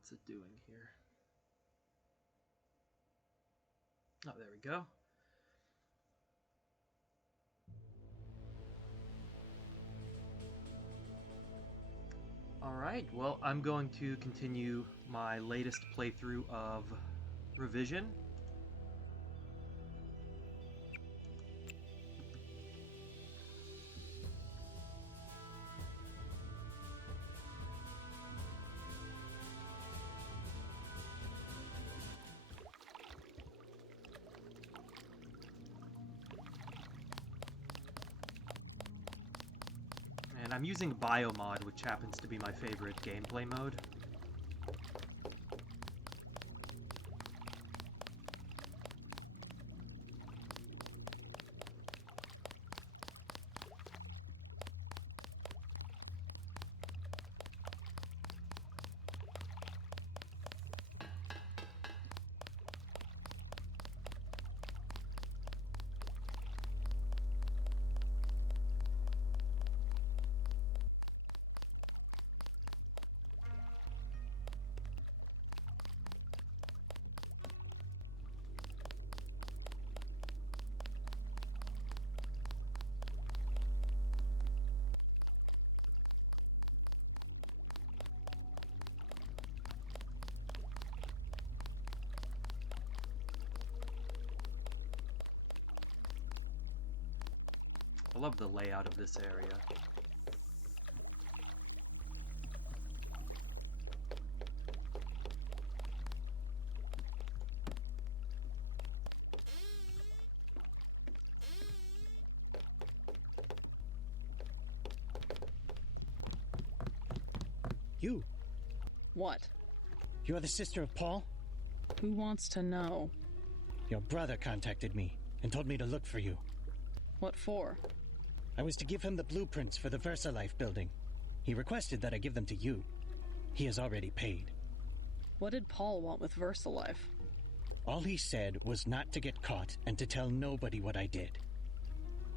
What's it doing here? Oh, there we go. Alright, well, I'm going to continue my latest playthrough of Revision. And I'm using Biomod, which happens to be my favorite gameplay mode. I love the layout of this area. You! What? You are the sister of Paul? Who wants to know? Your brother contacted me and told me to look for you. What for? I was to give him the blueprints for the VersaLife building. He requested that I give them to you. He has already paid. What did Paul want with VersaLife? All he said was not to get caught and to tell nobody what I did.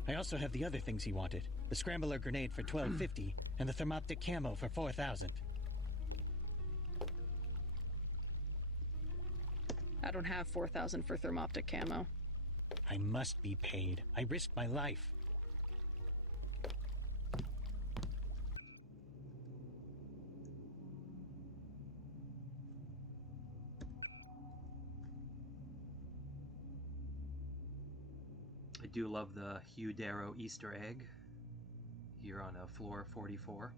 I also have the other things he wanted. The Scrambler grenade for $12.50 and the thermoptic camo for $4,000. I don't have $4,000 for thermoptic camo. I must be paid. I risked my life. I do love the Hugh Darrow Easter egg here on floor 44.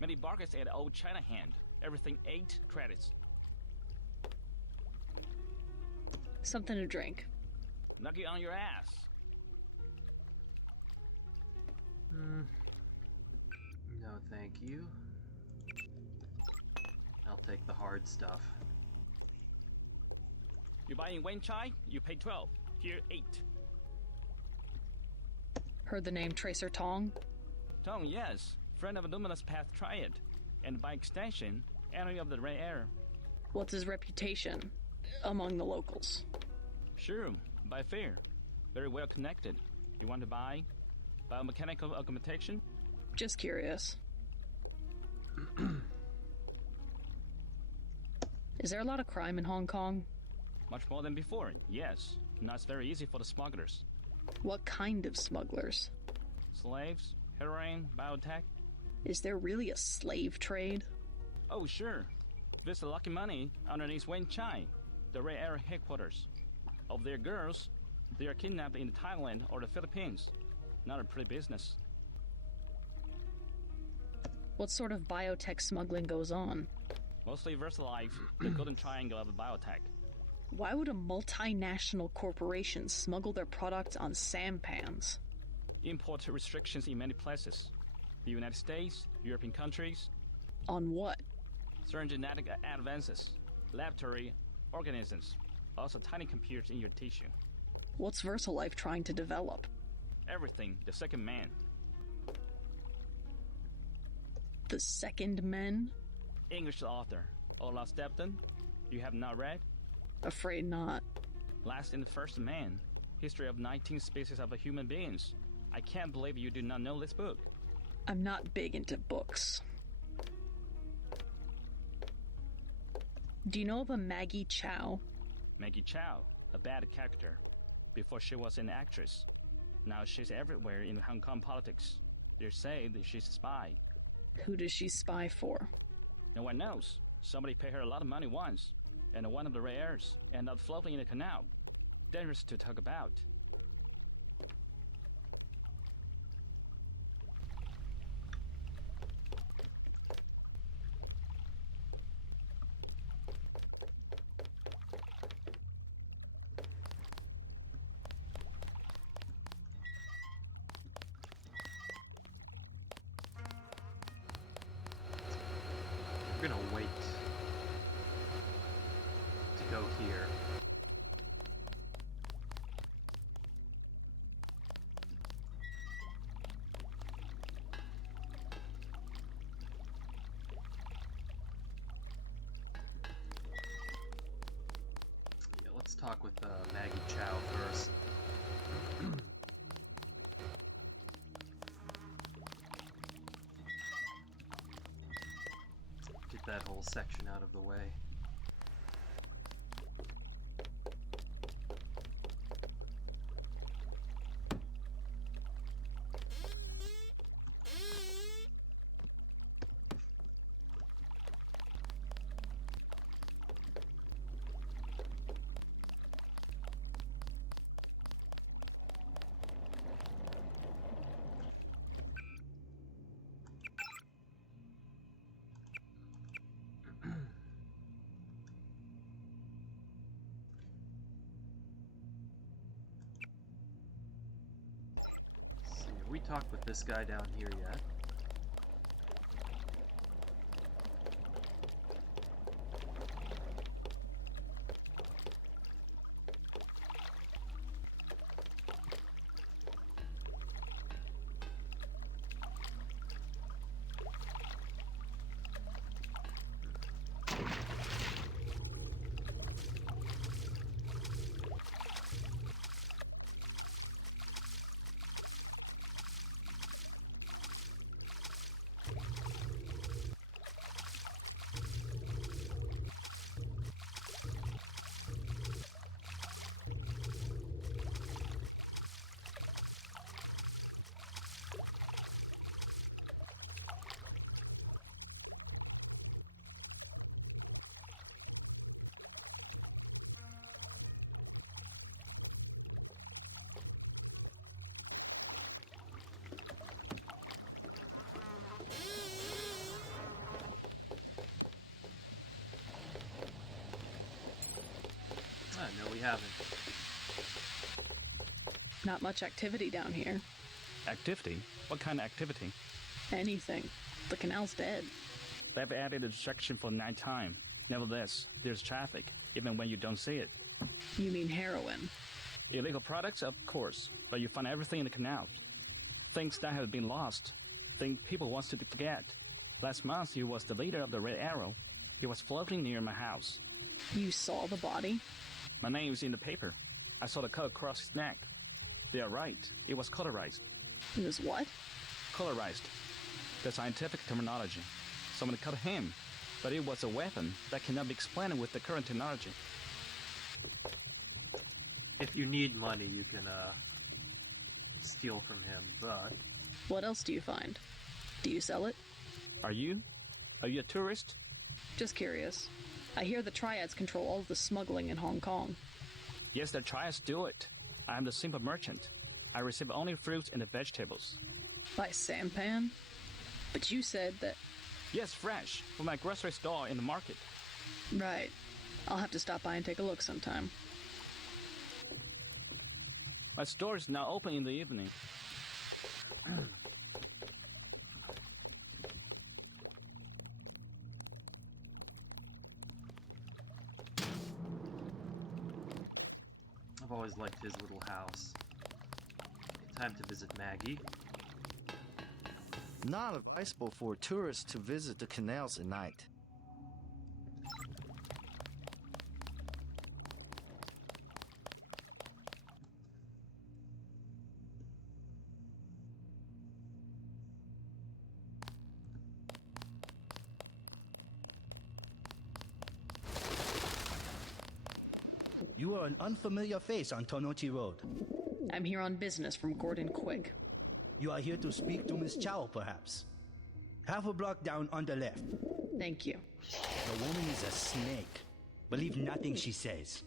Many bargains at Old China Hand. Everything 8 credits. Something to drink. Lucky on your ass. No, thank you. I'll take the hard stuff. You're buying Wen Chai? You pay 12. Here 8. Heard the name Tracer Tong? Tong, yes. Friend of Luminous Path Triad. And by extension, enemy of the Red Air. What's his reputation among the locals? Sure, by fair. Very well connected. You want to buy? Biomechanical augmentation? Just curious. Is there a lot of crime in Hong Kong? Much more than before, yes. Now it's very easy for the smugglers. What kind of smugglers? Slaves, heroin, biotech. Is there really a slave trade? Oh, sure. There's a lucky money underneath Wen Chai, the Red Air headquarters. Of their girls, they are kidnapped in Thailand or the Philippines. Not a pretty business. What sort of biotech smuggling goes on? Mostly VersaLife, the golden triangle of biotech. Why would a multinational corporation smuggle their products on sampans? Import restrictions in many places. The United States, European countries. On what? Certain genetic advances, laboratory organisms, Also tiny computers in your tissue. What's VersaLife trying to develop? Everything, the second man. The Second Men? English author, Olaf Stepton. You have not read? Afraid not. Last and First Man. History of 19 species of human beings. I can't believe you do not know this book. I'm not big into books. Do you know of a Maggie Chow? Maggie Chow, a bad character. Before she was an actress. Now she's everywhere in Hong Kong politics. They say that she's a spy. Who does she spy for? No one knows. Somebody paid her a lot of money once, and one of the rare airs ended up floating in a canal. Dangerous to talk about. We're gonna wait to go here. Yeah, let's talk with Maggie Chow first. Get that whole section out of the way. We talked with this guy down here yet. No, we haven't. Not much activity down here. Activity? What kind of activity? Anything. The canal's dead. They've added a distraction for nighttime. Nevertheless, there's traffic, even when you don't see it. You mean heroin? Illegal products, of course, but you find everything in the canals. Things that have been lost. Things people want to forget. Last month, he was the leader of the Red Arrow. He was floating near my house. You saw the body? My name is in the paper. I saw the cut across his neck. They are right. It was colorized. It was what? Colorized. The scientific terminology. Someone cut him, but it was a weapon that cannot be explained with the current technology. If you need money, you can steal from him, but... What else do you find? Do you sell it? Are you? Are you a tourist? Just curious. I hear the Triads control all of the smuggling in Hong Kong. Yes, the triads do it. I am the simple merchant. I receive only fruits and vegetables. By sampan? But you said that... Yes, fresh, from my grocery store in the market. Right. I'll have to stop by and take a look sometime. My store is now open in the evening. I've always liked his little house. Time to visit Maggie. Not advisable for tourists to visit the canals at night. You are an unfamiliar face on Tonochi Road. I'm here on business from Gordon Quick. You are here to speak to Miss Chow, perhaps. Half a block down on the left. Thank you. The woman is a snake. Believe nothing she says.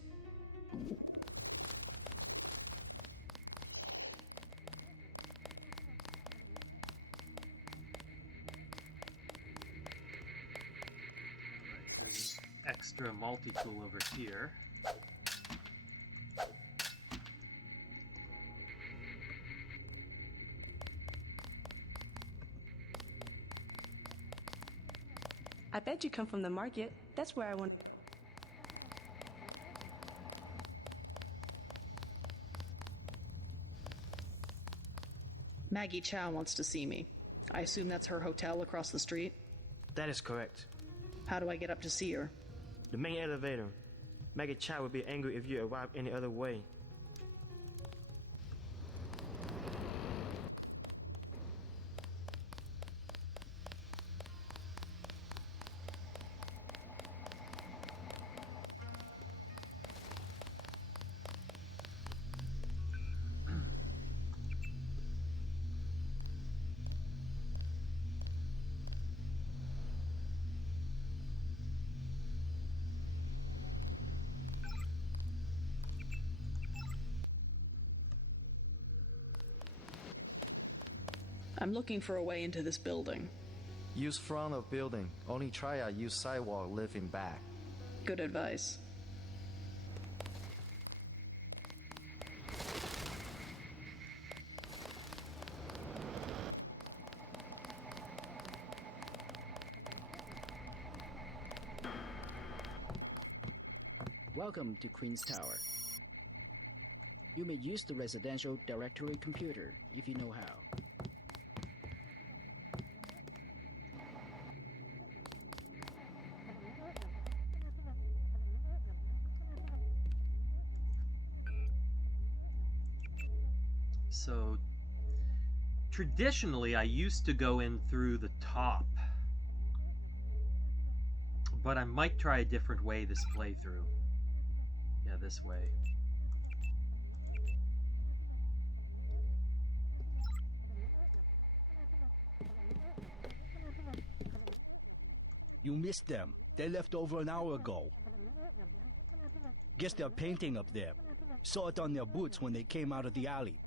There's extra multi-tool over here. I bet you come from the market. That's where I want. Maggie Chow wants to see me. I assume that's her hotel across the street? That is correct. How do I get up to see her? The main elevator. Maggie Chow would be angry if you arrive any other way. I'm looking for a way into this building. Use front of building. Only try out use sidewalk living back. Good advice. Welcome to Queen's Tower. You may use the residential directory computer if you know how. So, traditionally, I used to go in through the top. But I might try a different way this playthrough. Yeah, this way. You missed them. They left over an hour ago. Guess they're painting up there. Saw it on their boots when they came out of the alley.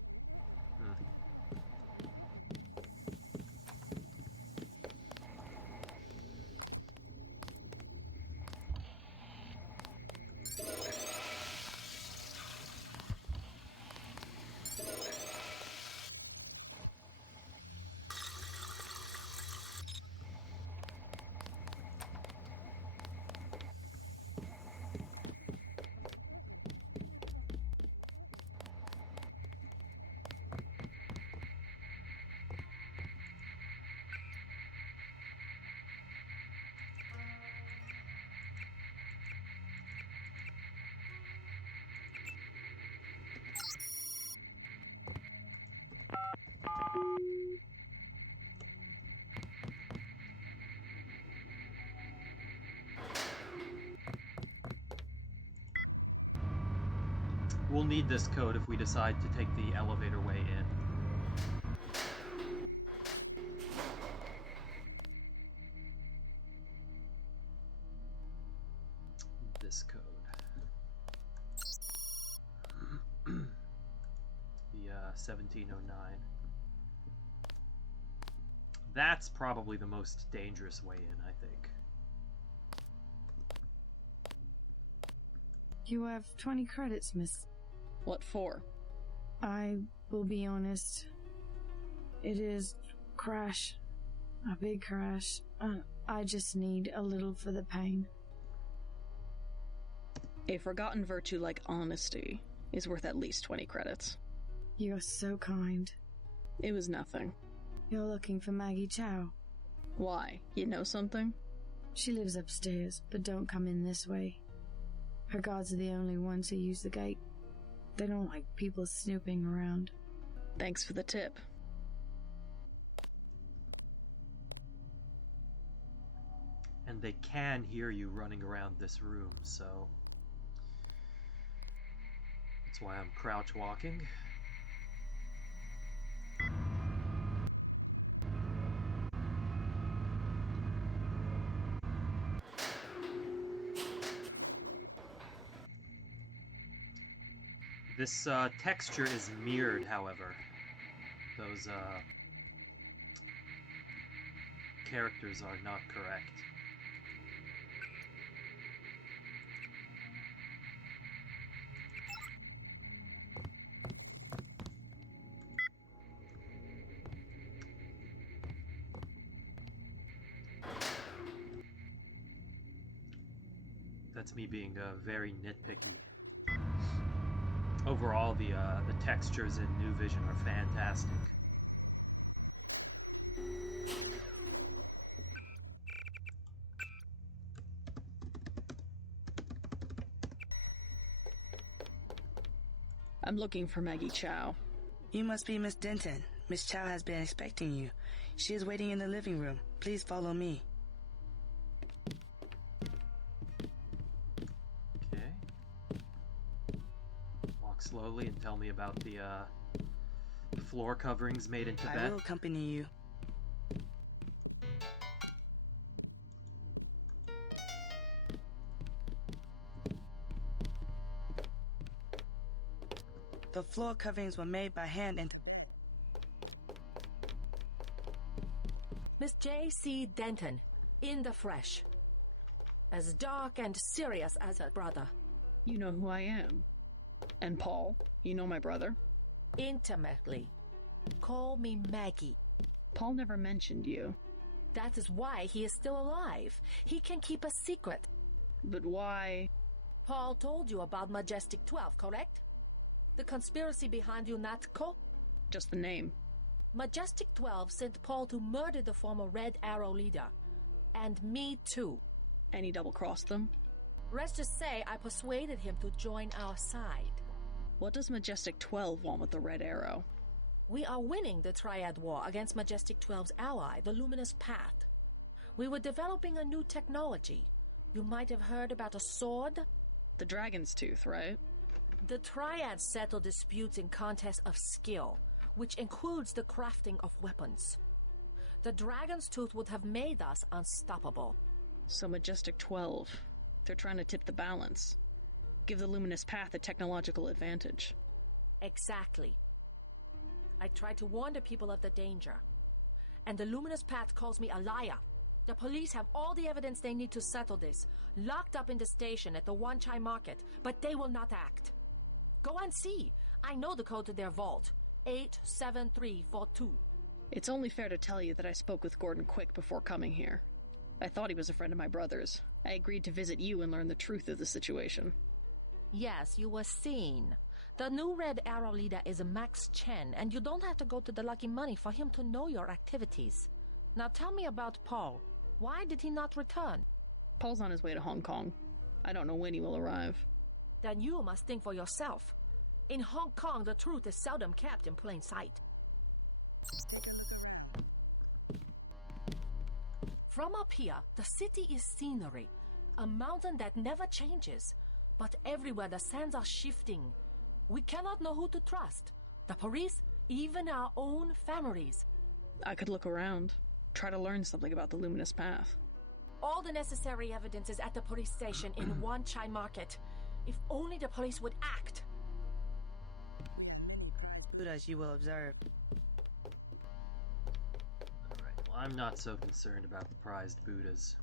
We'll need this code if we decide to take the elevator way in. This code. The 1709. That's probably the most dangerous way in, I think. You have 20 credits, miss. What for? I will be honest. It is crash. A big crash. I just need a little for the pain. A forgotten virtue like honesty is worth at least 20 credits. You're so kind. It was nothing. You're looking for Maggie Chow. Why? You know something? She lives upstairs, but don't come in this way. Her guards are the only ones who use the gate. They don't like people snooping around. Thanks for the tip. And they can hear you running around this room, so that's why I'm crouch walking. This texture is mirrored, however. Those characters are not correct. That's me being very nitpicky. Overall, the textures in New Vision are fantastic. I'm looking for Maggie Chow. You must be Miss Denton. Miss Chow has been expecting you. She is waiting in the living room. Please follow me. Okay. Walk slowly and tell me about the floor coverings made in Tibet. I will accompany you. The floor coverings were made by hand and... Miss J.C. Denton, in the flesh. As dark and serious as a brother. You know who I am. And Paul, you know my brother? Intimately. Call me Maggie. Paul never mentioned you. That is why he is still alive. He can keep a secret. But why? Paul told you about Majestic 12, correct? The conspiracy behind UNATCO? Just the name. Majestic 12 sent Paul to murder the former Red Arrow leader. And me too. And he double-crossed them? Let's just say I persuaded him to join our side. What does Majestic 12 want with the Red Arrow? We are winning the Triad War against Majestic 12's ally, the Luminous Path. We were developing a new technology. You might have heard about a sword? The Dragon's Tooth, right? The Triads settle disputes in contests of skill, which includes the crafting of weapons. The Dragon's Tooth would have made us unstoppable. So Majestic 12, they're trying to tip the balance. Give the Luminous Path a technological advantage. Exactly. I tried to warn the people of the danger. And the Luminous Path calls me a liar. The police have all the evidence they need to settle this, locked up in the station at the Wanchai Market, but they will not act. Go and see. I know the code to their vault. 87342. It's only fair to tell you that I spoke with Gordon Quick before coming here. I thought he was a friend of my brother's. I agreed to visit you and learn the truth of the situation. Yes, you were seen. The new Red Arrow leader is Max Chen, and you don't have to go to the Lucky Money for him to know your activities. Now tell me about Paul. Why did he not return? Paul's on his way to Hong Kong. I don't know when he will arrive. Then you must think for yourself. In Hong Kong, the truth is seldom kept in plain sight. From up here, the city is scenery, a mountain that never changes. But everywhere the sands are shifting. We cannot know who to trust. The police, even our own families. I could look around, try to learn something about the Luminous Path. All the necessary evidence is at the police station in Wanchai Market. If only the police would act. As you will observe. Alright, well, I'm not so concerned about the prized Buddhas.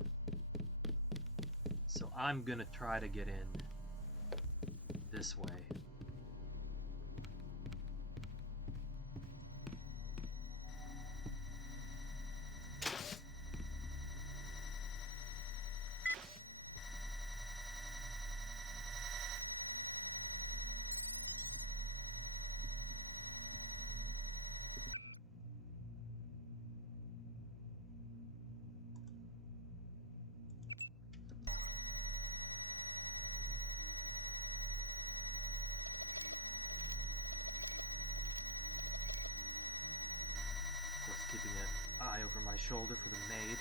So I'm gonna try to get in this way. over my shoulder for the maid.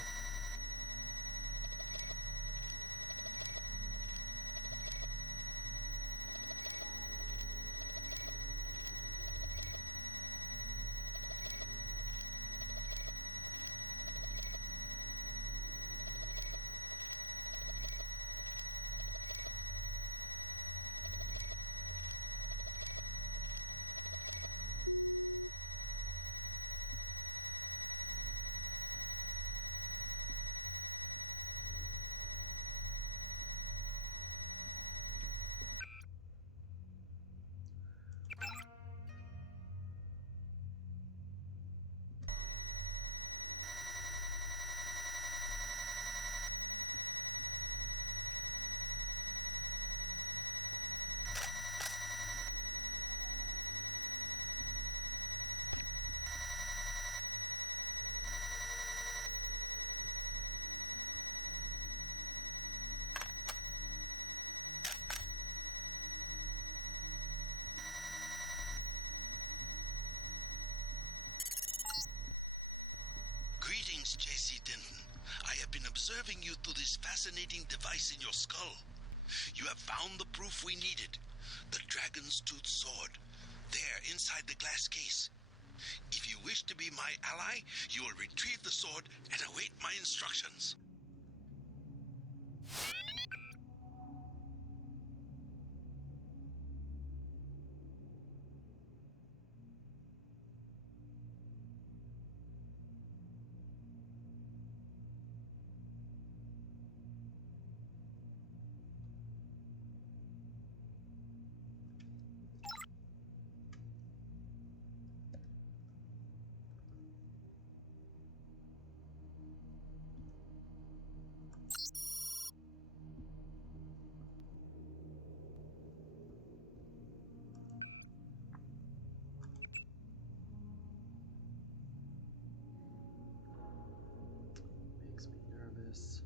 Greetings, J.C. Denton. I have been observing you through this fascinating device in your skull. You have found the proof we needed. The Dragon's Tooth Sword. There, inside the glass case. If you wish to be my ally, you will retrieve the sword and await my instructions. Makes me nervous.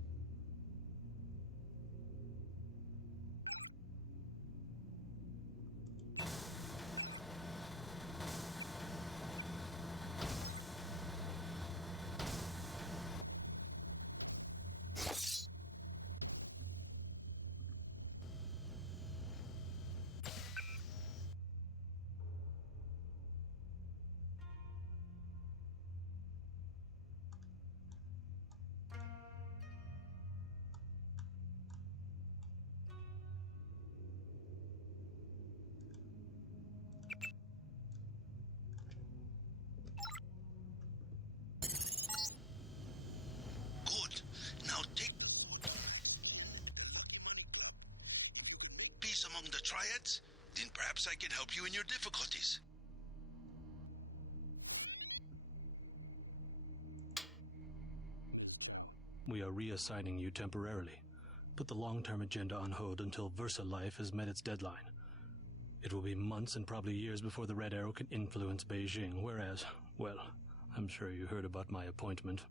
Good. Now take peace among the triads. Then perhaps I can help you in your difficulties. We are reassigning you temporarily. Put the long-term agenda on hold until Versa Life has met its deadline. It will be months and probably years before the Red Arrow can influence Beijing, whereas, well, I'm sure you heard about my appointment.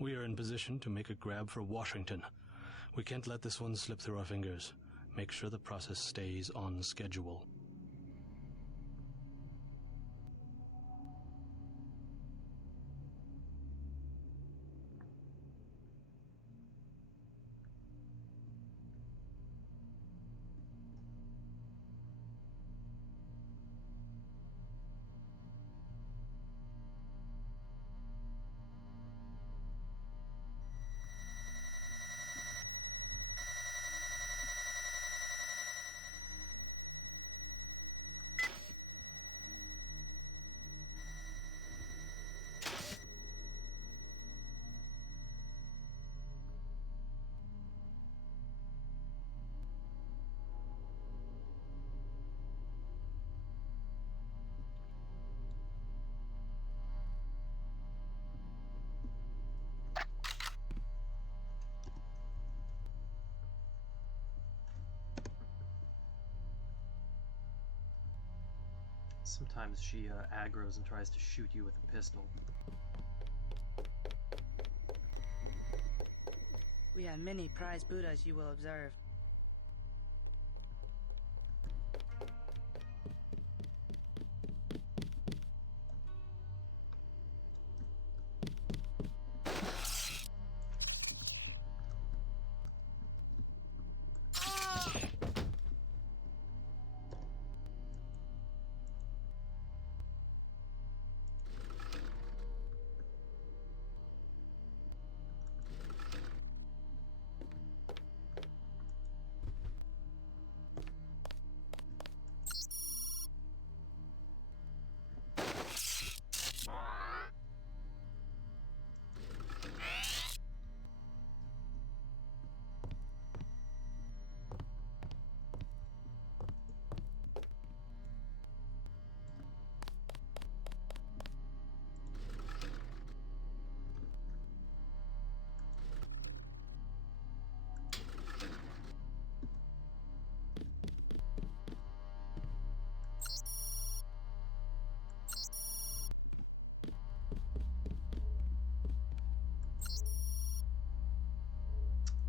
We are in position to make a grab for Washington. We can't let this one slip through our fingers. Make sure the process stays on schedule. Sometimes she aggroes and tries to shoot you with a pistol. We have many prize Buddhas, you will observe.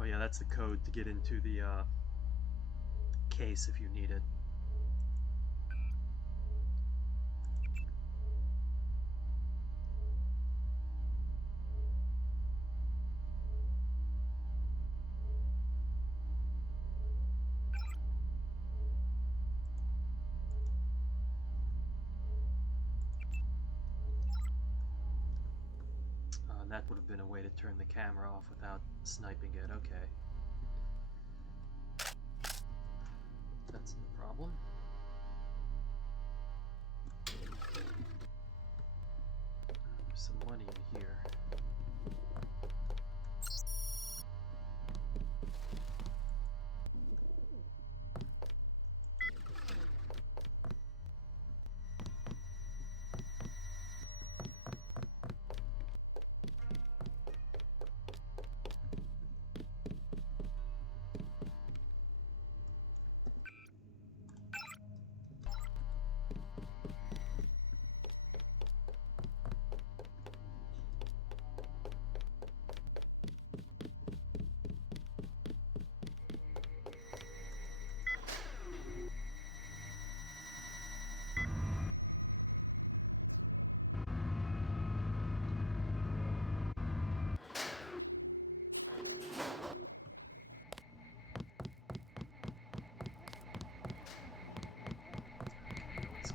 yeah, that's the code to get into the case if you need it. And that would have been a way to turn the camera off without sniping it. Okay. That's no problem. There's some money in here.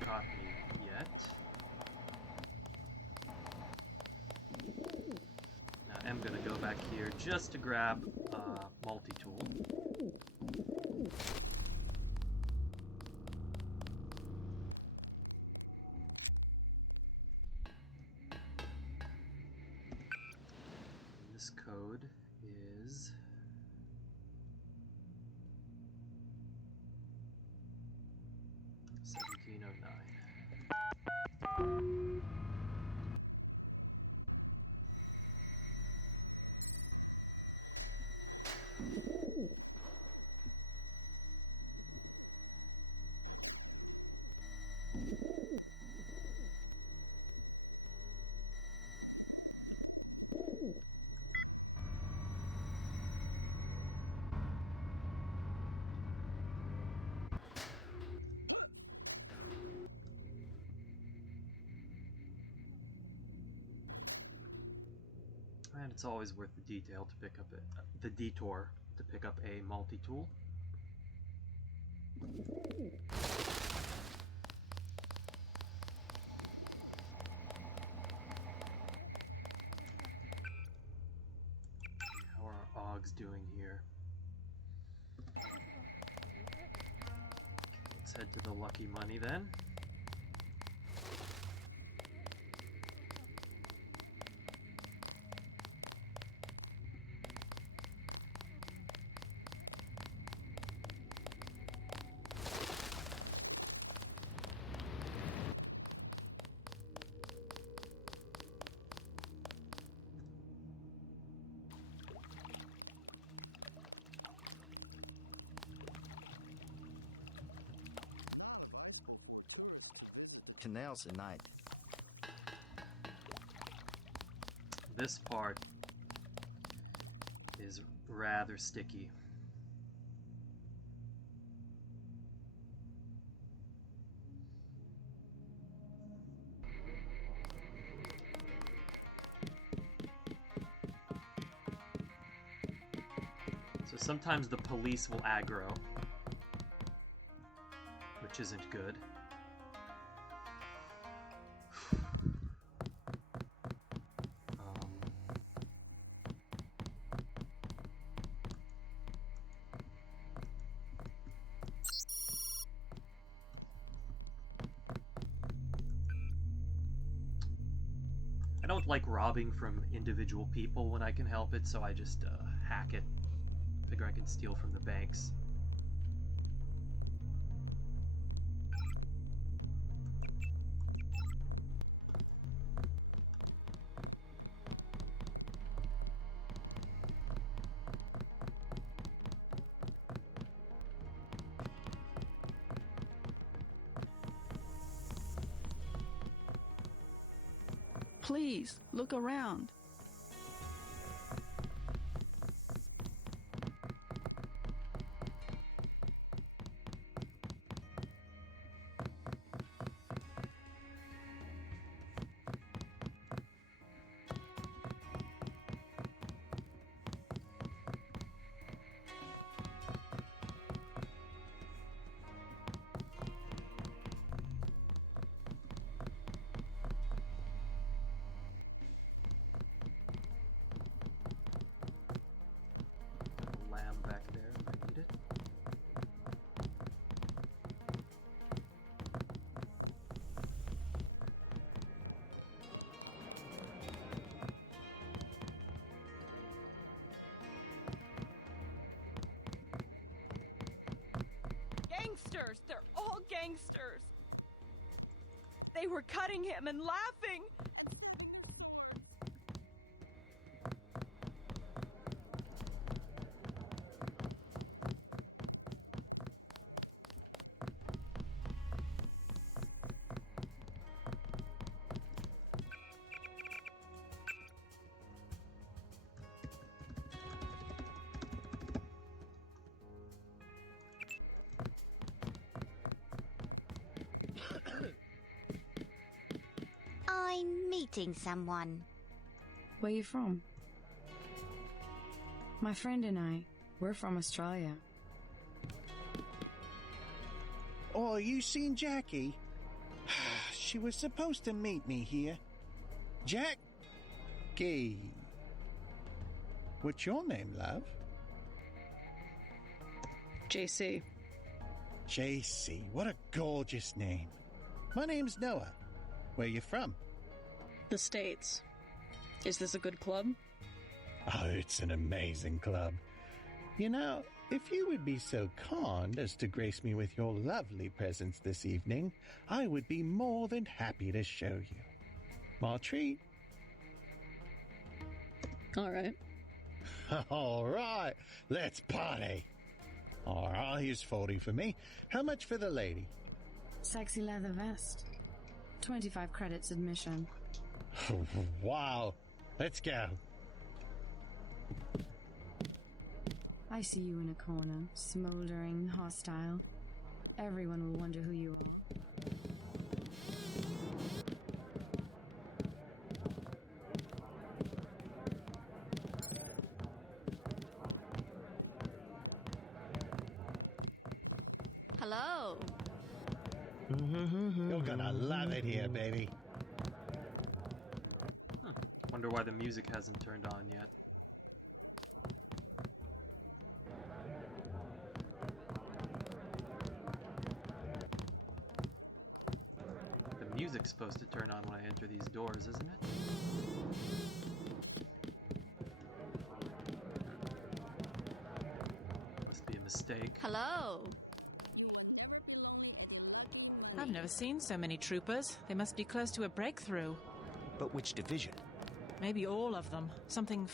Caught me yet. Now I'm gonna go back here just to grab multi-tool. This code is 1709. And it's always worth the detail to pick up the detour to pick up a multi-tool. How are our Augs doing here? Let's head to the lucky money then. Canals at night. This part is rather sticky. So sometimes the police will aggro, which isn't good. I don't like robbing from individual people when I can help it, so I just hack it. Figure I can steal from the banks. Please, look around. gangsters! They're all gangsters! They were cutting him and laughing! I'm meeting someone. Where you from? My friend and I, we're from Australia. Oh, you seen Jackie? She was supposed to meet me here. Jackie. What's your name, love? JC. JC, what a gorgeous name. My name's Noah. Where you from? The States. Is this a good club? Oh, it's an amazing club. You know, if you would be so kind as to grace me with your lovely presence this evening, I would be more than happy to show you. My treat. All right. All right, let's party. All right, here's 40 for me. How much for the lady? Sexy leather vest. 25 credits admission. Wow. Let's go. I see you in a corner, smoldering, hostile. Everyone will wonder who you are. Hello. You're gonna love it here, baby. Wonder why the music hasn't turned on yet. The music's supposed to turn on when I enter these doors, isn't it? Must be a mistake. Hello. I've never seen so many troopers. They must be close to a breakthrough. But which division? Maybe all of them. Something...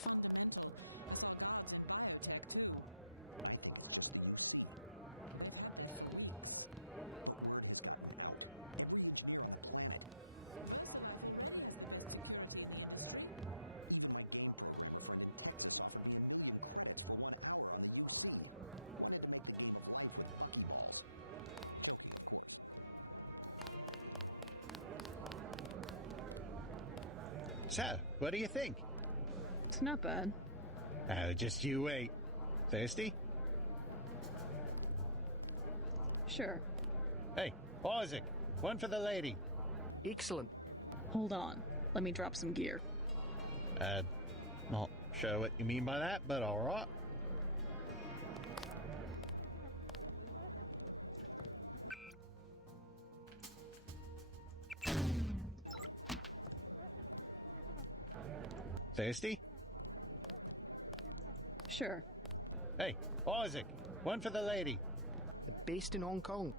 So, what do you think? It's not bad. Oh, just you wait. Thirsty? Sure. Hey, Isaac, one for the lady. Excellent. Hold on. Let me drop some gear. Not sure what you mean by that, but alright. Thirsty? Sure. Hey, Isaac, one for the lady. The best in Hong Kong.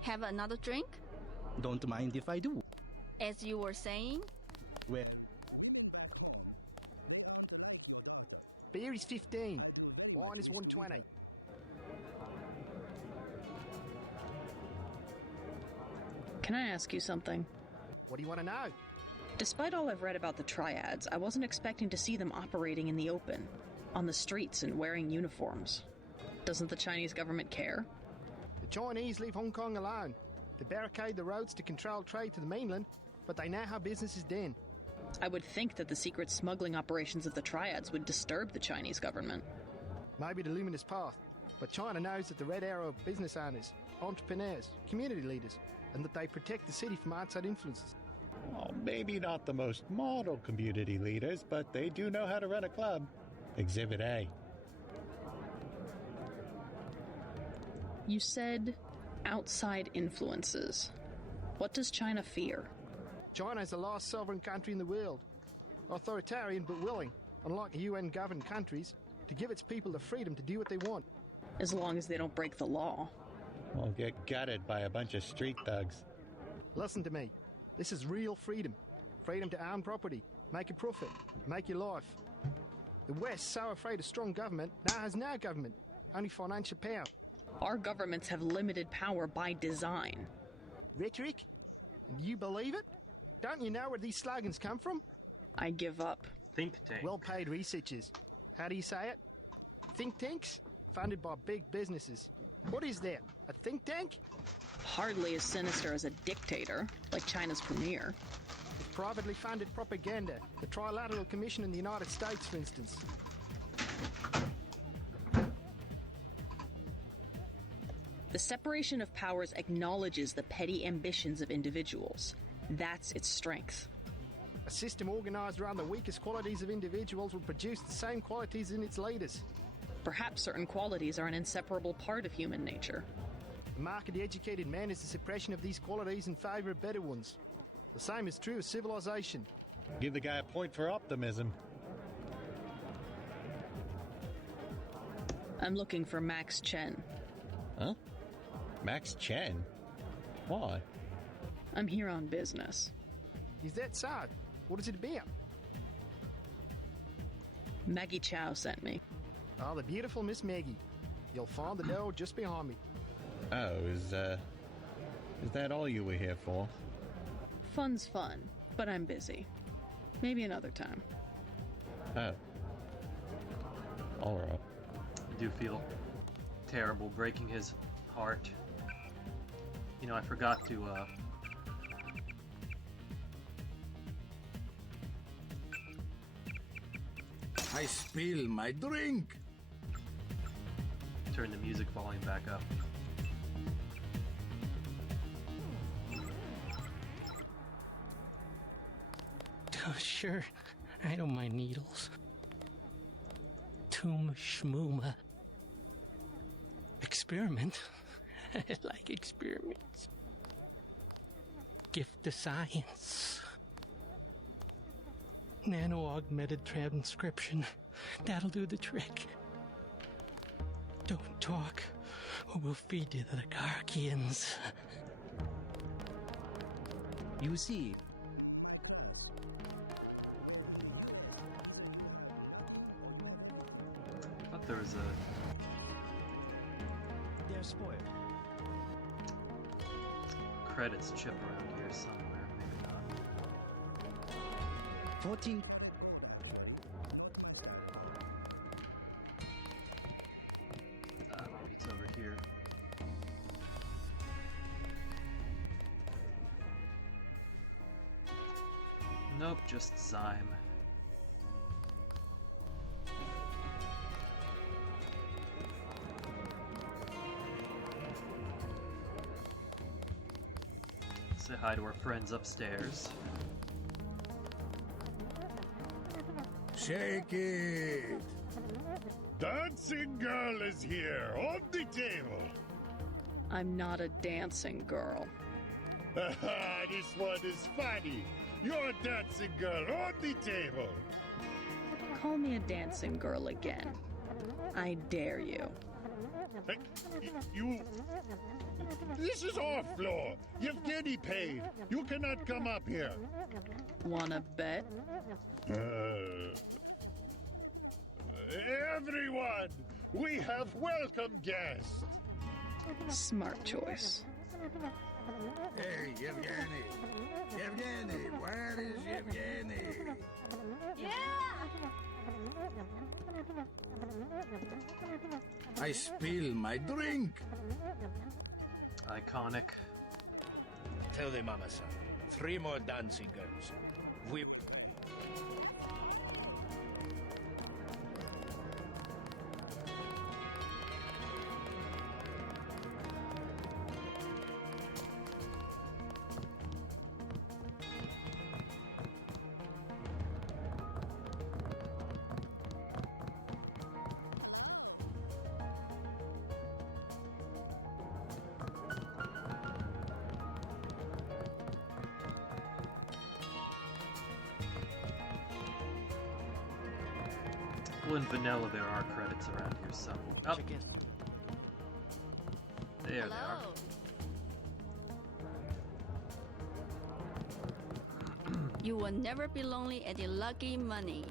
Have another drink? Don't mind if I do. As you were saying? Well, beer is 15. Wine is 120. Can I ask you something? What do you want to know? Despite all I've read about the triads, I wasn't expecting to see them operating in the open, on the streets and wearing uniforms. Doesn't the Chinese government care? The Chinese leave Hong Kong alone. They barricade the roads to control trade to the mainland, but they know how business is done. I would think that the secret smuggling operations of the triads would disturb the Chinese government. Maybe the luminous path, but China knows that the Red Arrow are business owners, entrepreneurs, community leaders, and that they protect the city from outside influences. Oh, maybe not the most model community leaders, but they do know how to run a club. Exhibit A. You said outside influences. What does China fear? China is the last sovereign country in the world. Authoritarian but willing, unlike UN-governed countries, to give its people the freedom to do what they want. As long as they don't break the law. Or get gutted by a bunch of street thugs. Listen to me. This is real freedom. Freedom to own property, make a profit, make your life. The West, so afraid of strong government, now has no government, only financial power. Our governments have limited power by design. Rhetoric? And you believe it? Don't you know where these slogans come from? I give up. Think tank. Well-paid researchers. How do you say it? Think tanks? Funded by big businesses. What is that? A think tank? Hardly as sinister as a dictator, like China's premier. It's privately funded propaganda. The Trilateral Commission in the United States, for instance. The separation of powers acknowledges the petty ambitions of individuals. That's its strength. A system organized around the weakest qualities of individuals will produce the same qualities in its leaders. Perhaps certain qualities are an inseparable part of human nature. The mark of the educated man is the suppression of these qualities in favor of better ones. The same is true of civilization. Give the guy a point for optimism. I'm looking for Max Chen. Huh? Max Chen? Why? I'm here on business. Is that so? What is it about? Maggie Chow sent me. Oh, the beautiful Miss Maggie. You'll find the door just behind me. Oh, is that all you were here for? Fun's fun, but I'm busy. Maybe another time. Oh. Alright. I do feel terrible breaking his heart. You know, I forgot to, I spill my drink. turn the music volume back up. Oh, sure. I don't mind needles. Toom schmooma. Experiment? I like experiments. Gift of science. Nano-augmented transcription. That'll do the trick. Don't talk, or we'll feed you to the Garkians. You see, I thought there was they're spoiled. a credits chip around here somewhere. Maybe not. 14. Maybe it's over here. Nope, just Zyme. Say hi to our friends upstairs. Shake it. Dancing girl is here on the table. I'm not a dancing girl. This one is funny. You're a dancing girl on the table. Call me a dancing girl again. I dare you. Hey, you... This is our floor. Yevgeny paid. You cannot come up here. Wanna bet? Everyone, we have welcome guests. Smart choice. Hey, Yevgeny. Yevgeny, where is Yevgeny? I spill my drink. Iconic. Tell the mama-san. 3 more dancing girls. Whip. simple and vanilla, there are credits around here somewhere. Oh. There they are. You will never be lonely at the Lucky Money.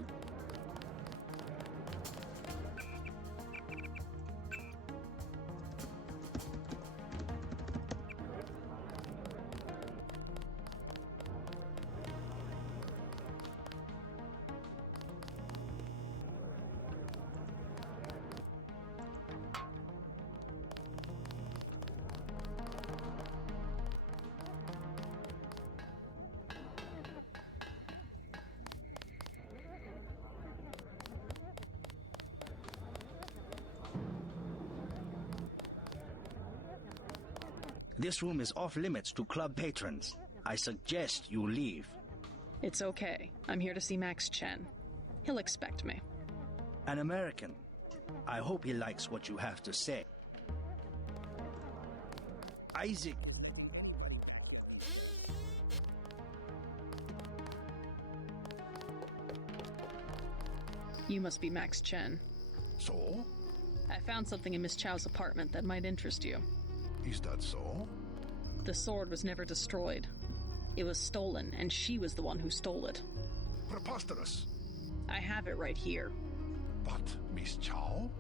This room is off limits to club patrons. I suggest you leave. It's okay. I'm here to see Max Chen. He'll expect me. An American. I hope he likes what you have to say. Isaac. You must be Max Chen. So? I found something in Miss Chow's apartment that might interest you. Is that so? The sword was never destroyed. It was stolen, and she was the one who stole it. Preposterous. I have it right here. But Miss Chow?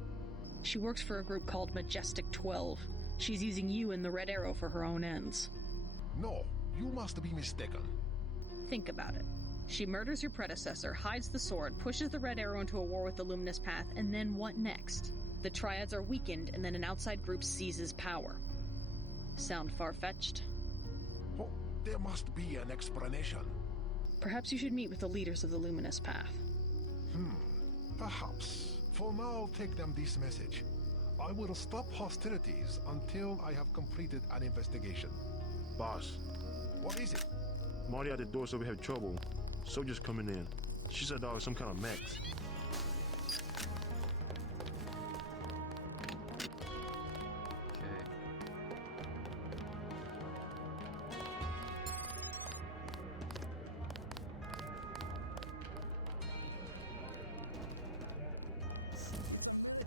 She works for a group called Majestic 12. She's using you and the Red Arrow for her own ends. No, you must be mistaken. Think about it. She murders your predecessor, hides the sword, pushes the Red Arrow into a war with the Luminous Path, and then what next? The Triads are weakened, and then an outside group seizes power. Sound far-fetched? Oh, there must be an explanation. Perhaps you should meet with the leaders of the Luminous Path. Perhaps. For now, take them this message. I will stop hostilities until I have completed an investigation. Boss. What is it? Marty at the door said we have trouble. Soldiers coming in. She said there was some kind of mechs.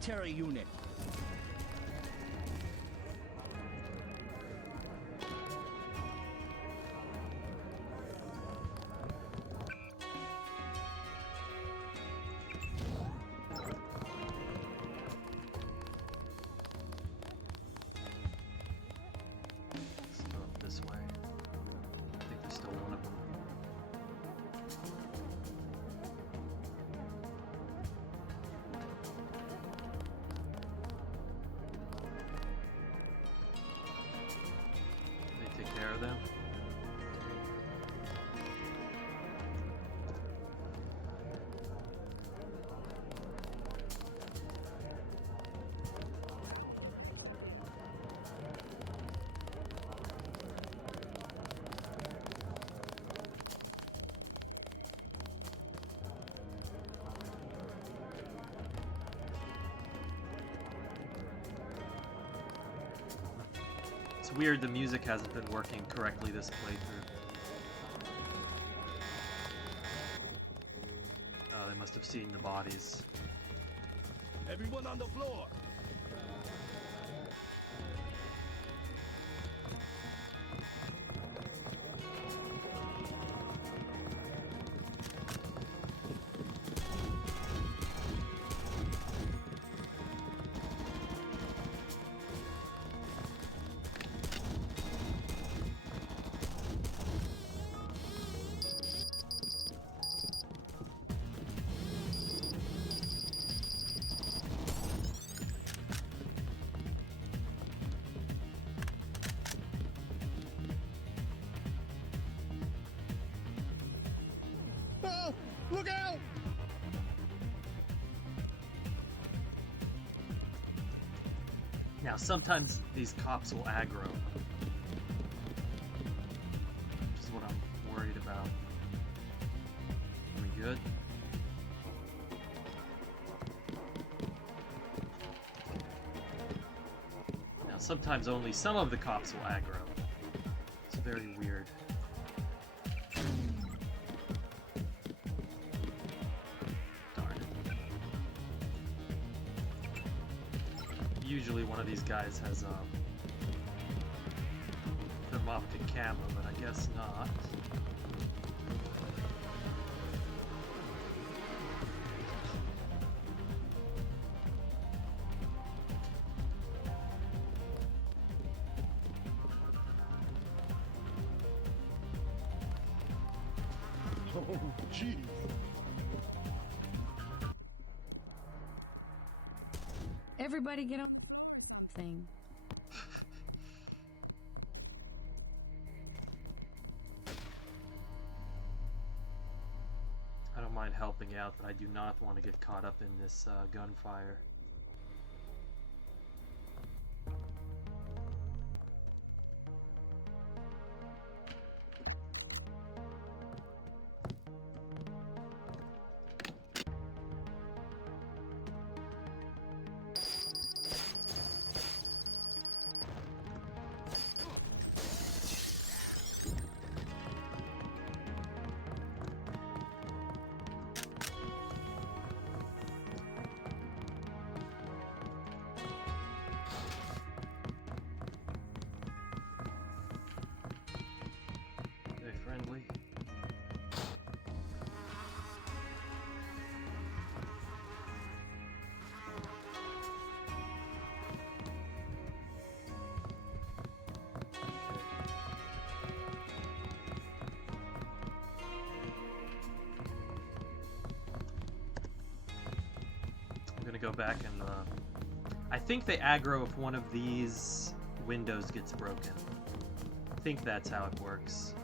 Military unit. This way. I think there's still one of them. They take care of them. It's weird the music hasn't been working correctly this playthrough. Oh, they must have seen the bodies. Everyone on the floor. Oh, look out! Now, sometimes these cops will aggro, which is what I'm worried about. Are we good? Now, sometimes only some of the cops will aggro. It's very weird. Darn it. Usually one of these guys has thermoptic camo, but I guess not. Oh, jeez. Everybody get on thing. I don't mind helping out, but I do not want to get caught up in this gunfire. Friendly. I'm gonna go back and I think they aggro if one of these windows gets broken. I think that's how it works.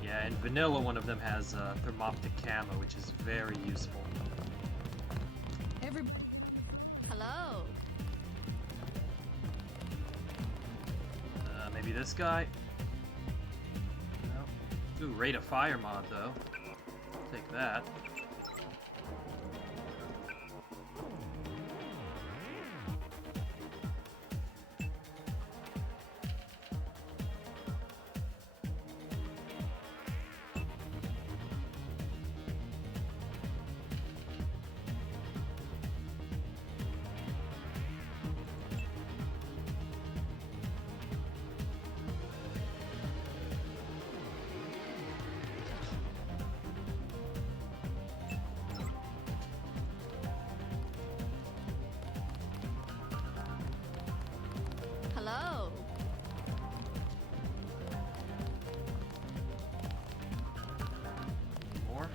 Yeah, in vanilla one of them has thermoptic camo, which is very useful. Hello. Maybe this guy? No. Ooh, rate of fire mod though. Take that. Hello. More?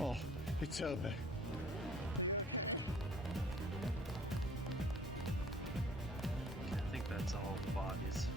Oh, it's over. Okay, I think that's all the bodies.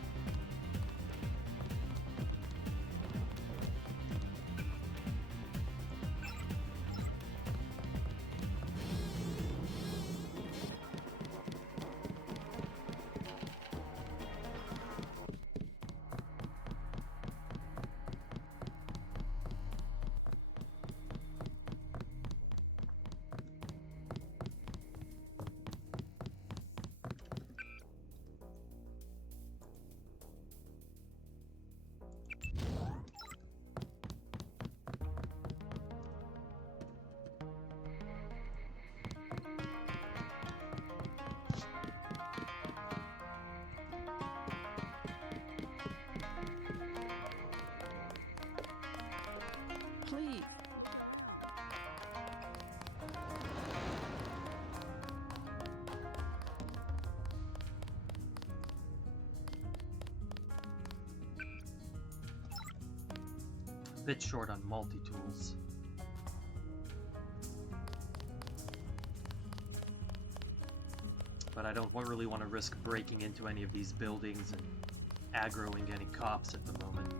Please. Bit short on multi-tools. But I don't really want to risk breaking into any of these buildings and aggroing any cops at the moment.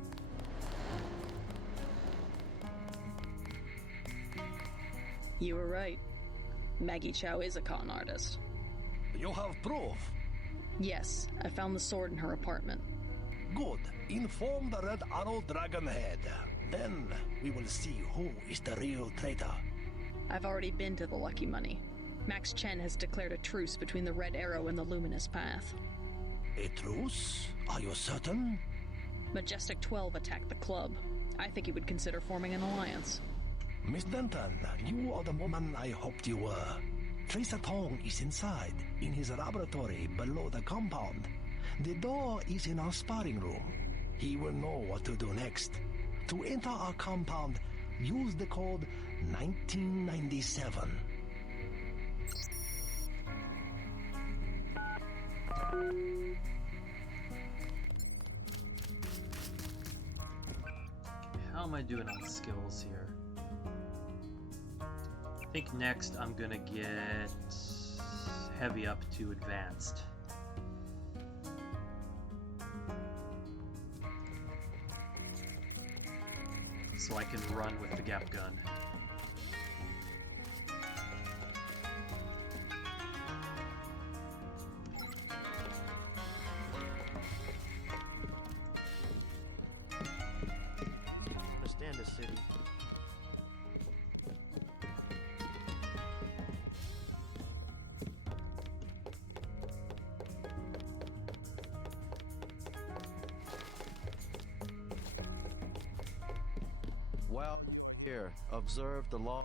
You were right. Maggie Chow is a con artist. You have proof? Yes, I found the sword in her apartment. Good. Inform the Red Arrow Dragon Head. Then we will see who is the real traitor. I've already been to the Lucky Money. Max Chen has declared a truce between the Red Arrow and the Luminous Path. A truce? Are you certain? Majestic 12 attacked the club. I think he would consider forming an alliance. Miss Denton, you are the woman I hoped you were. Tracer Tong is inside, in his laboratory below the compound. The door is in our sparring room. He will know what to do next. To enter our compound, use the code 1997. How am I doing on skills here? I think next I'm gonna get heavy up to advanced. So I can run with the gap gun. Understand the city. Well, here, observe the law.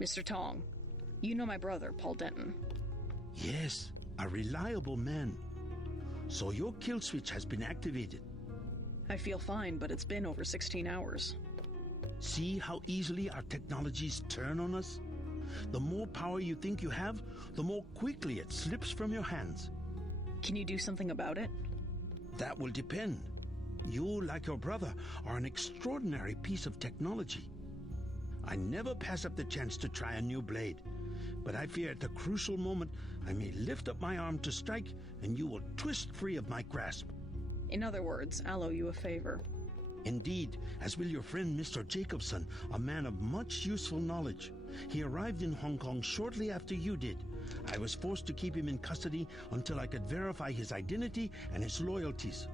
Mr. Tong, you know my brother, Paul Denton. Yes, a reliable man. So your kill switch has been activated. I feel fine, but it's been over 16 hours. See how easily our technologies turn on us? The more power you think you have, the more quickly it slips from your hands. Can you do something about it? That will depend. You, like your brother, are an extraordinary piece of technology. I never pass up the chance to try a new blade, but I fear at the crucial moment I may lift up my arm to strike and you will twist free of my grasp. In other words, I'll owe you a favor. Indeed, as will your friend Mr. Jacobson, a man of much useful knowledge. He arrived in Hong Kong shortly after you did. I was forced to keep him in custody until I could verify his identity and his loyalties.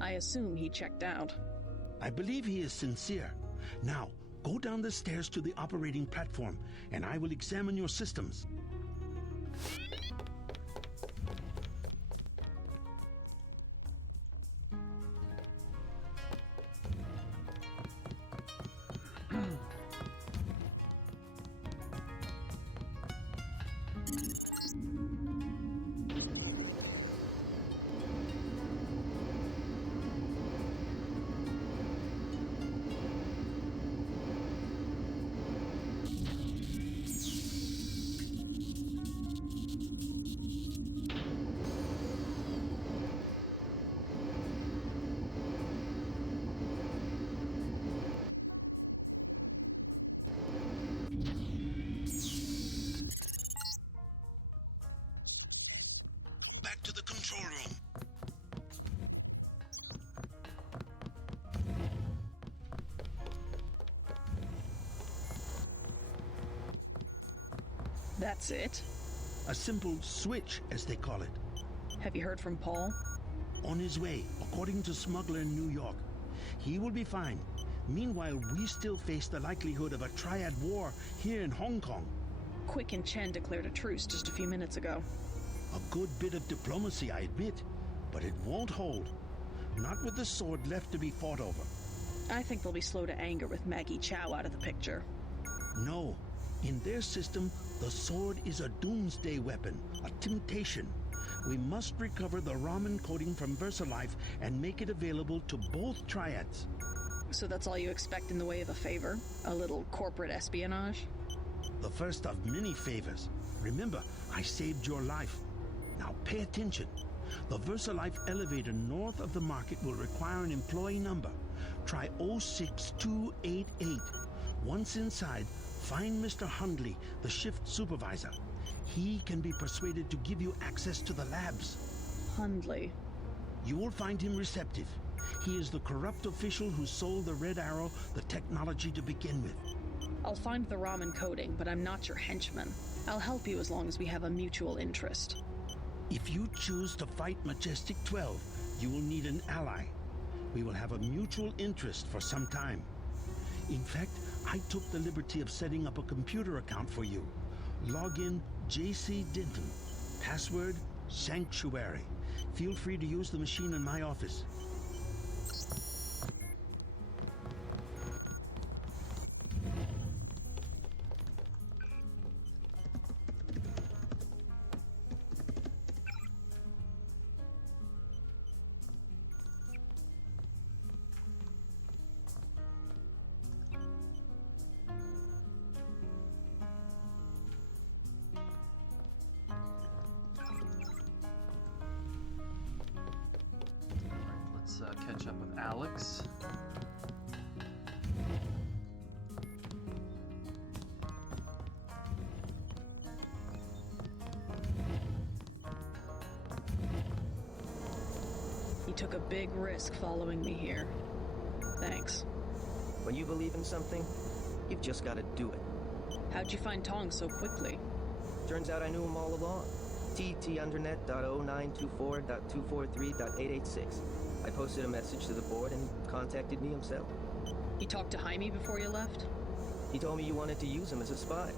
I assume he checked out. I believe he is sincere. Now, go down the stairs to the operating platform, and I will examine your systems. Back to the control room. That's it? A simple switch, as they call it. Have you heard from Paul? On his way, according to Smuggler in New York. He will be fine. Meanwhile, we still face the likelihood of a triad war here in Hong Kong. Quick and Chen declared a truce just a few minutes ago. A good bit of diplomacy, I admit, but it won't hold. Not with the sword left to be fought over. I think they'll be slow to anger with Maggie Chow out of the picture. No. In their system, the sword is a doomsday weapon, a temptation. We must recover the Raman coding from VersaLife and make it available to both triads. So that's all you expect in the way of a favor? A little corporate espionage? The first of many favors. Remember, I saved your life. Now pay attention. The VersaLife elevator north of the market will require an employee number. Try 06288. Once inside, find Mr. Hundley, the shift supervisor. He can be persuaded to give you access to the labs. Hundley. You will find him receptive. He is the corrupt official who sold the Red Arrow the technology to begin with. I'll find the ramen coding, but I'm not your henchman. I'll help you as long as we have a mutual interest. If you choose to fight Majestic 12, you will need an ally. We will have a mutual interest for some time. In fact, I took the liberty of setting up a computer account for you. Login JC Denton. Password Sanctuary. Feel free to use the machine in my office. Catch up with Alex. You took a big risk following me here. Thanks. When you believe in something, you've just got to do it. How'd you find Tong so quickly? Turns out I knew him all along. TTUndernet.0924.243.886. I posted a message to the board and he contacted me himself. You talked to Jaime before you left? He told me you wanted to use him as a spy.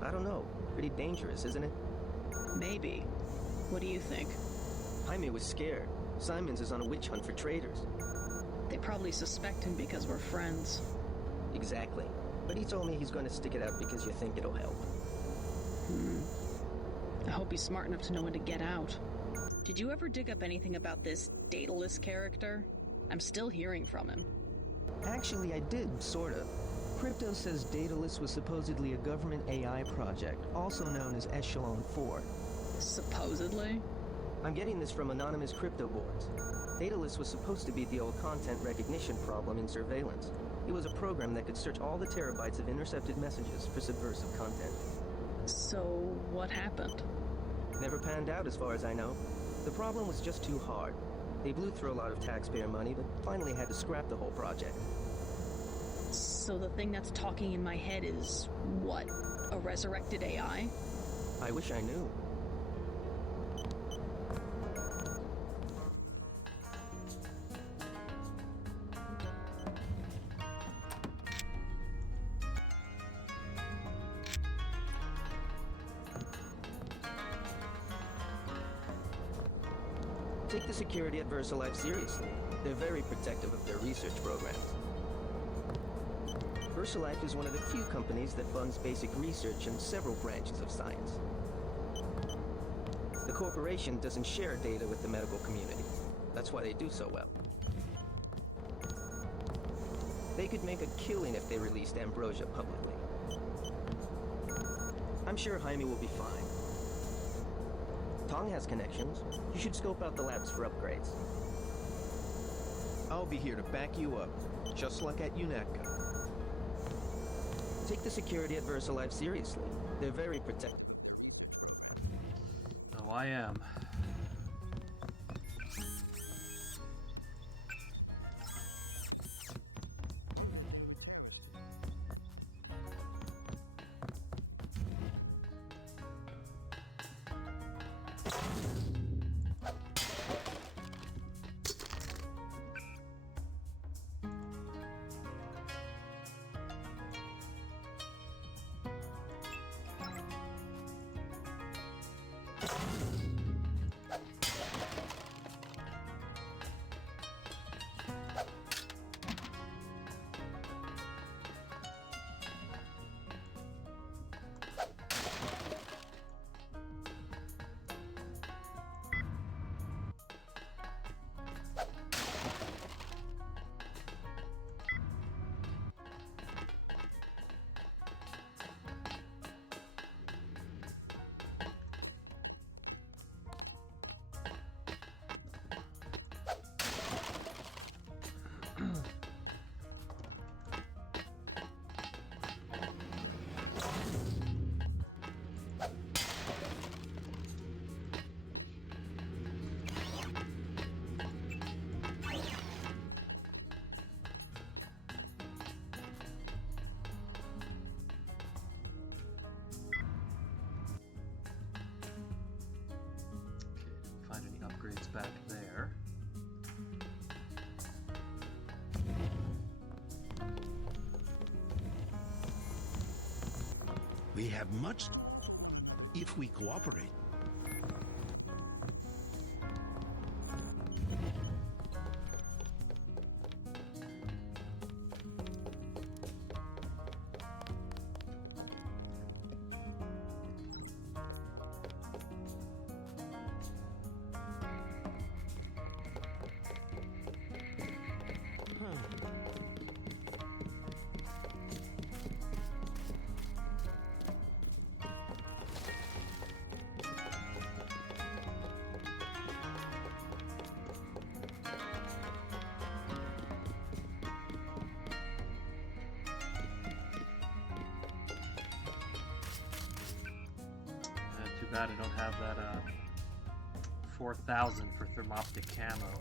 I don't know. Pretty dangerous, isn't it? Maybe. What do you think? Jaime was scared. Simons is on a witch hunt for traitors. They probably suspect him because we're friends. Exactly. But he told me he's going to stick it out because you think it'll help. I hope he's smart enough to know when to get out. Did you ever dig up anything about this Daedalus character? I'm still hearing from him. Actually, I did, sort of. Crypto says Daedalus was supposedly a government AI project, also known as Echelon 4. Supposedly? I'm getting this from anonymous crypto boards. Daedalus was supposed to be the old content recognition problem in surveillance. It was a program that could search all the terabytes of intercepted messages for subversive content. So, what happened? Never panned out as far as I know. The problem was just too hard. They blew through a lot of taxpayer money, but finally had to scrap the whole project. So the thing that's talking in my head is, what? A resurrected AI? I wish I knew. Take the security at VersaLife seriously. They're very protective of their research programs. VersaLife is one of the few companies that funds basic research in several branches of science. The corporation doesn't share data with the medical community. That's why they do so well. They could make a killing if they released Ambrosia publicly. I'm sure Jaime will be fine. Tong has connections. You should scope out the labs for upgrades. I'll be here to back you up, just like at UNATCO. Take the security at VersaLife seriously. They're very protective. Oh, I am. back there. We have much if we cooperate. Too bad I don't have that 4,000 for thermoptic camo.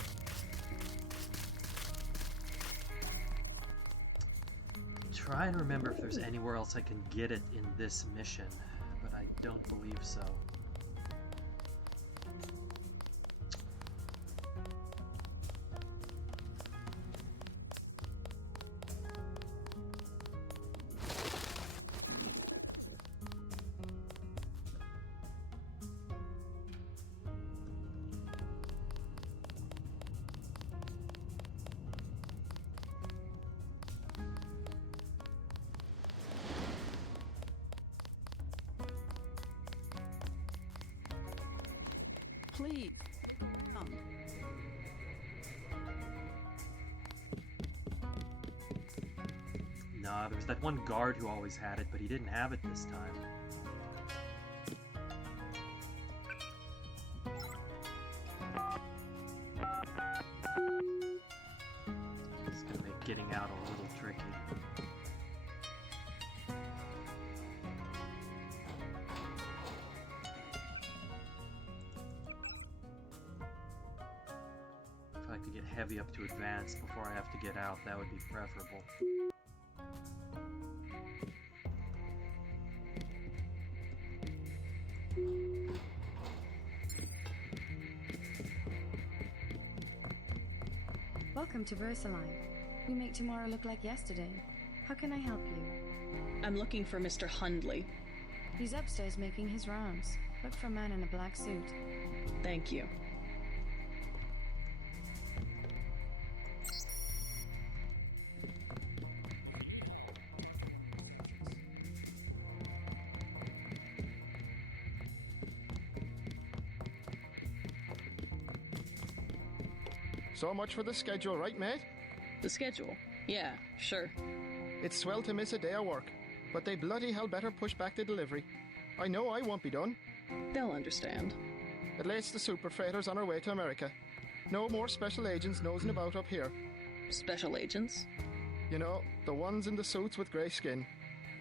Try and remember if there's anywhere else I can get it in this mission, but I don't believe so. Please. Nah, there was that one guard who always had it, but he didn't have it this time. It's gonna make getting out a little tricky. If I could get heavy up to advance before I have to get out, that would be preferable. Welcome to Versailles. We make tomorrow look like yesterday. How can I help you? I'm looking for Mr. Hundley. He's upstairs making his rounds. Look for a man in a black suit. Thank you. So much for the schedule, right, mate? The schedule? Yeah, sure. It's swell to miss a day of work, but they bloody hell better push back the delivery. I know I won't be done. They'll understand. At least the super freighters on our way to America. No more special agents nosing about up here. Special agents? You know, the ones in the suits with grey skin.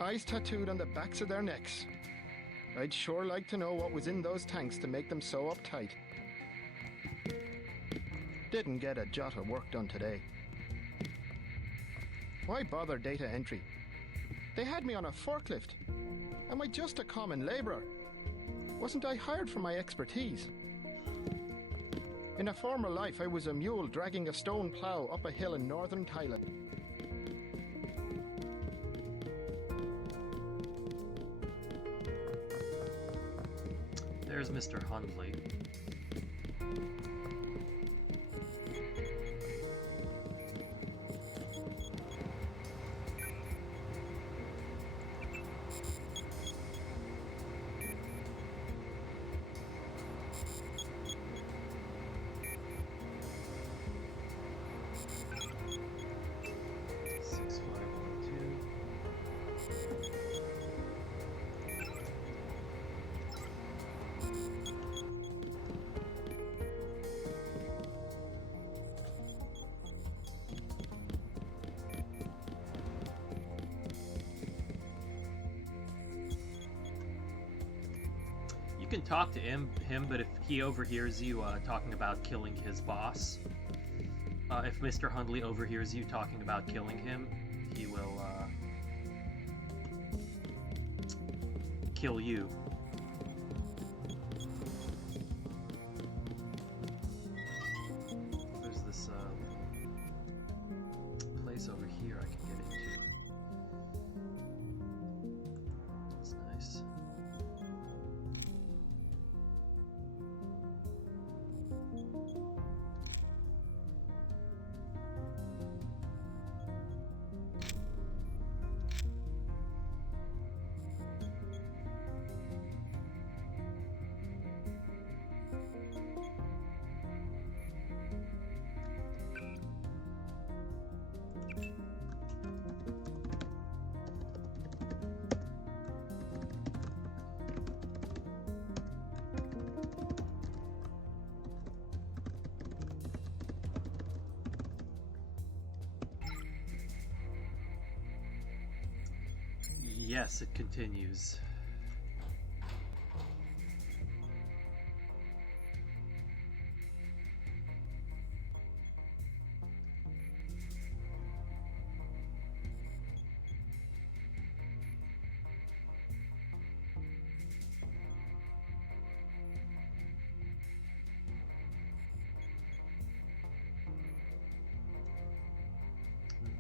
Eyes tattooed on the backs of their necks. I'd sure like to know what was in those tanks to make them so uptight. Didn't get a jot of work done today. Why bother data entry? They had me on a forklift. Am I just a common labourer? Wasn't I hired for my expertise? In a former life, I was a mule dragging a stone plough up a hill in northern Thailand. There's Mr. Hundley. You can talk to him, but if he overhears you talking about killing his boss, if Mr. Hundley overhears you talking about killing him, he will kill you. yes, it continues.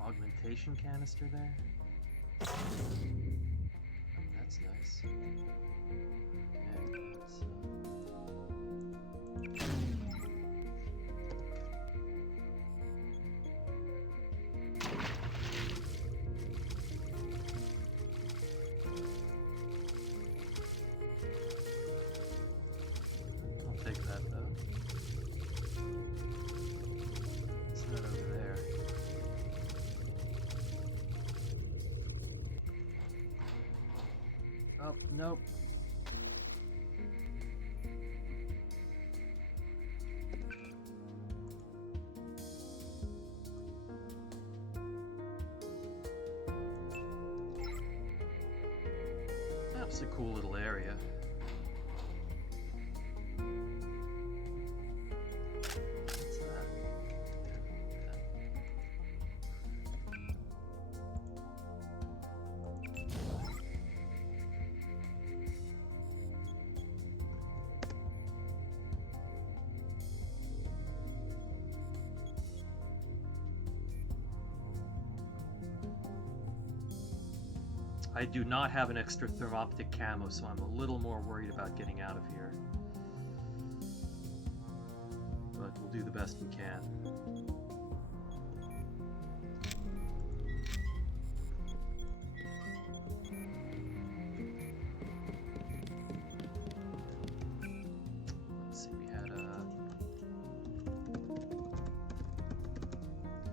Augmentation canister there. That's nice. I'll take that though. It's not over there. Oh, nope. That's a cool little area. What's that? I do not have an extra thermoptic camo, so I'm a little more worried about getting out of here. But we'll do the best we can. Let's see, we had a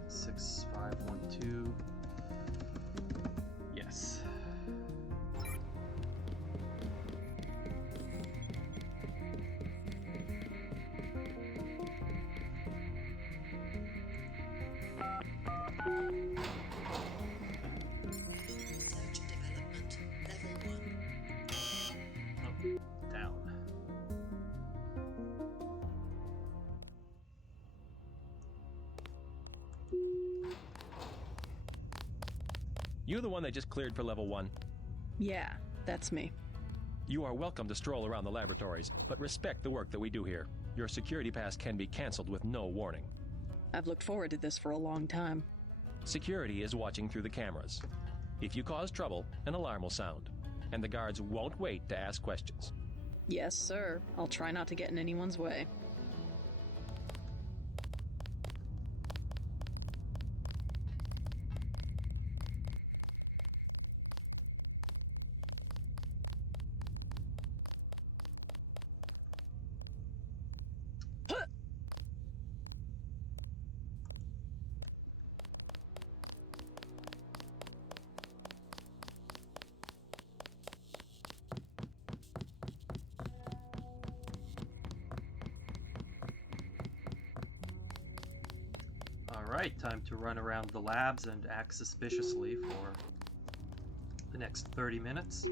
6512. Yes. Down. You the one they just cleared for level 1? Yeah, that's me. You are welcome to stroll around the laboratories, but respect the work that we do here. Your security pass can be canceled with no warning. I've looked forward to this for a long time. Security is watching through the cameras. If you cause trouble, an alarm will sound, and the guards won't wait to ask questions. Yes, sir. I'll try not to get in anyone's way. Alright, time to run around the labs and act suspiciously for the next 30 minutes.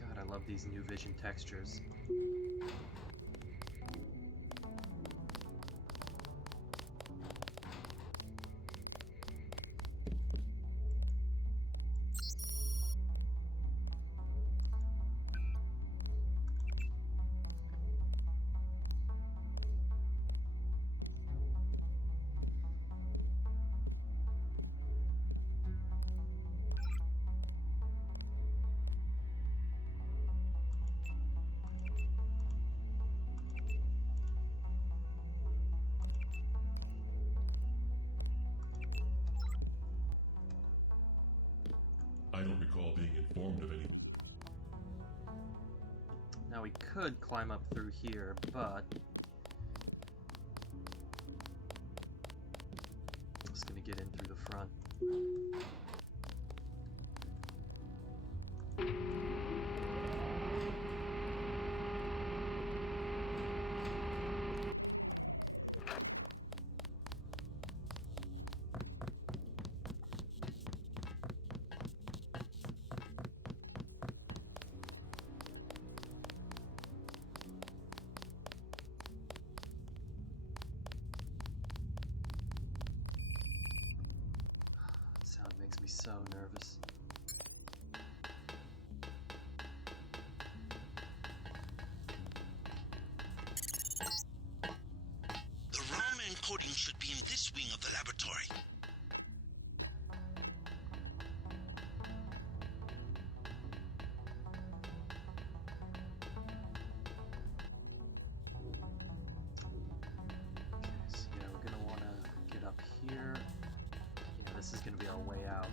God, I love these new vision textures. I don't recall being informed of any. Now we could climb up through here, but just gonna get in through the front. me so nervous. The ROM encoding should be in this wing of the laboratory. So yeah, we're gonna want to get up here. Yeah, this is gonna be our way out.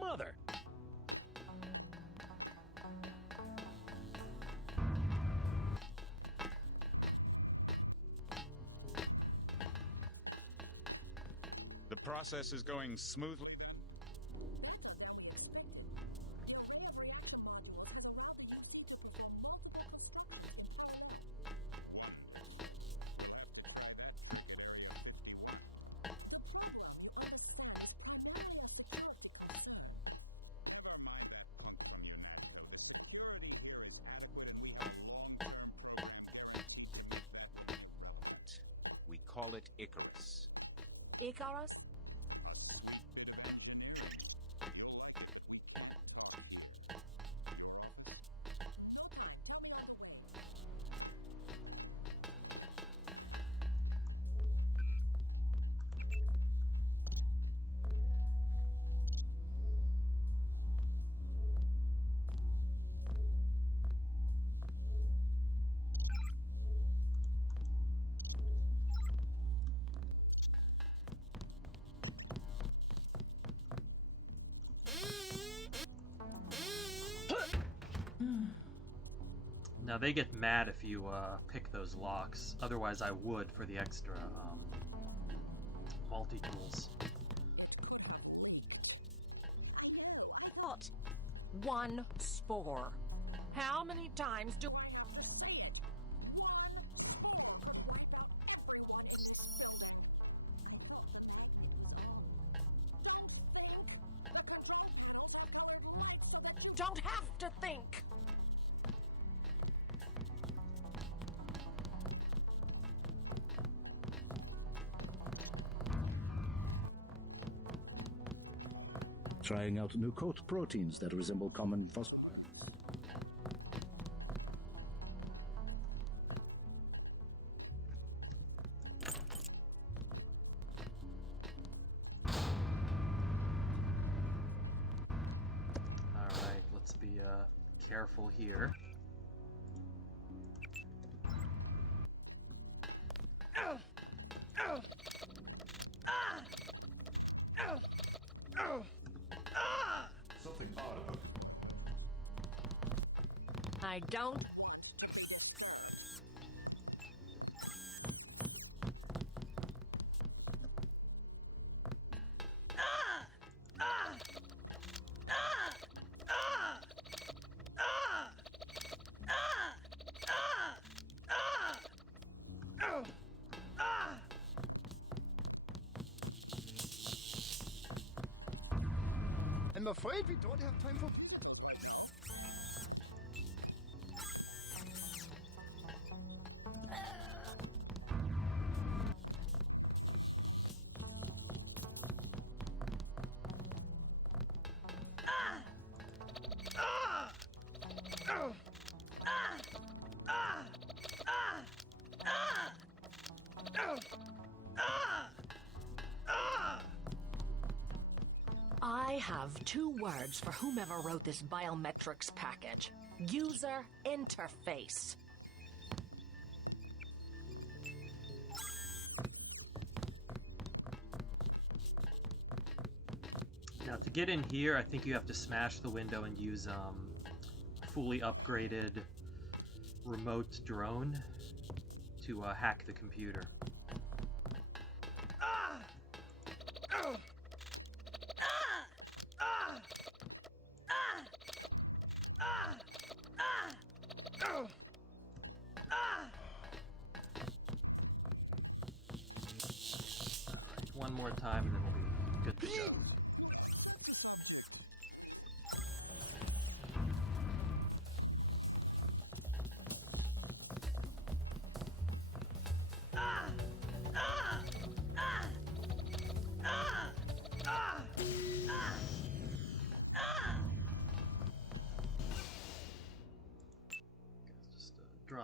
Mother! The process is going smoothly. We call it Icarus. Icarus? Now they get mad if you pick those locks. Otherwise, I would for the extra multi-tools. What? One spore. How many times do... Don't have to think! Trying out new coat proteins that resemble common phos... Alright, let's be careful here. Something odd about I don't... I'm afraid we don't have time for... I have two words for whomever wrote this biometrics package. User interface. Now to get in here, I think you have to smash the window and use fully upgraded remote drone to hack the computer. One more time and then we'll be good to go.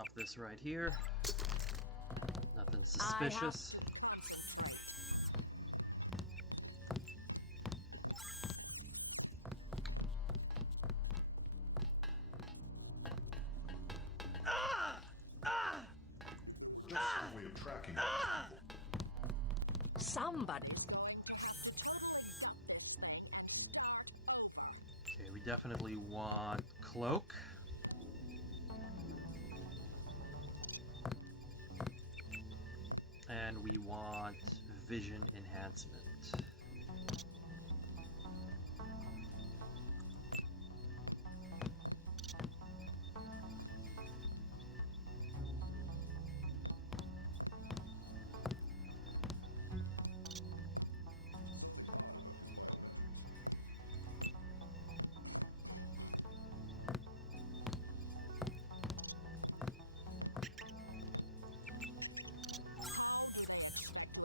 Drop this right here. Nothing suspicious. Just a way of tracking Somebody. Okay, we definitely want cloak. And we want vision enhancement.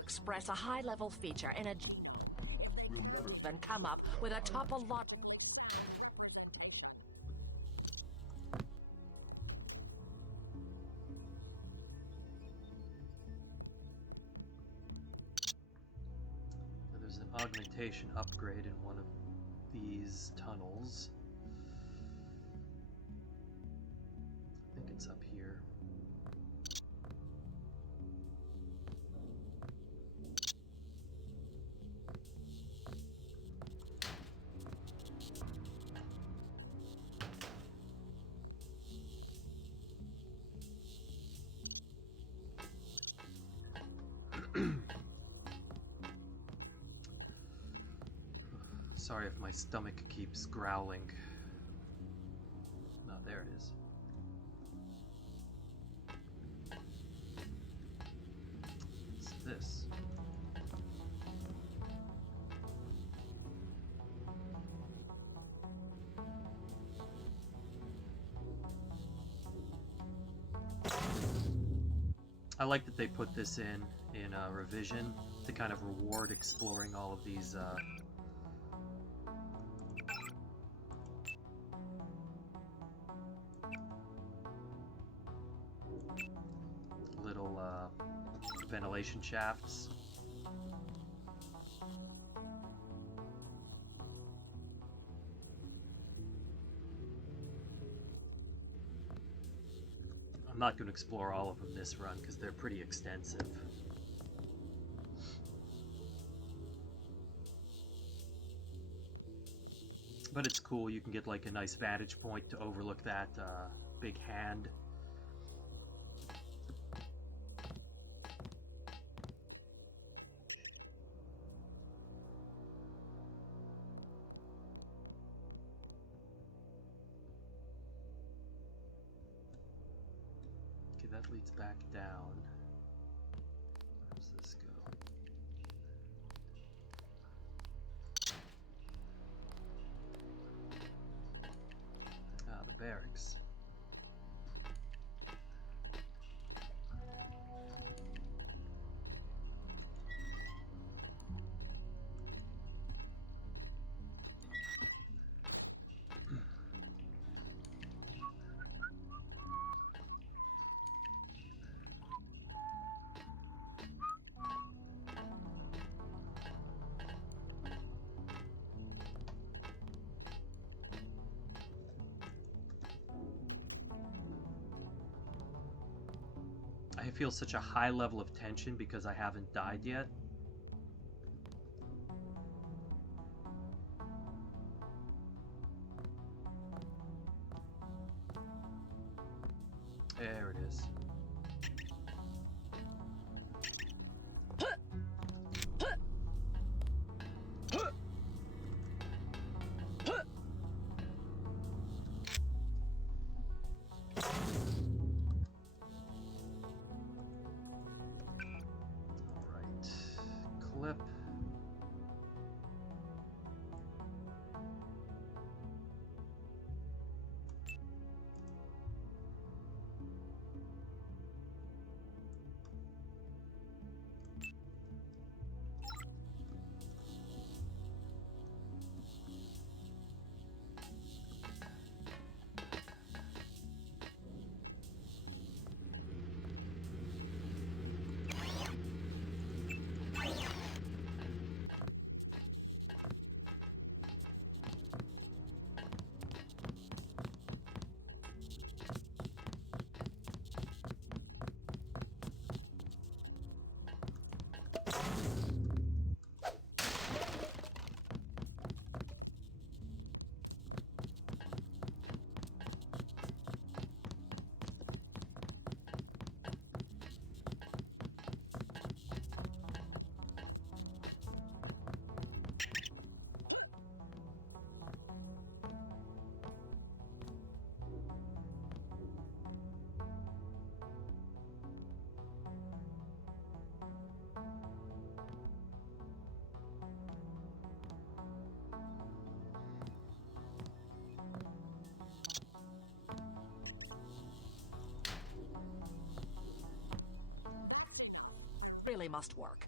Express a high-level feature in a... We'll never... Then come up with a topological... There's an augmentation upgrade in one of these tunnels. I think it's up here. Sorry if my stomach keeps growling. No, there it is. What's this? I like that they put this in revision to kind of reward exploring all of these little ventilation shafts. I'm not going to explore all of them this run because they're pretty extensive. But it's cool, you can get like a nice vantage point to overlook that big hand. Okay, that leads back down. Where does this go? Ah, the barracks. I feel such a high level of tension because I haven't died yet. There it is. Clip. simply must work.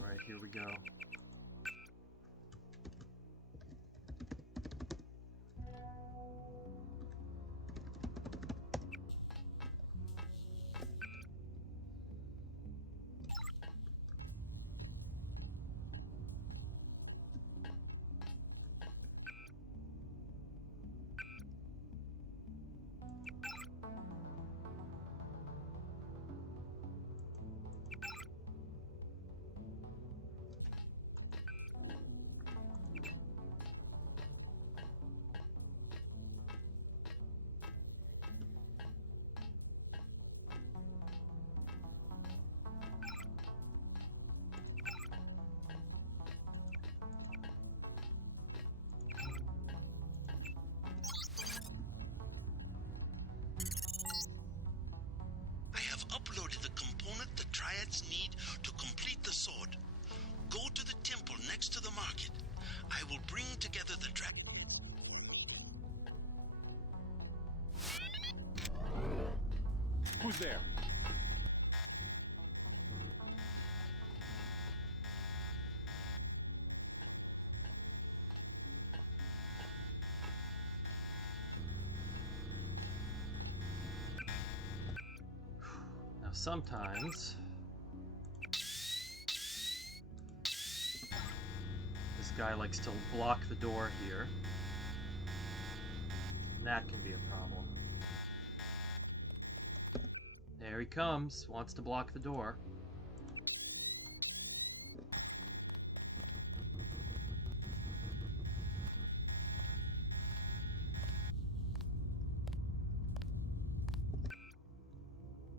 Alright, here we go. I have uploaded the component the Triads need to complete the sword. Go to the temple next to the market. I will bring together the Who's there? Now sometimes this guy likes to block the door here. That can be a problem. There he comes, wants to block the door.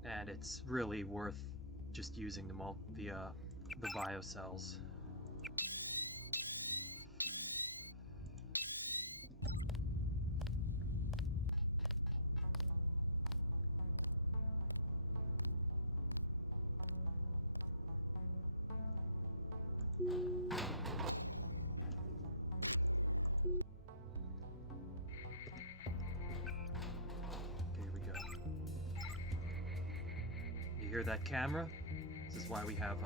And it's really worth just using the biocells. Here we go. You hear that camera? This is why we have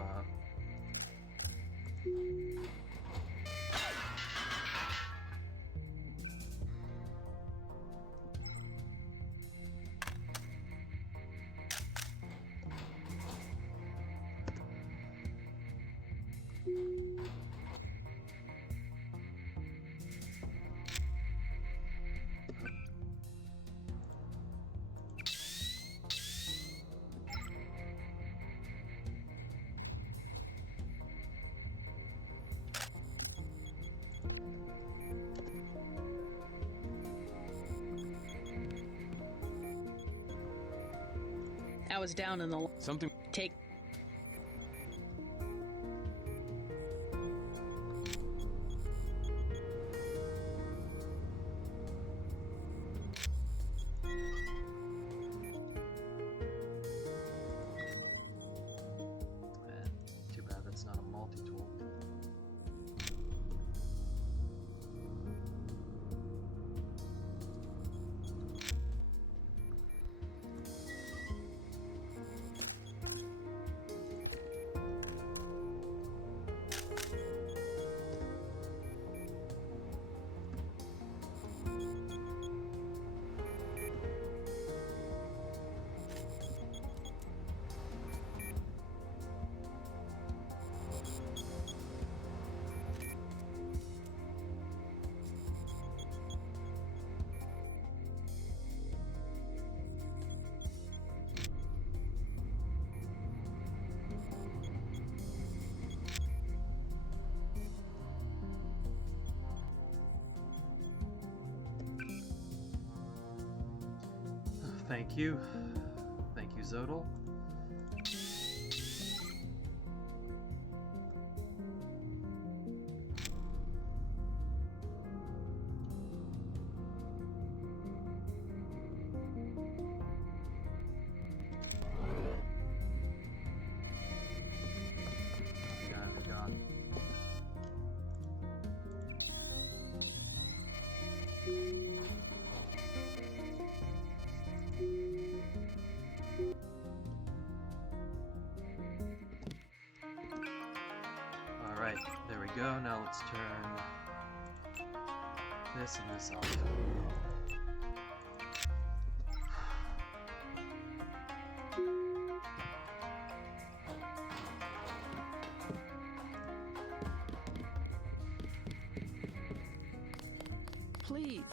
I was down in the something. Take. too bad that's not a multi-tool. Thank you. Thank you, Zodal. Alright, there we go. Now let's turn this and this off. Please.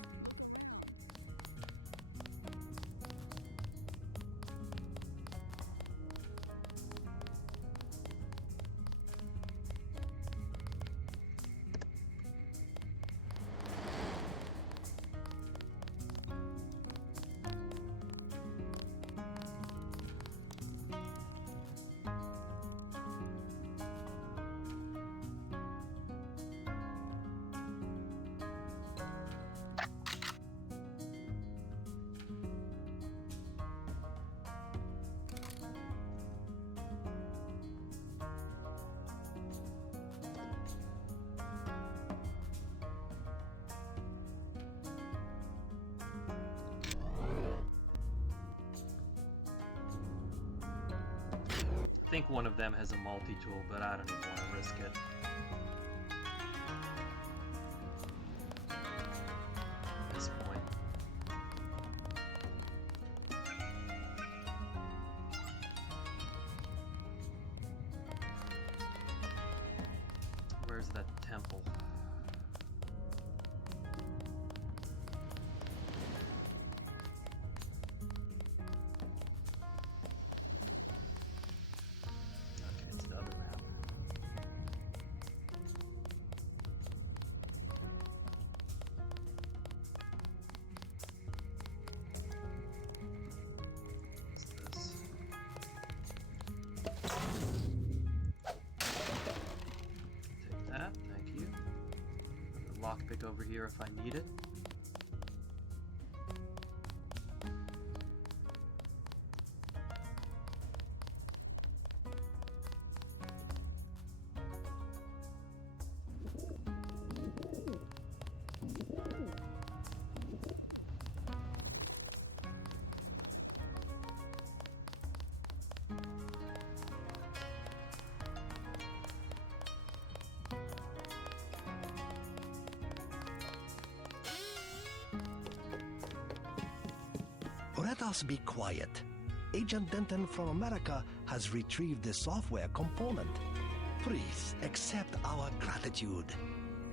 I think one of them has a multi-tool, but I don't even want to risk it. At this point. Where's that temple? Lockpick over here if I need it. Let us be quiet. Agent Denton from America has retrieved the software component. Please accept our gratitude.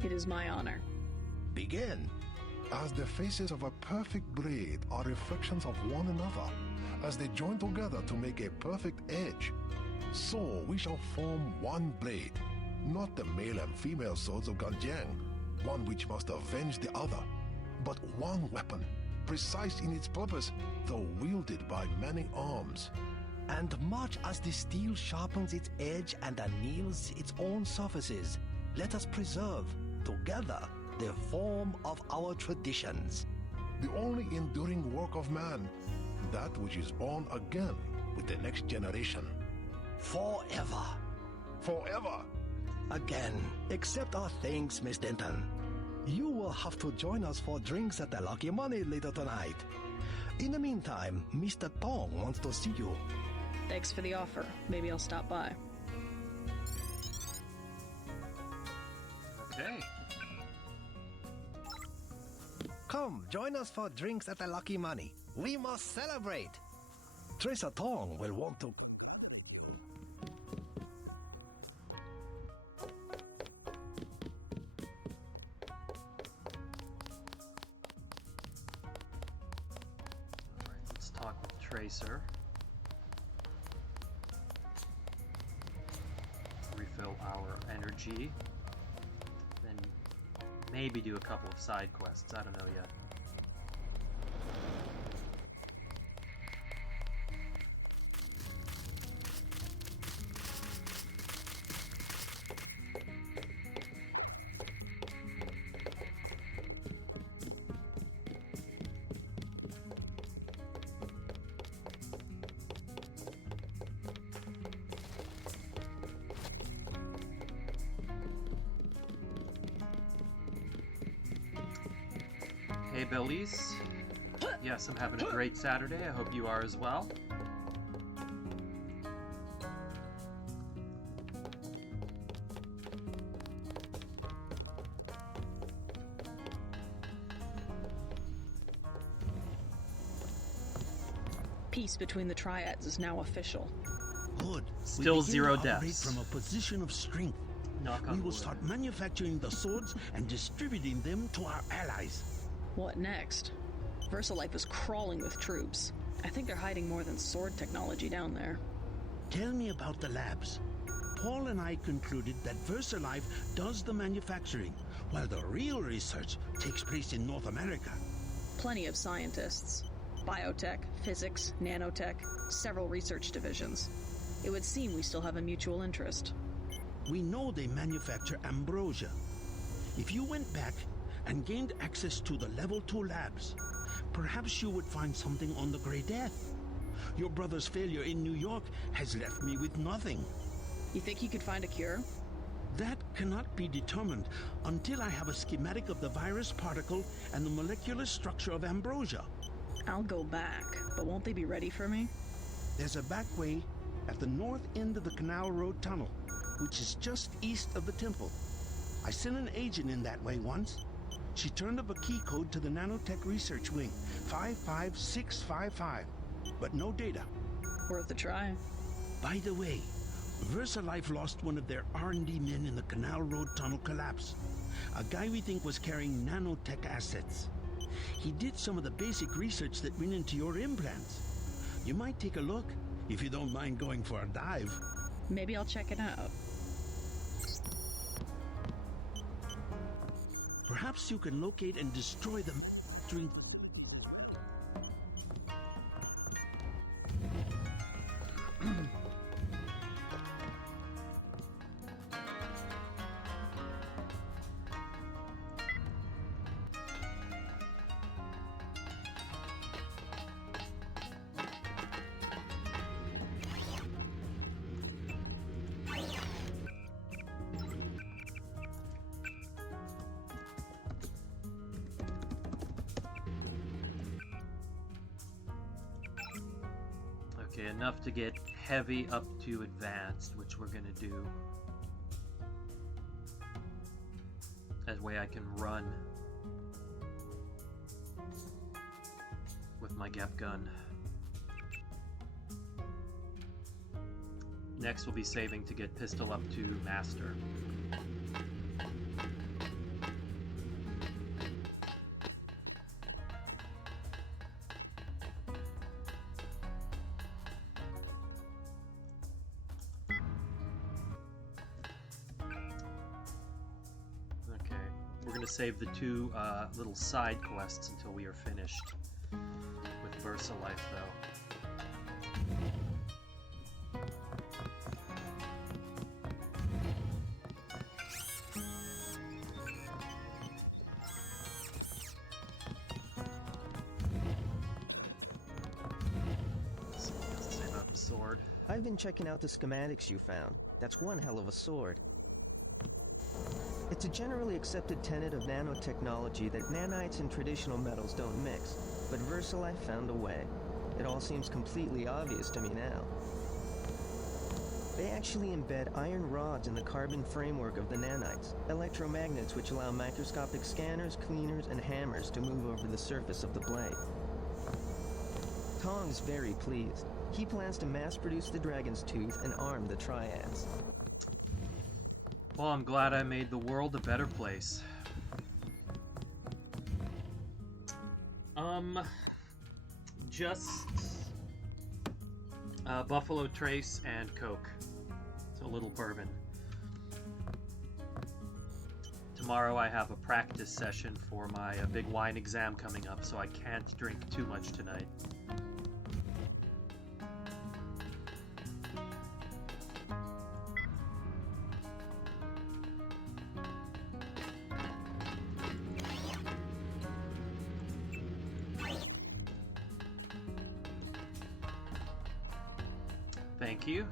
It is my honor. Begin. As the faces of a perfect blade are reflections of one another, as they join together to make a perfect edge, so we shall form one blade, not the male and female swords of Ganjiang, one which must avenge the other, but one weapon, precise in its purpose, though wielded by many arms. And much as the steel sharpens its edge and anneals its own surfaces, let us preserve, together, the form of our traditions. The only enduring work of man, that which is born again with the next generation. Forever. Forever. Again, accept our thanks, Miss Denton. You will have to join us for drinks at the Lucky Money later tonight. In the meantime, Mr. Tong wants to see you. Thanks for the offer. Maybe I'll stop by. Okay. Come, join us for drinks at the Lucky Money. We must celebrate. Teresa Tong will want to... Tracer. Refill our energy. Then maybe do a couple of side quests. I don't know yet. Hey, Belize. Yes, I'm having a great Saturday. I hope you are as well. Peace between the triads is now official. Good. Still we begin 0 to operate deaths. from a position of strength. Knock on We will wood. start manufacturing the swords and distributing them to our allies. What next? VersaLife is crawling with troops. I think they're hiding more than sword technology down there. Tell me about the labs. Paul and I concluded that VersaLife does the manufacturing, while the real research takes place in North America. Plenty of scientists. Biotech, physics, nanotech, several research divisions. It would seem we still have a mutual interest. We know they manufacture ambrosia. If you went back and gained access to the Level 2 labs, perhaps you would find something on the Grey Death. Your brother's failure in New York has left me with nothing. You think you could find a cure? That cannot be determined until I have a schematic of the virus particle and the molecular structure of ambrosia. I'll go back, but won't they be ready for me? There's a back way at the north end of the Canal Road Tunnel, which is just east of the temple. I sent an agent in that way once. She turned up a key code to the nanotech research wing, 55655, but no data. Worth a try. By the way, VersaLife lost one of their R&D men in the Canal Road Tunnel collapse. A guy we think was carrying nanotech assets. He did some of the basic research that went into your implants. You might take a look, if you don't mind going for a dive. Maybe I'll check it out. Perhaps you can locate and destroy them during... Okay, enough to get heavy up to advanced, which we're gonna do. That way I can run with my Gep gun. Next we'll be saving to get pistol up to master. Save the two little side quests until we are finished with VersaLife, though. Let's see what it has to say about the sword. I've been checking out the schematics you found. That's one hell of a sword. It's a generally accepted tenet of nanotechnology that nanites and traditional metals don't mix, but VersaLife found a way. It all seems completely obvious to me now. They actually embed iron rods in the carbon framework of the nanites, electromagnets which allow microscopic scanners, cleaners, and hammers to move over the surface of the blade. Tong's very pleased. He plans to mass-produce the Dragon's Tooth and arm the Triads. Well, I'm glad I made the world a better place. Just Buffalo Trace and Coke. So a little bourbon. Tomorrow I have a practice session for my big wine exam coming up, so I can't drink too much tonight. Thank you.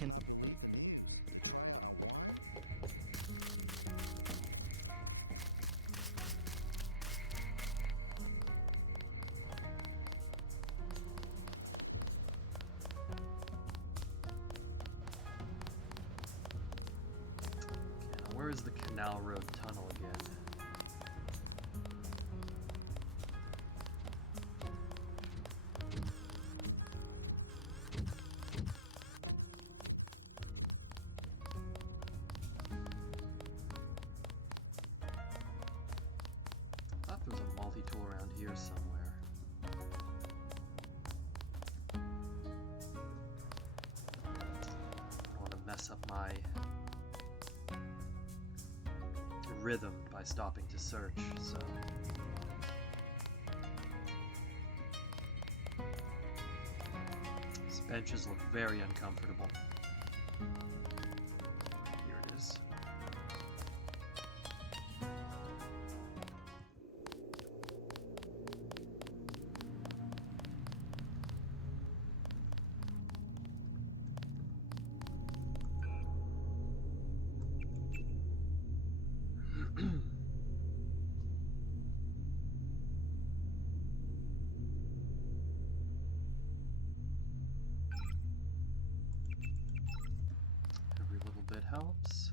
can. Okay, now where is the Canal Road tunnel again? I thought there was a multi-tool around here somewhere. I don't want to mess up my rhythm by stopping to search, so... These benches look very uncomfortable. Here it is. Every little bit helps.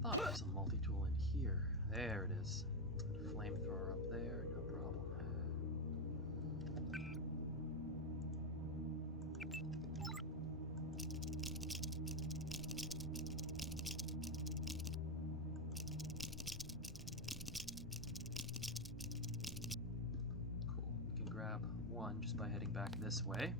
Thought there was a multi-tool in here. There it is. Flamethrower up there, no problem. Cool. We can grab one just by heading back this way.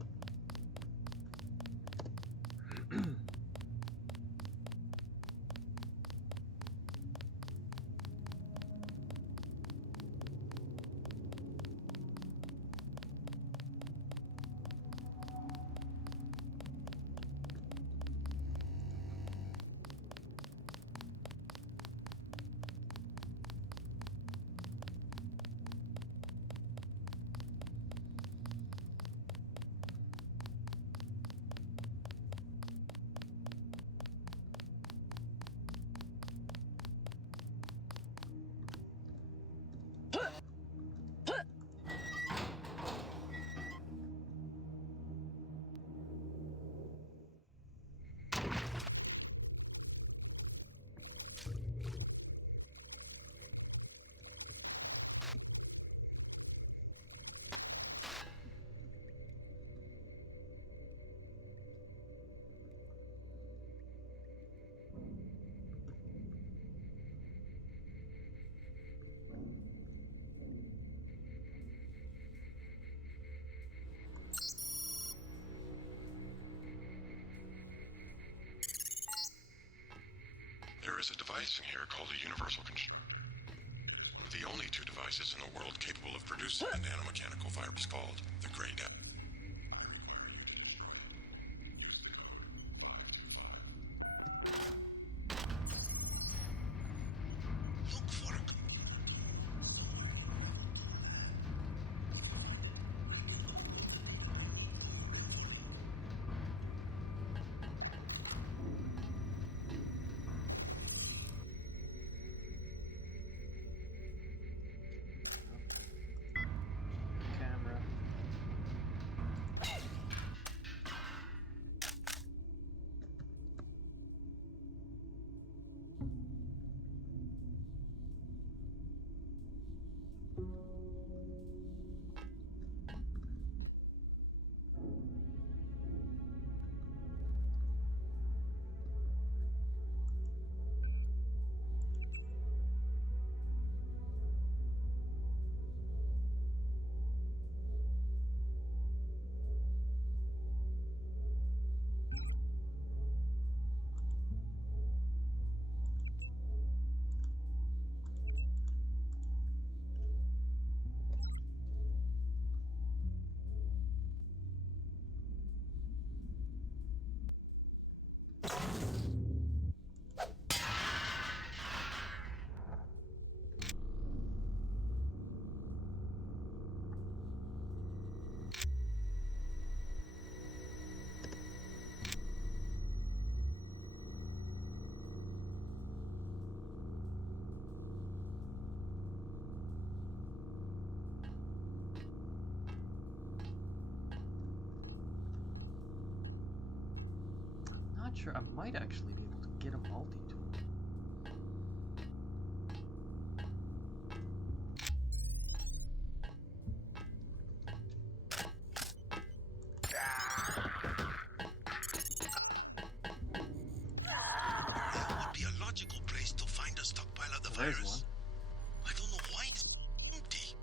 There is a device in here called a universal control. The only two devices in the world capable of producing the nanomechanical fire is called the Grey Death. Look for a... Camera. sure. I might actually be able to get a multi-tool. There's one. I don't know why it's empty.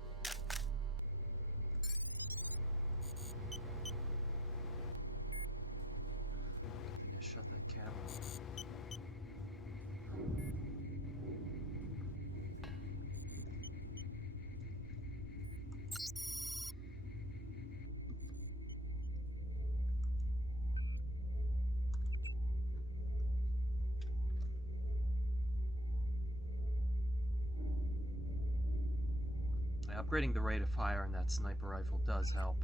I think I shut that camera. Upgrading the rate of fire on that sniper rifle does help.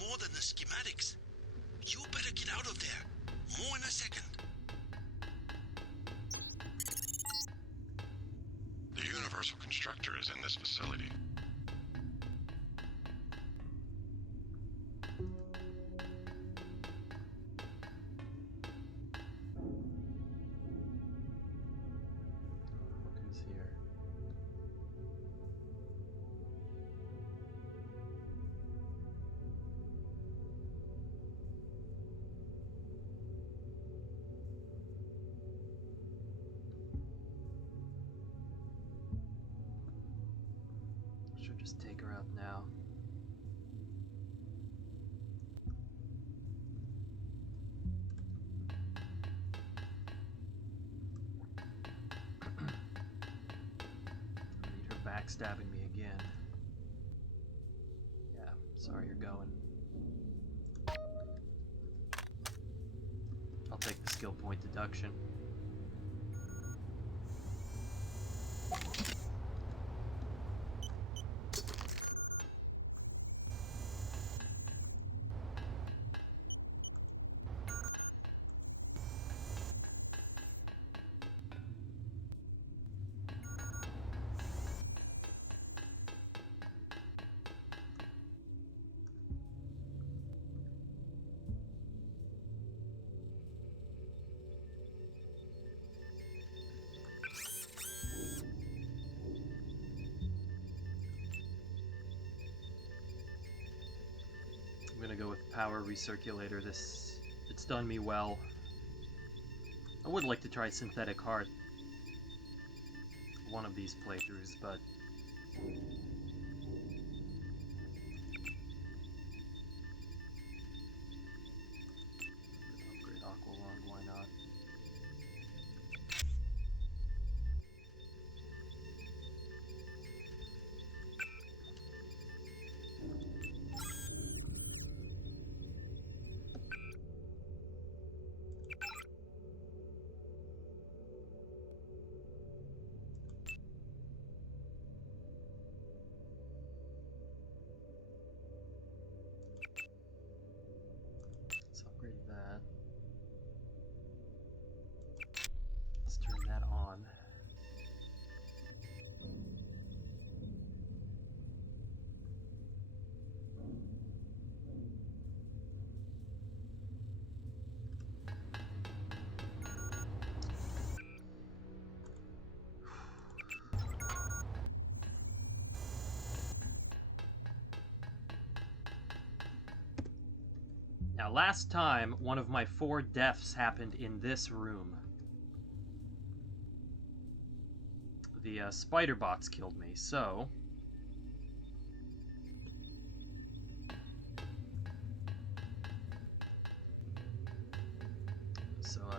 More than the schematics. You better get out of there. More in a second. The Universal Constructor is in this facility. Look who's here. Should just take her out now. I need her backstabbing me again. Yeah, sorry you're going. I'll take the skill point deduction. I'm gonna go with power recirculator. It's done me well. I would like to try synthetic heart one of these playthroughs, but upgrade Aqua Lung, why not? Now, last time, one of my 4 deaths happened in this room. The spider bots killed me, so...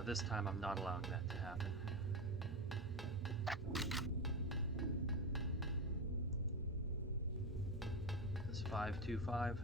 this time I'm not allowing that to happen. This 525.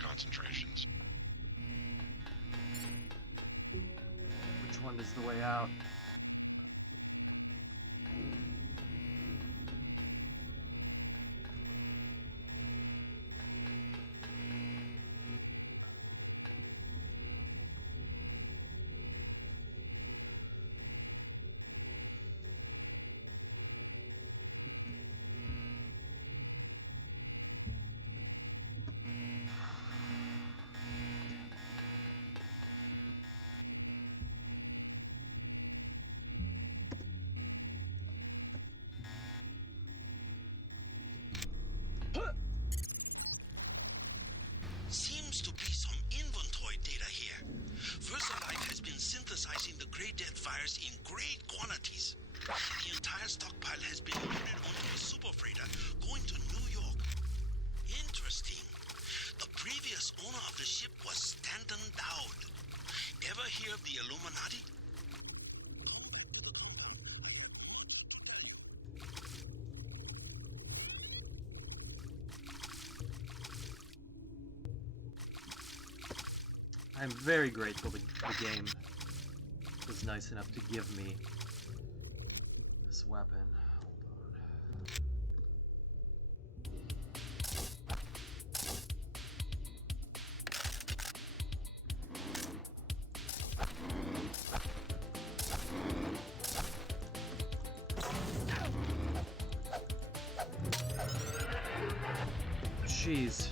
Concentrations. Which one is the way out? Seems to be some inventory data here. Versalite has been synthesizing the Grey Death virus in great quantities. The entire stockpile has been loaded onto a super freighter going to New York. Interesting. The previous owner of the ship was Stanton Dowd. Ever hear of the Illuminati? I'm very grateful the game was nice enough to give me this weapon. Jeez.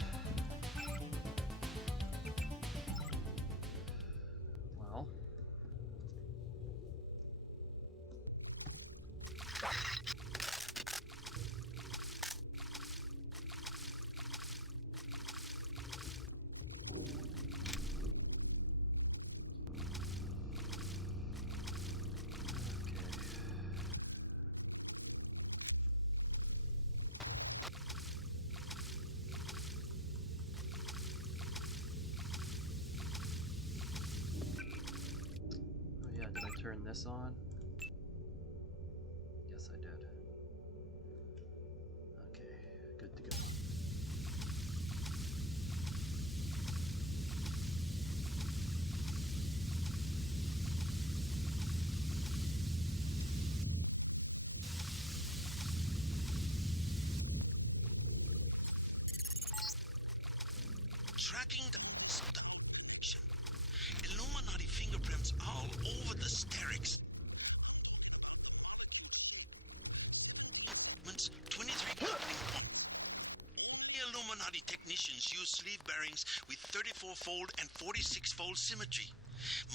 Well. Did I turn this on? Yes, I did. Okay, good to go. Tracking the Illuminati fingerprints all over the Sterix. 23 company. The Illuminati technicians use sleeve bearings with 34-fold and 46-fold symmetry.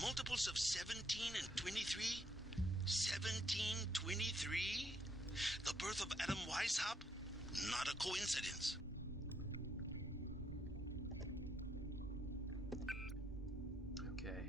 Multiples of 17 and 23. 17, 23. The birth of Adam Weishaupt? Not a coincidence. Okay.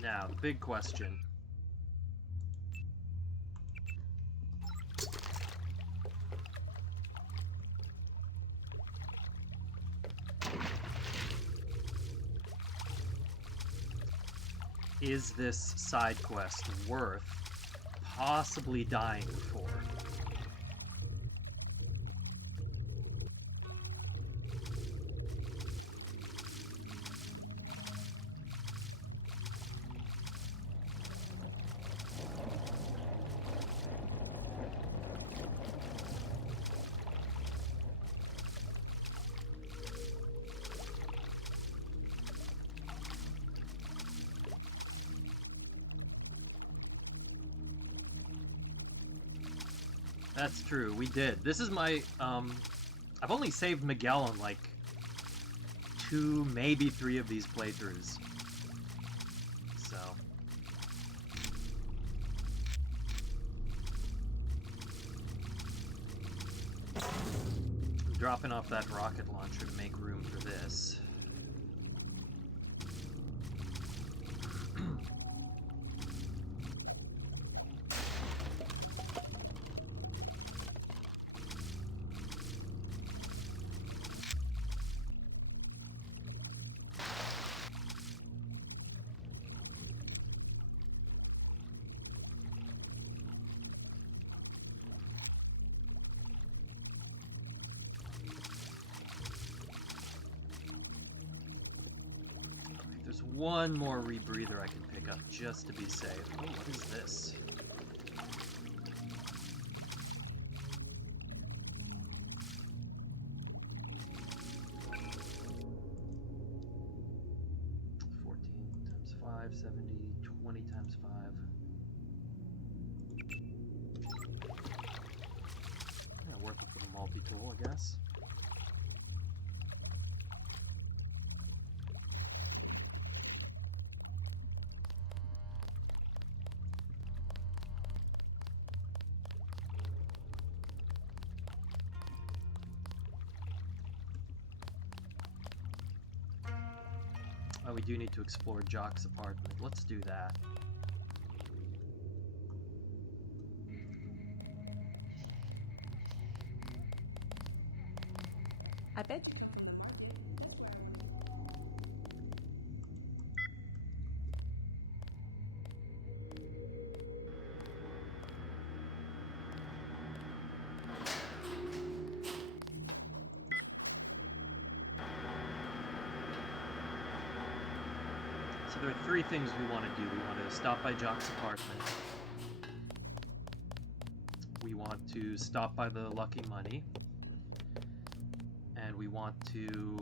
Now, the big question. Is this side quest worth possibly dying for? That's true, we did. This is my, I've only saved Miguel on, like, 2, maybe 3 of these playthroughs. So. I'm dropping off that rocket launcher to make room for this. There's one more rebreather I can pick up just to be safe. Oh, what is this? Times 5, 70, 20 times 5. Yeah, worth it for the multi-tool, I guess. Oh, we do need to explore Jock's apartment. Let's do that. I bet. So there are 3 things we want to do. We want to stop by Jock's apartment. We want to stop by the Lucky Money. And we want to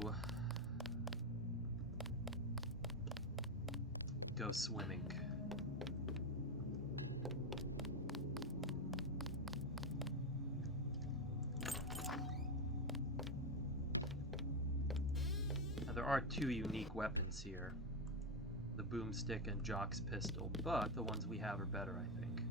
go swimming. Now there are 2 unique weapons here. The boomstick and Jock's pistol, but the ones we have are better, I think.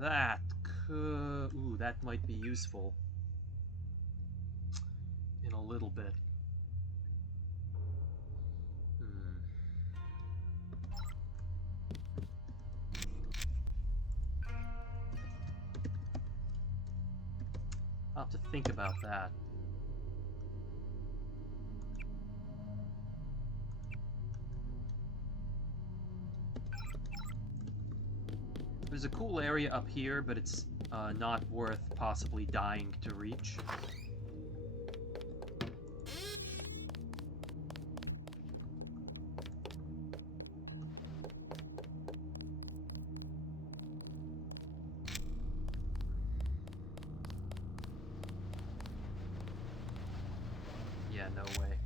That could... Ooh, that might be useful. In a little bit. I'll have to think about that. There's a cool area up here, but it's not worth possibly dying to reach. Yeah, no way.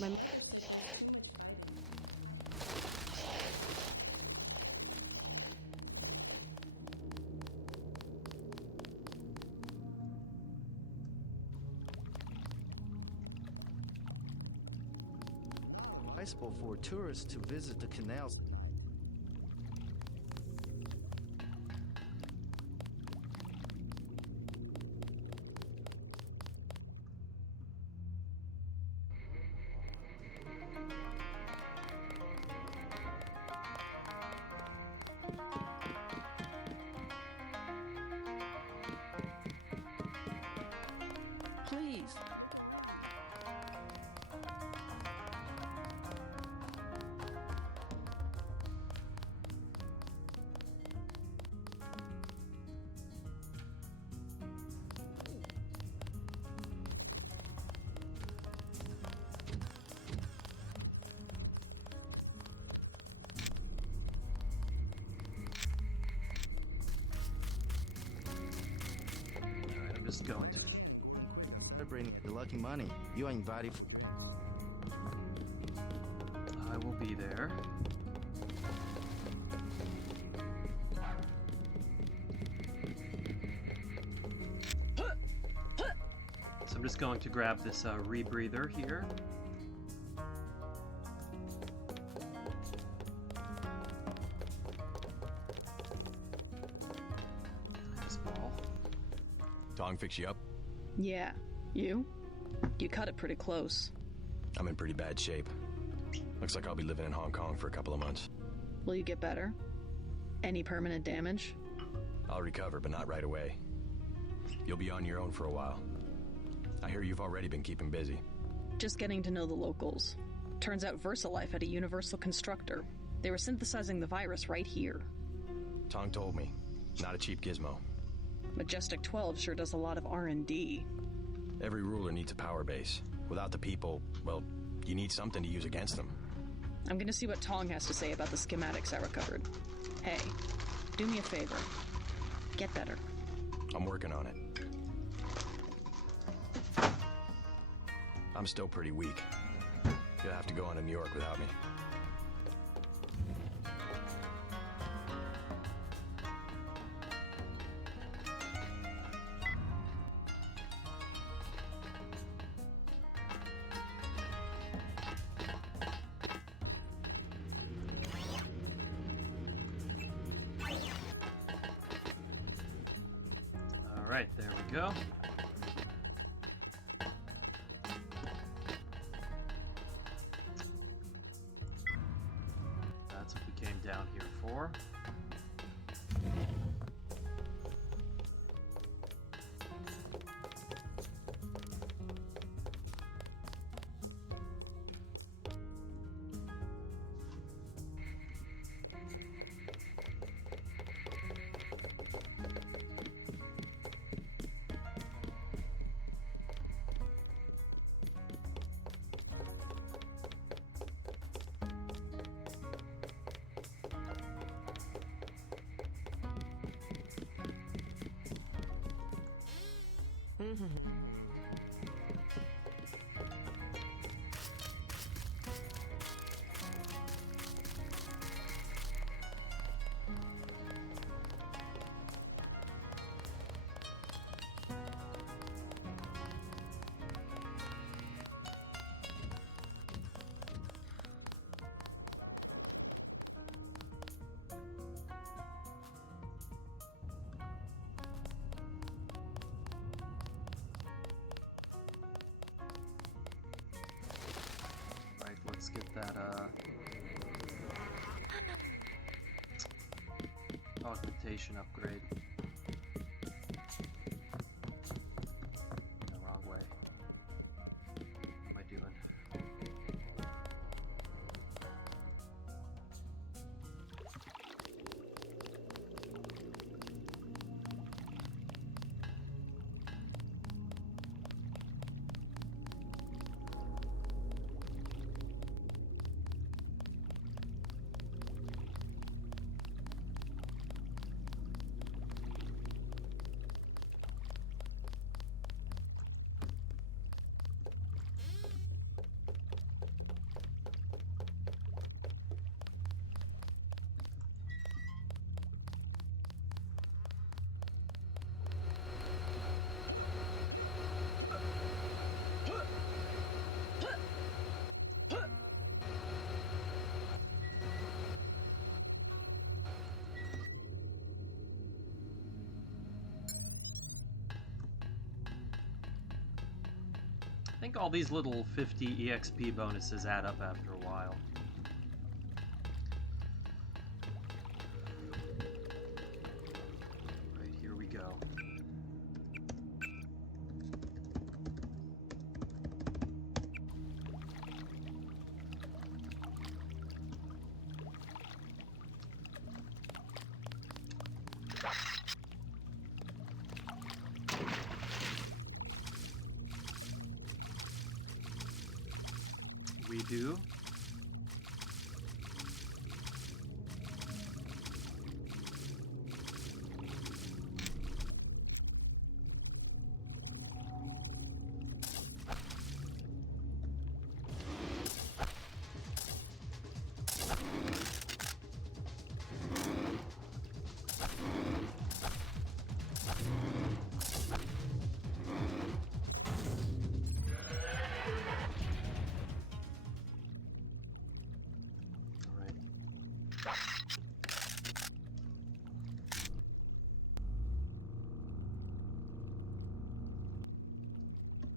My Possible for tourists to visit the canals. Please. Alright, I'm just going to... Bring the lucky money. You are invited. I will be there. So I'm just going to grab this rebreather here. Nice ball. Tong fix you up? Yeah. You? You cut it pretty close. I'm in pretty bad shape. Looks like I'll be living in Hong Kong for a couple of months. Will you get better? Any permanent damage? I'll recover, but not right away. You'll be on your own for a while. I hear you've already been keeping busy. Just getting to know the locals. Turns out VersaLife had a universal constructor. They were synthesizing the virus right here. Tong told me. Not a cheap gizmo. Majestic 12 sure does a lot of R&D. Every ruler needs a power base. Without the people, well, you need something to use against them. I'm gonna see what Tong has to say about the schematics I recovered. Hey, do me a favor. Get better. I'm working on it. I'm still pretty weak. You'll have to go on to New York without me. Alright, there we go. That's what we came down here for. Right, let's get that augmentation upgrade. The wrong way. What am I doing? I think all these little 50 EXP bonuses add up after a while. Right, here we go. We do.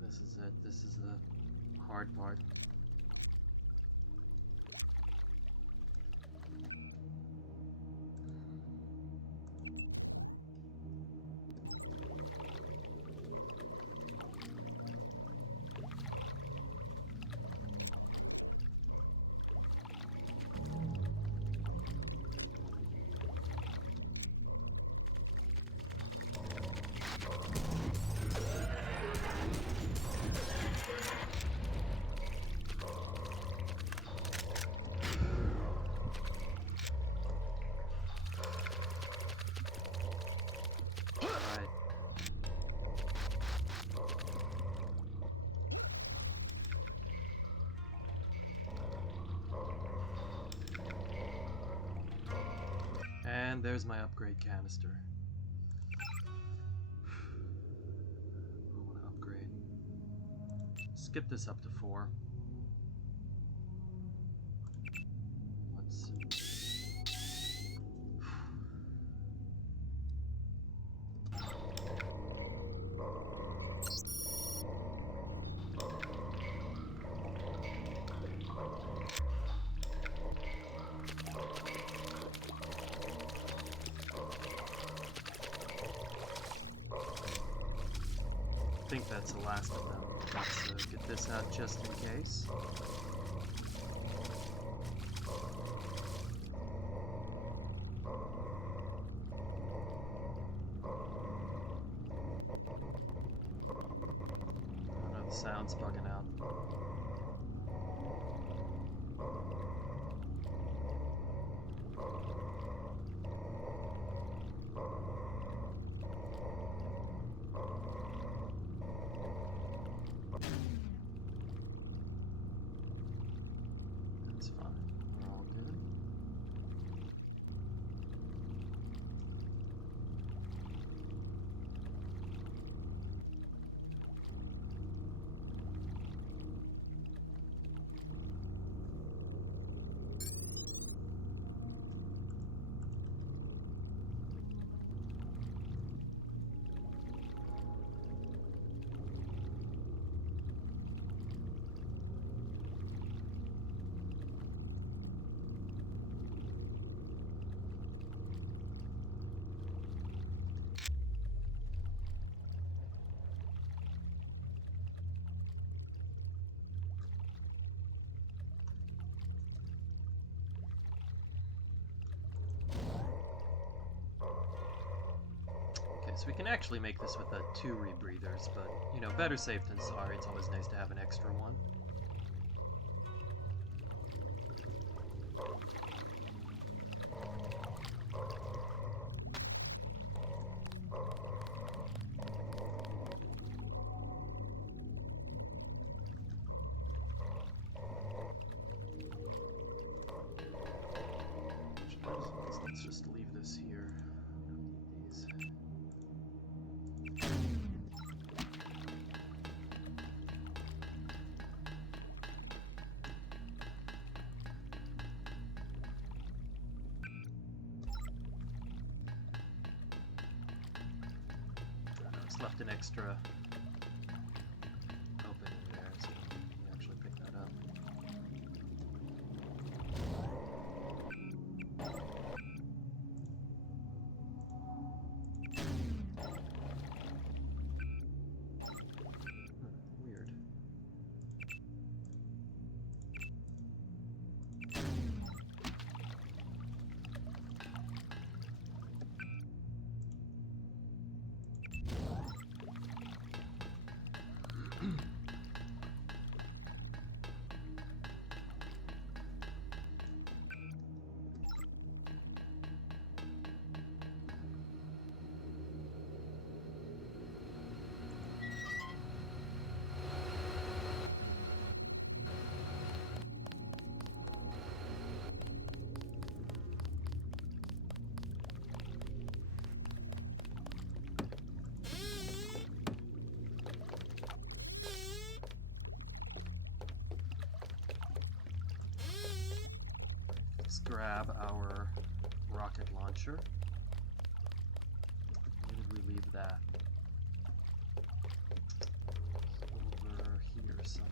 This is it. This is the hard part. And there's my upgrade canister. I want to upgrade. Skip this up to 4. Let's... I think that's the last of them. Let's get this out just in case. Oh no, the sound's bugging out. That's fine. We're all good. So we can actually make this with 2 rebreathers, but, you know, better safe than sorry. It's always nice to have an extra one. Let's just leave this here. These. Left an extra opening there, Let's grab our rocket launcher. Where did we leave that? Over here somewhere.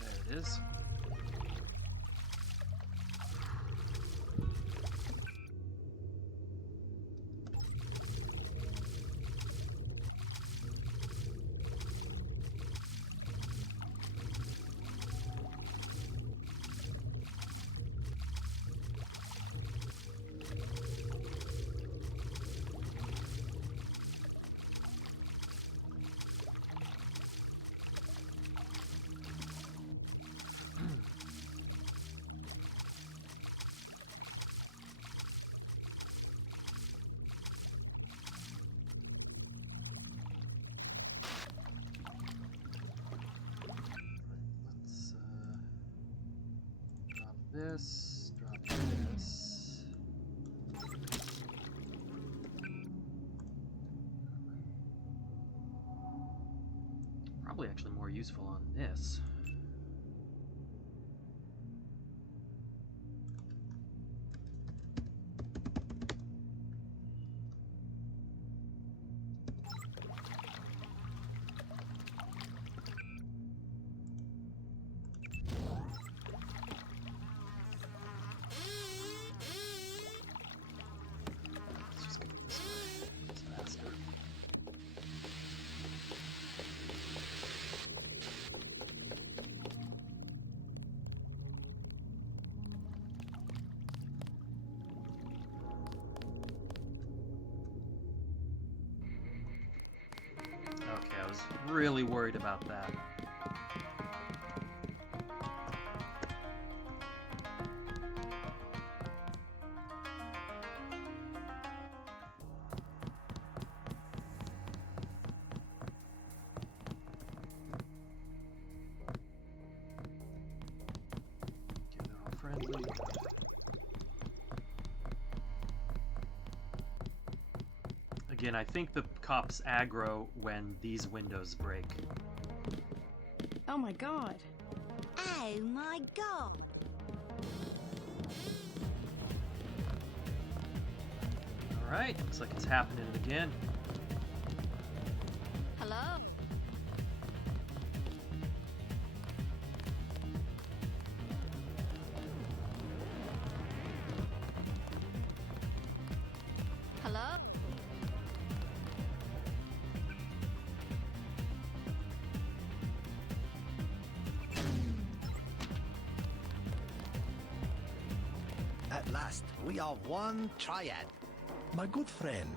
There it is. This, drop this. Probably actually more useful on this. Okay, I was really worried about that. Okay, they're all friendly. Again, I think the cops aggro when these windows break. Oh my god. Oh my god. Alright, looks like it's happening again. Hello? Hello? At last, we are one triad. My good friend,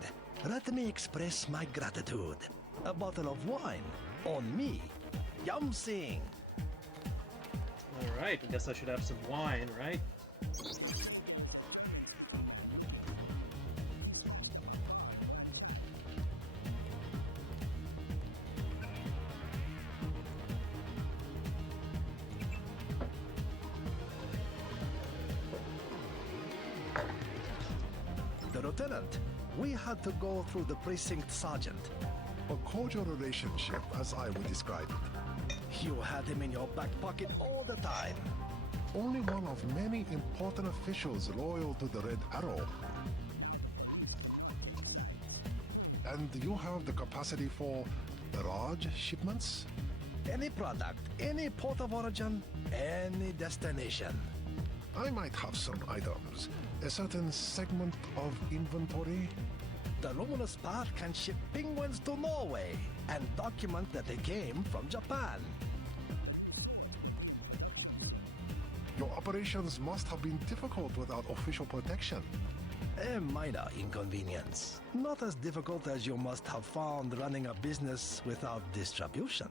let me express my gratitude. A bottle of wine on me. Yum sing. Alright, I guess I should have some wine, right? The lieutenant, we had to go through the precinct sergeant. A cordial relationship, as I would describe it. You had him in your back pocket all the time. Only one of many important officials loyal to the Red Arrow. And you have the capacity for large shipments? Any product, any port of origin, any destination. I might have some items. A certain segment of inventory. The luminous path can ship penguins to Norway and document that they came from Japan. Your operations must have been difficult without official protection. A minor inconvenience. Not as difficult as you must have found running a business without distribution.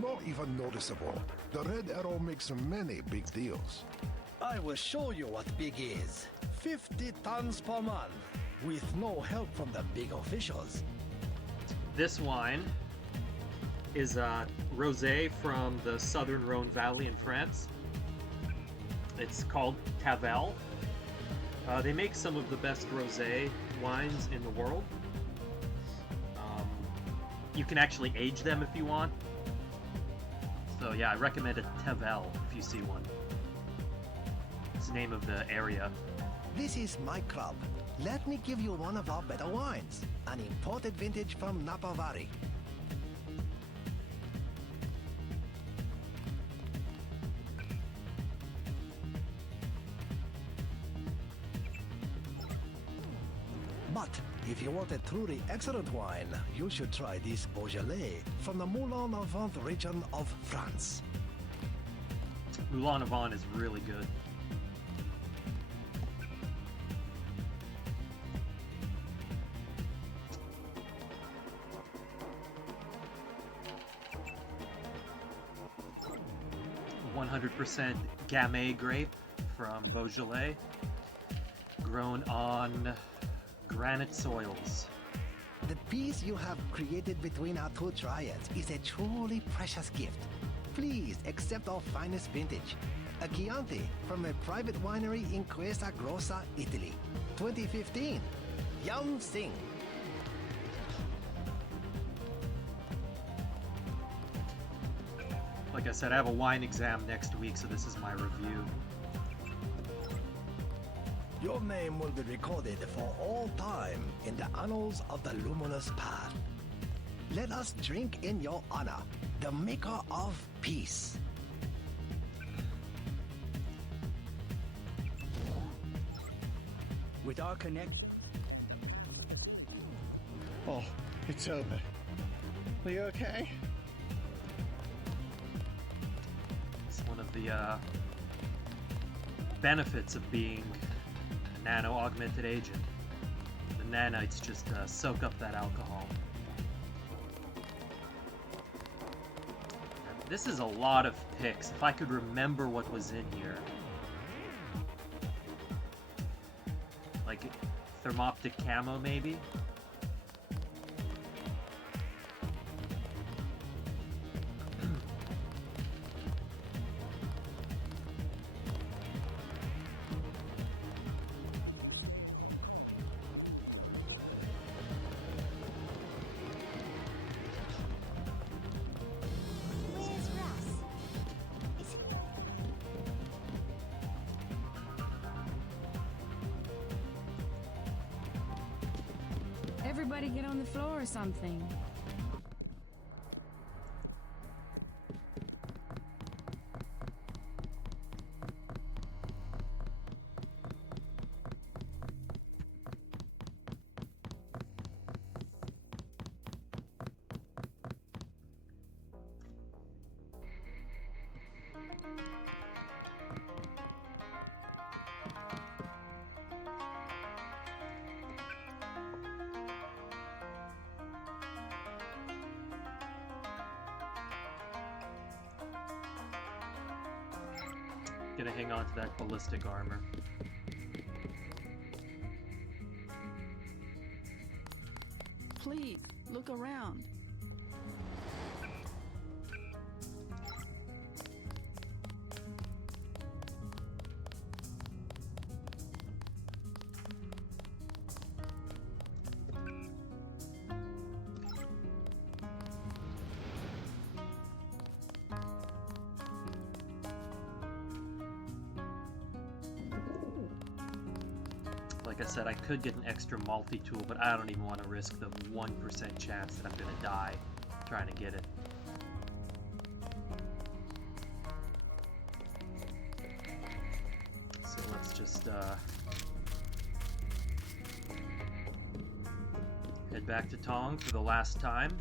Not even noticeable. The Red Arrow makes many big deals. I will show you what big is. 50 tons per month, with no help from the big officials. This wine is rosé from the southern Rhone Valley in France. It's called Tavel. They make some of the best rosé wines in the world. You can actually age them if you want. So yeah, I recommend a Tavel if you see one. It's the name of the area. This is my club. Let me give you one of our better wines. An imported vintage from Napa Valley. But if you want a truly excellent wine, you should try this Beaujolais from the Moulin-à-Vent region of France. Moulin-à-Vent is really good. %100% Gamay grape from Beaujolais, grown on granite soils. The peace you have created between our two triads is a truly precious gift. Please accept our finest vintage, a Chianti from a private winery in Questa Grossa, Italy, 2015. Yum Sing. Like I said, I have a wine exam next week, so this is my review. Your name will be recorded for all time in the annals of the luminous path. Let us drink in your honor, the maker of peace. With our connect... Oh, it's over. Are you okay? It's one of the benefits of being a nano-augmented agent. The nanites just soak up that alcohol. This is a lot of picks. If I could remember what was in here. Like thermoptic camo, maybe? Everybody get on the floor or something. Gonna hang on to that ballistic armor. Please, look around. Like I said, I could get an extra multi-tool, but I don't even want to risk the 1% chance that I'm gonna die trying to get it. So let's just head back to Tong for the last time.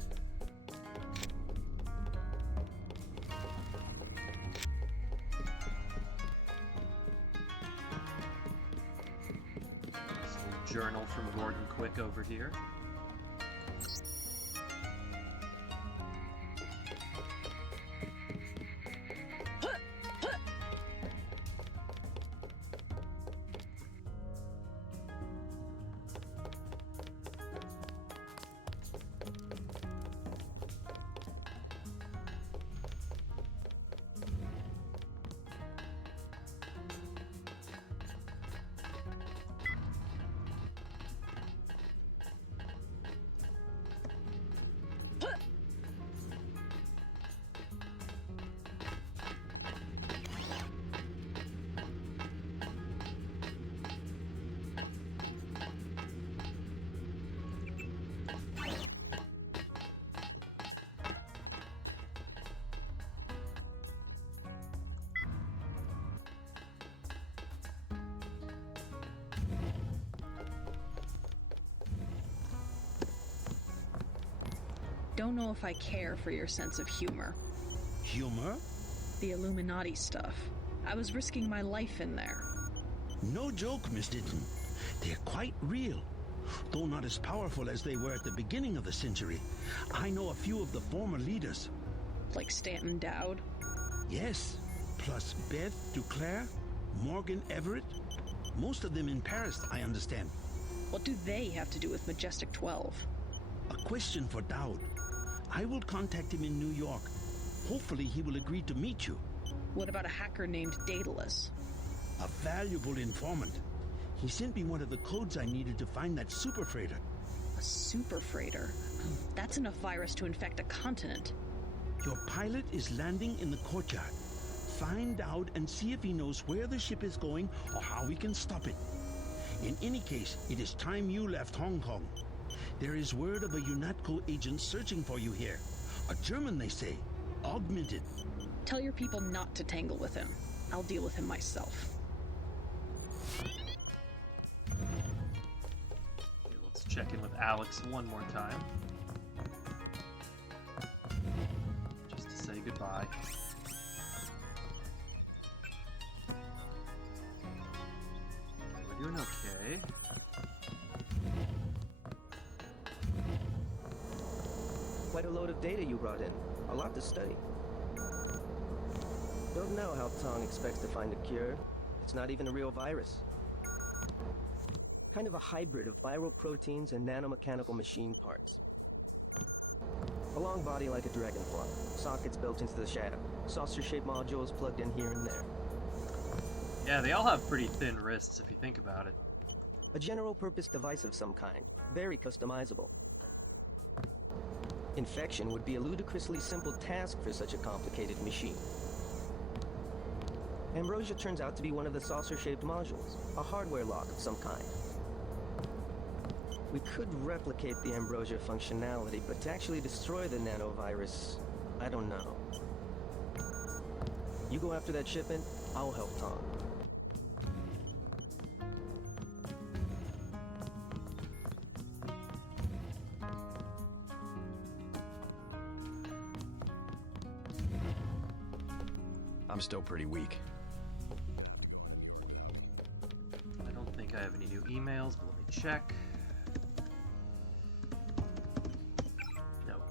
quick over here. Don't know if I care for your sense of humor. Humor? The Illuminati stuff. I was risking my life in there. No joke, Miss Ditton. They're quite real. Though not as powerful as they were at the beginning of the century, I know a few of the former leaders. Like Stanton Dowd? Yes, plus Beth Duclair, Morgan Everett. Most of them in Paris, I understand. What do they have to do with Majestic 12? A question for Dowd. I will contact him in New York. Hopefully he will agree to meet you. What about a hacker named Daedalus? A valuable informant. He sent me one of the codes I needed to find that super freighter. A super freighter? That's enough virus to infect a continent. Your pilot is landing in the courtyard. Find out and see if he knows where the ship is going or how we can stop it. In any case, it is time you left Hong Kong. There is word of a UNATCO agent searching for you here. A German, they say. Augmented. Tell your people not to tangle with him. I'll deal with him myself. Okay, let's check in with Alex one more time. Just to say goodbye. We're doing okay. Quite a load of data you brought in. A lot to study. Don't know how Tong expects to find a cure. It's not even a real virus. Kind of a hybrid of viral proteins and nanomechanical machine parts. A long body like a dragonfly. Sockets built into the shaft. Saucer-shaped modules plugged in here and there. Yeah, they all have pretty thin wrists if you think about it. A general-purpose device of some kind. Very customizable. Infection would be a ludicrously simple task for such a complicated machine. Ambrosia turns out to be one of the saucer-shaped modules, a hardware lock of some kind. We could replicate the Ambrosia functionality, but to actually destroy the nanovirus, I don't know. You go after that shipment, I'll help Tom. I'm still pretty weak. I don't think I have any new emails, but let me check. Nope.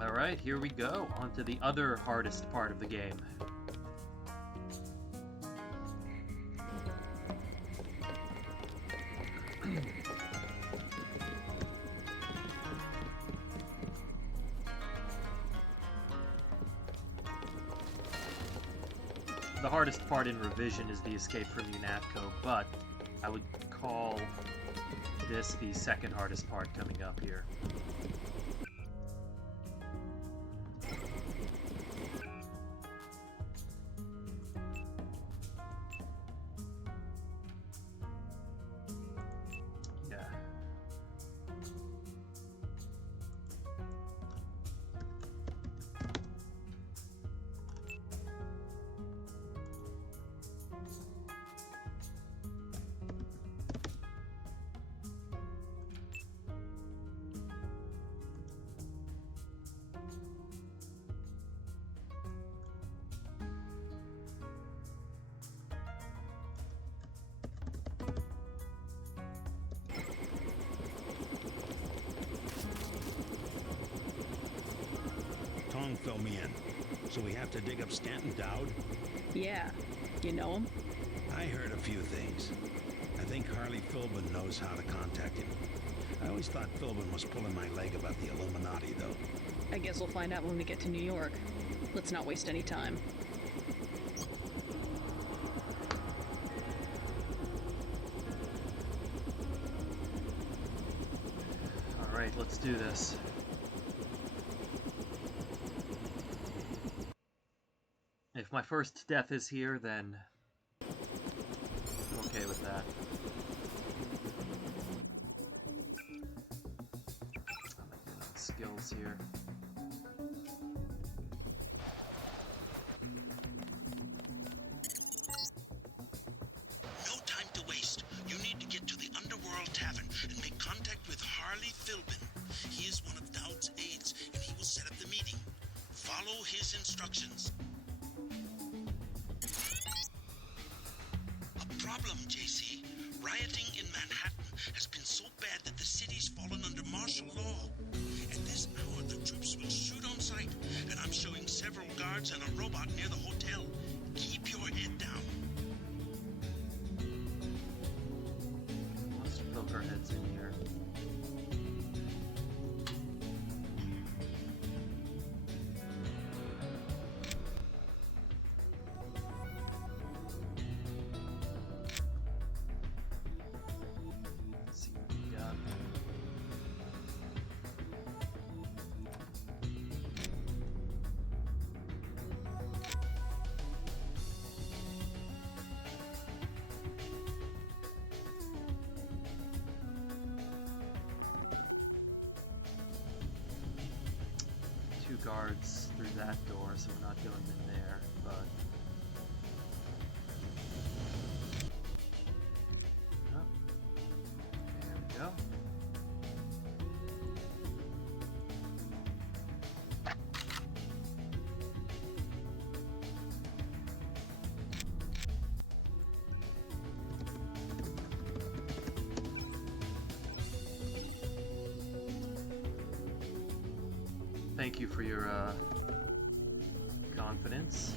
Alright, here we go. On to the other hardest part of the game. The hardest part in Revision is the escape from UNATCO, but I would call this the second hardest part coming up here. Yeah. tongue fill me in. So we have to dig up Stanton Dowd? Yeah. You know him? I heard a few things. I think Harley Philbin knows how to contact him. I always thought Philbin was pulling my leg about the Illuminati, though. I guess we'll find out when we get to New York. Let's not waste any time. Alright, let's do this. If my first death is here, then I'm okay with that. How am I doing on skills here? No time to waste. You need to get to the Underworld Tavern and make contact with Harley Philbin. He is one of Dowd's aides, and he will set up the meeting. Follow his instructions. A problem, JC. Rioting in Manhattan has been so bad that the city's fallen under martial law. At this hour, the troops will shoot on sight, and I'm showing several guards and a robot near the hotel. Keep your head down. Let's poke our heads in here. Let's see what we got. Two guards through that door, so we're not doing in there, but... Oh. There we go. Thank you for your confidence.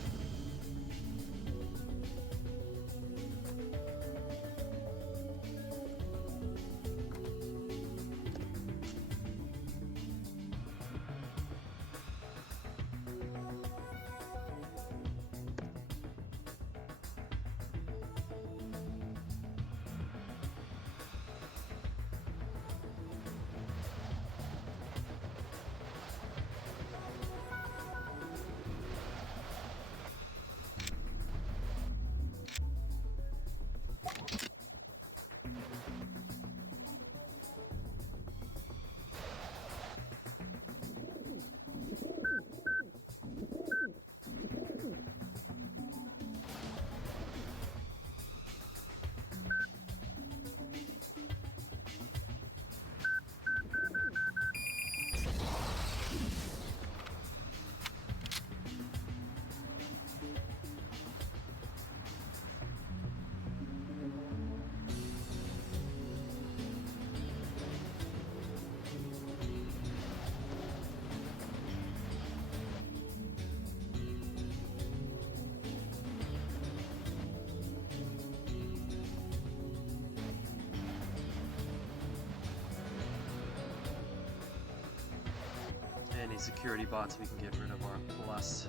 Any security bots we can get rid of are a plus.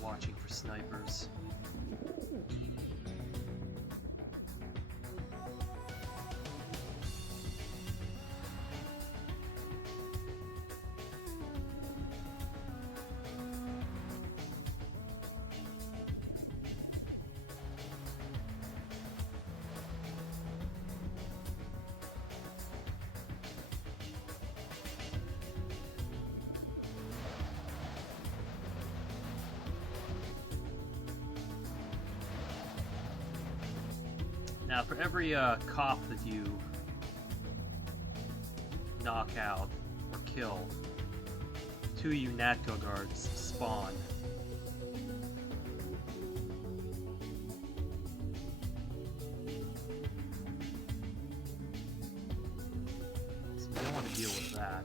Watching for snipers. Now, for every cop that you knock out or kill, 2 UNATCO guards spawn. So we that.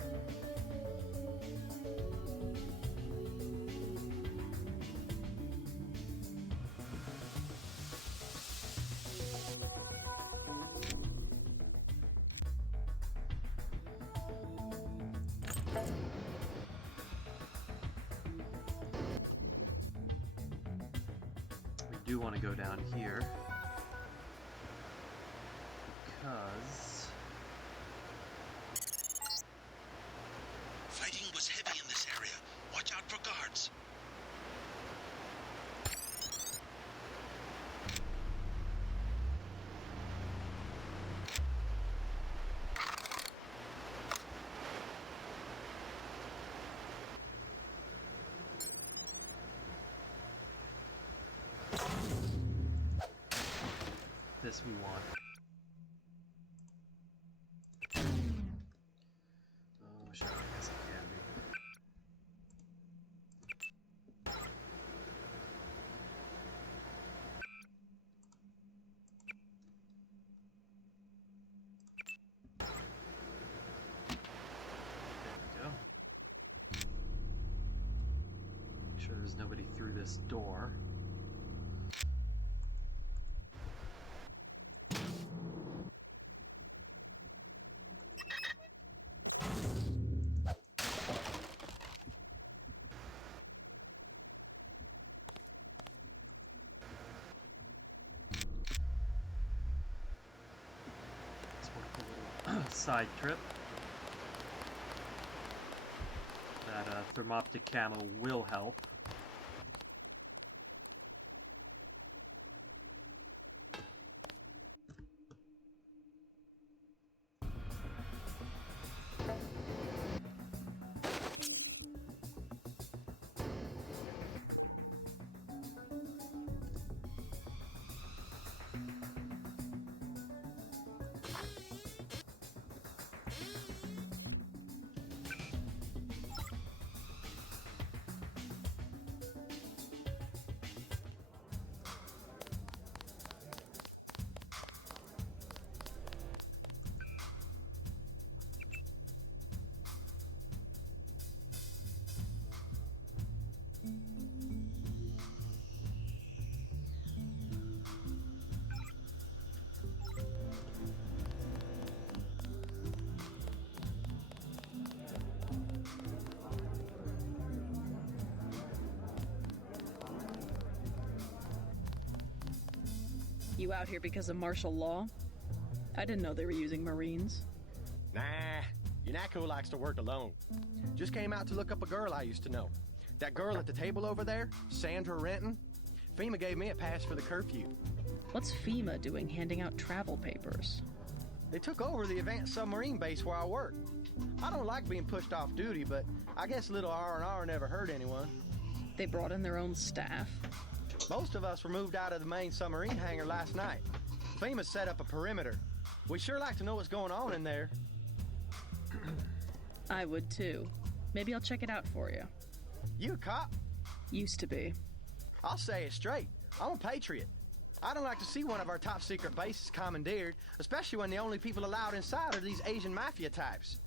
We do want to go down here because fighting was heavy in this area. Watch out for guards. this we want. Oh, sure, I guess it can be. There we go. Make sure there's nobody through this door. Side trip. That thermoptic camo will help. You out here because of martial law? I didn't know they were using Marines. Nah, Unako likes to work alone. Just came out to look up a girl I used to know. That girl at the table over there, Sandra Renton. FEMA gave me a pass for the curfew. What's FEMA doing handing out travel papers? They took over the advanced submarine base where I work. I don't like being pushed off duty, but I guess little R&R never hurt anyone. They brought in their own staff? Most of us were moved out of the main submarine hangar last night. FEMA set up a perimeter. We'd sure like to know what's going on in there. I would too. Maybe I'll check it out for you. You a cop? Used to be. I'll say it straight. I'm a patriot. I don't like to see one of our top secret bases commandeered, especially when the only people allowed inside are these Asian mafia types.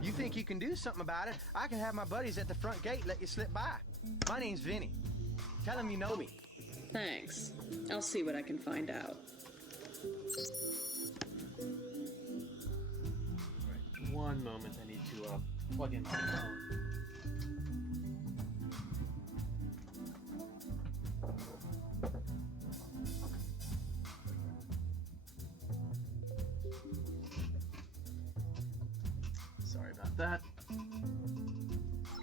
You think you can do something about it, I can have my buddies at the front gate let you slip by. My name's Vinny. Tell them you know me. Thanks. I'll see what I can find out. Right. One moment, I need to plug in my phone. Sorry about that.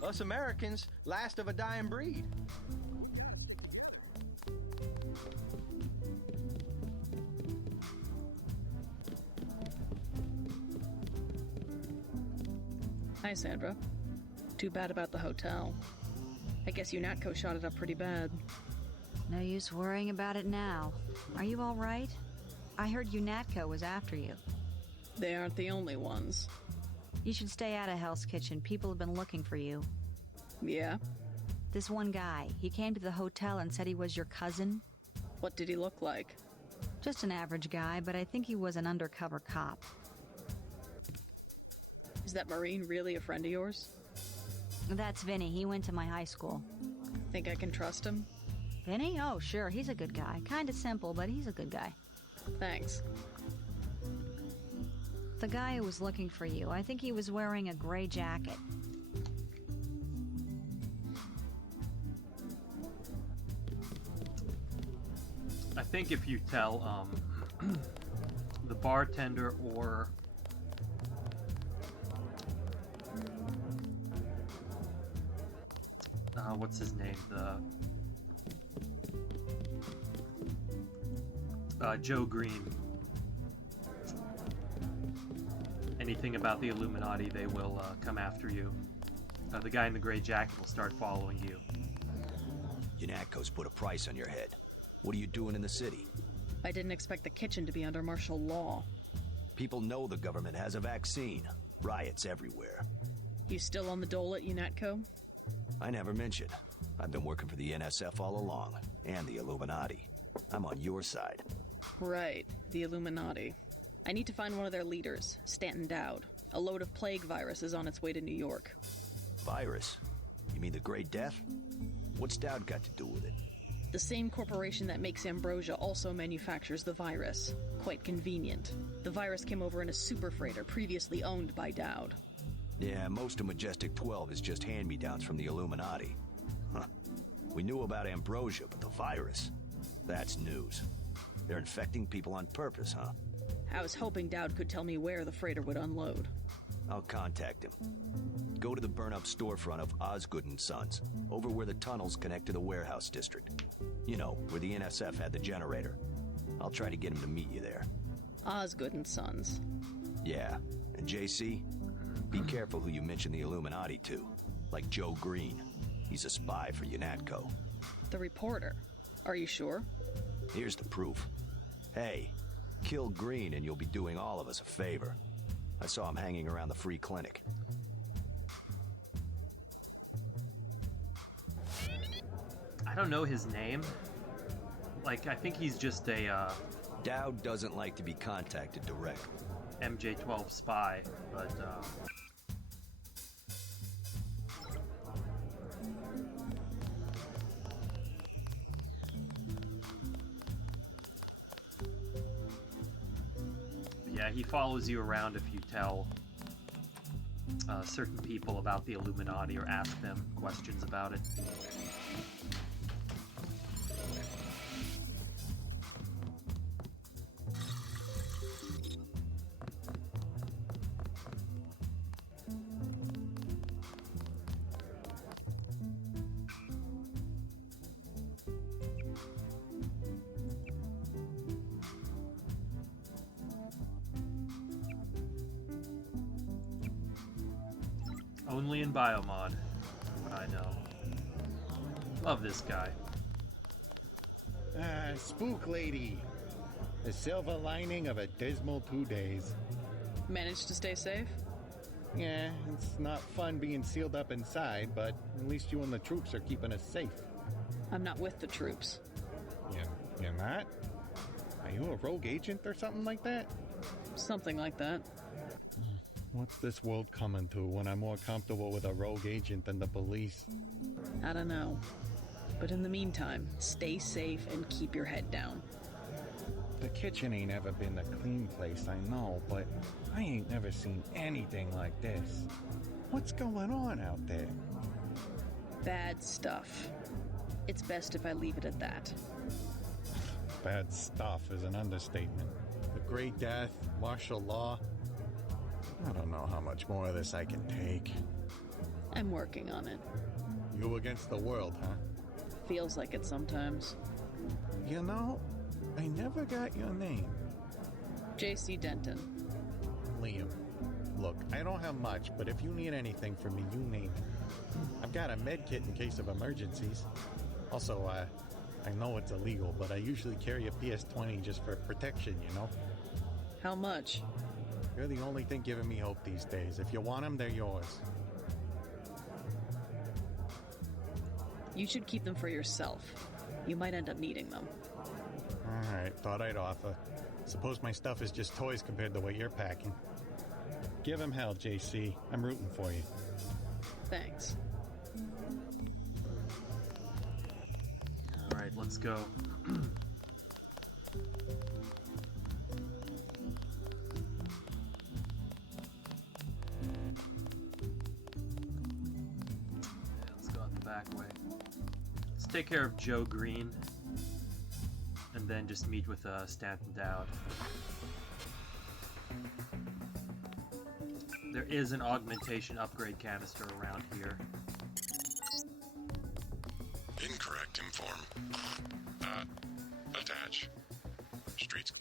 Us Americans, last of a dying breed. Hi, Sandra. Too bad about the hotel. I guess UNATCO shot it up pretty bad. No use worrying about it now. Are you all right? I heard UNATCO was after you. They aren't the only ones. You should stay out of Hell's Kitchen. People have been looking for you. Yeah? This one guy, he came to the hotel and said he was your cousin. What did he look like? Just an average guy, but I think he was an undercover cop. Is that Marine really a friend of yours? That's Vinny. He went to my high school. Think I can trust him? Vinny? Oh, sure. He's a good guy. Kinda simple, but he's a good guy. Thanks. The guy who was looking for you, I think he was wearing a gray jacket. I think if you tell the bartender or what's his name, the Joe Green, anything about the Illuminati, they will come after you. The guy in the gray jacket will start following you. UNATCO's put a price on your head. What are you doing in the city? I didn't expect the kitchen to be under martial law. People know the government has a vaccine. Riots everywhere. You still on the dole at UNATCO? I never mentioned. I've been working for the NSF all along, and the Illuminati. I'm on your side. Right, the Illuminati. I need to find one of their leaders, Stanton Dowd. A load of plague virus is on its way to New York. Virus? You mean the Great Death? What's Dowd got to do with it? The same corporation that makes ambrosia also manufactures the virus. Quite convenient. The virus came over in a super freighter previously owned by Dowd. Yeah, most of Majestic 12 is just hand-me-downs from the Illuminati. Huh. We knew about ambrosia, but the virus? That's news. They're infecting people on purpose, huh? I was hoping Dowd could tell me where the freighter would unload. I'll contact him. Go to the burn-up storefront of Osgood & Sons, over where the tunnels connect to the warehouse district. You know, where the NSF had the generator. I'll try to get him to meet you there. Osgood & Sons. Yeah, and JC, be careful who you mention the Illuminati to. Like Joe Green. He's a spy for UNATCO. The reporter. Are you sure? Here's the proof. Hey, kill Green and you'll be doing all of us a favor. I saw him hanging around the free clinic. I don't know his name. Like, I think he's just a, Dowd doesn't like to be contacted direct. MJ-12 spy, but, yeah, he follows you around if you tell certain people about the Illuminati or ask them questions about it. Only in Biomod, what I know. Love this guy. Spook Lady. The silver lining of a dismal 2 days. Managed to stay safe? Yeah, it's not fun being sealed up inside, but at least you and the troops are keeping us safe. I'm not with the troops. You're not? Are you a rogue agent or something like that? Something like that. What's this world coming to when I'm more comfortable with a rogue agent than the police? I don't know. But in the meantime, stay safe and keep your head down. The kitchen ain't ever been a clean place, I know, but I ain't never seen anything like this. What's going on out there? Bad stuff. It's best if I leave it at that. Bad stuff is an understatement. The Great Death, martial law. I don't know how much more of this I can take. I'm working on it. You against the world, huh? Feels like it sometimes. You know, I never got your name. J.C. Denton. Liam. Look, I don't have much, but if you need anything from me, you name it. I've got a med kit in case of emergencies. Also, I know it's illegal, but I usually carry a PS-20 just for protection, you know? How much? You're the only thing giving me hope these days. If you want them, they're yours. You should keep them for yourself. You might end up needing them. Alright, thought I'd offer. Suppose my stuff is just toys compared to what you're packing. Give him hell, JC. I'm rooting for you. Thanks. Alright, let's go. Let's go out the back way. Let's take care of Joe Green. And then just meet with Stanton Dowd. There is an augmentation upgrade canister around here. Incorrect inform. Attach. Streets.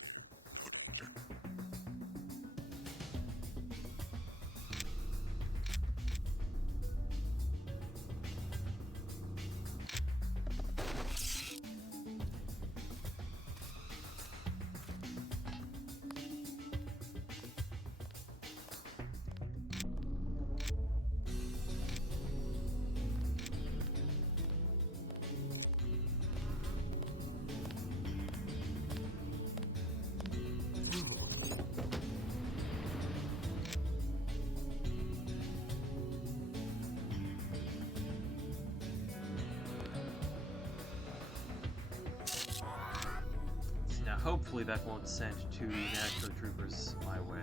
Hopefully that won't send two Nashville troopers my way.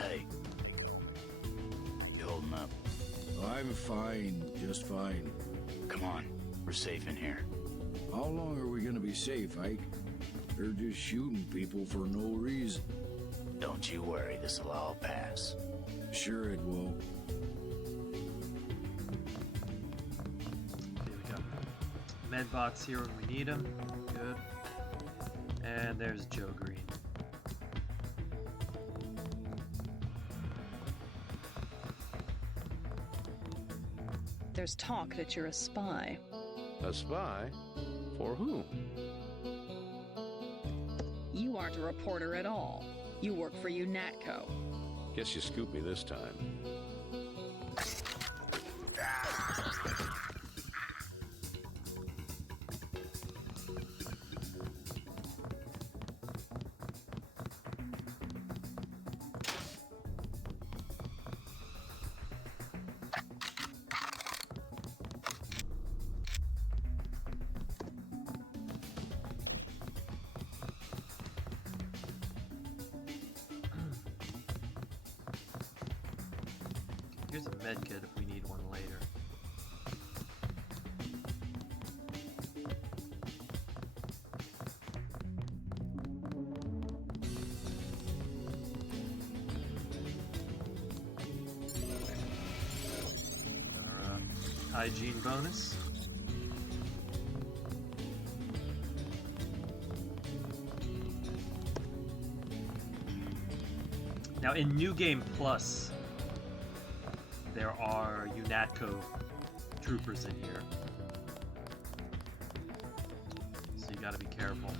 Hey. You holding up? I'm fine, just fine. Come on, we're safe in here. How long are we gonna be safe, Ike? They're just shooting people for no reason. Don't you worry, this'll all pass. Sure it will. Here we go. Med box here when we need him. Good. And there's Joe Green. There's talk that you're a spy. A spy? For whom? You aren't a reporter at all. You work for UNATCO. Guess you scooped me this time. Here's a med kit if we need one later. Our hygiene bonus. Now in New Game Plus, there are UNATCO troopers in here. So you gotta be careful.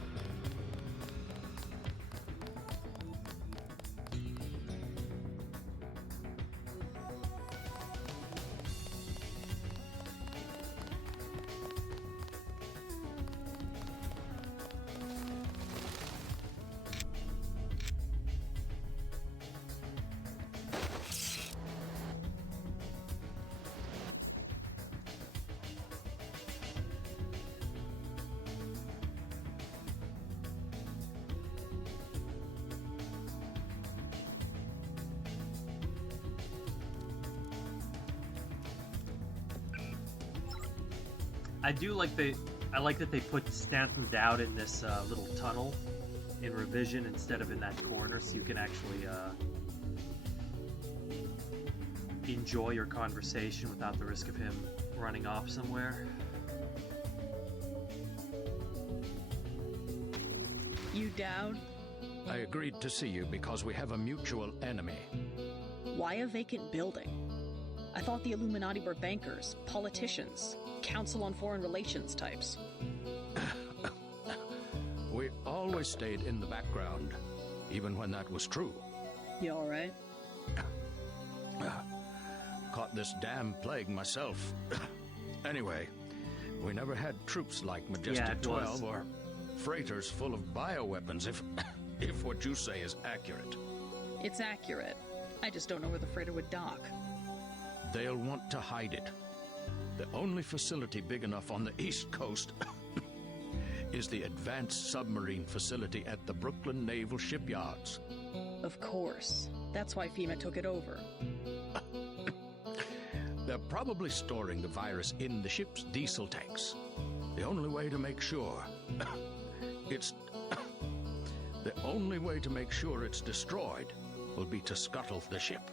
I like that they put Stanton Dowd in this little tunnel in Revision instead of in that corner, so you can actually enjoy your conversation without the risk of him running off somewhere. You down? I agreed to see you because we have a mutual enemy. Why a vacant building? I thought the Illuminati were bankers, politicians, Council on Foreign Relations types. We always stayed in the background, even when that was true. You alright? Caught this damn plague myself. Anyway, we never had troops like Majestic 12 or freighters full of bioweapons, if what you say is accurate. It's accurate. I just don't know where the freighter would dock. They'll want to hide it. The only facility big enough on the East Coast is the Advanced Submarine Facility at the Brooklyn Naval Shipyards. Of course. That's why FEMA took it over. They're probably storing the virus in the ship's diesel tanks. The only way to make sure it's destroyed will be to scuttle the ship.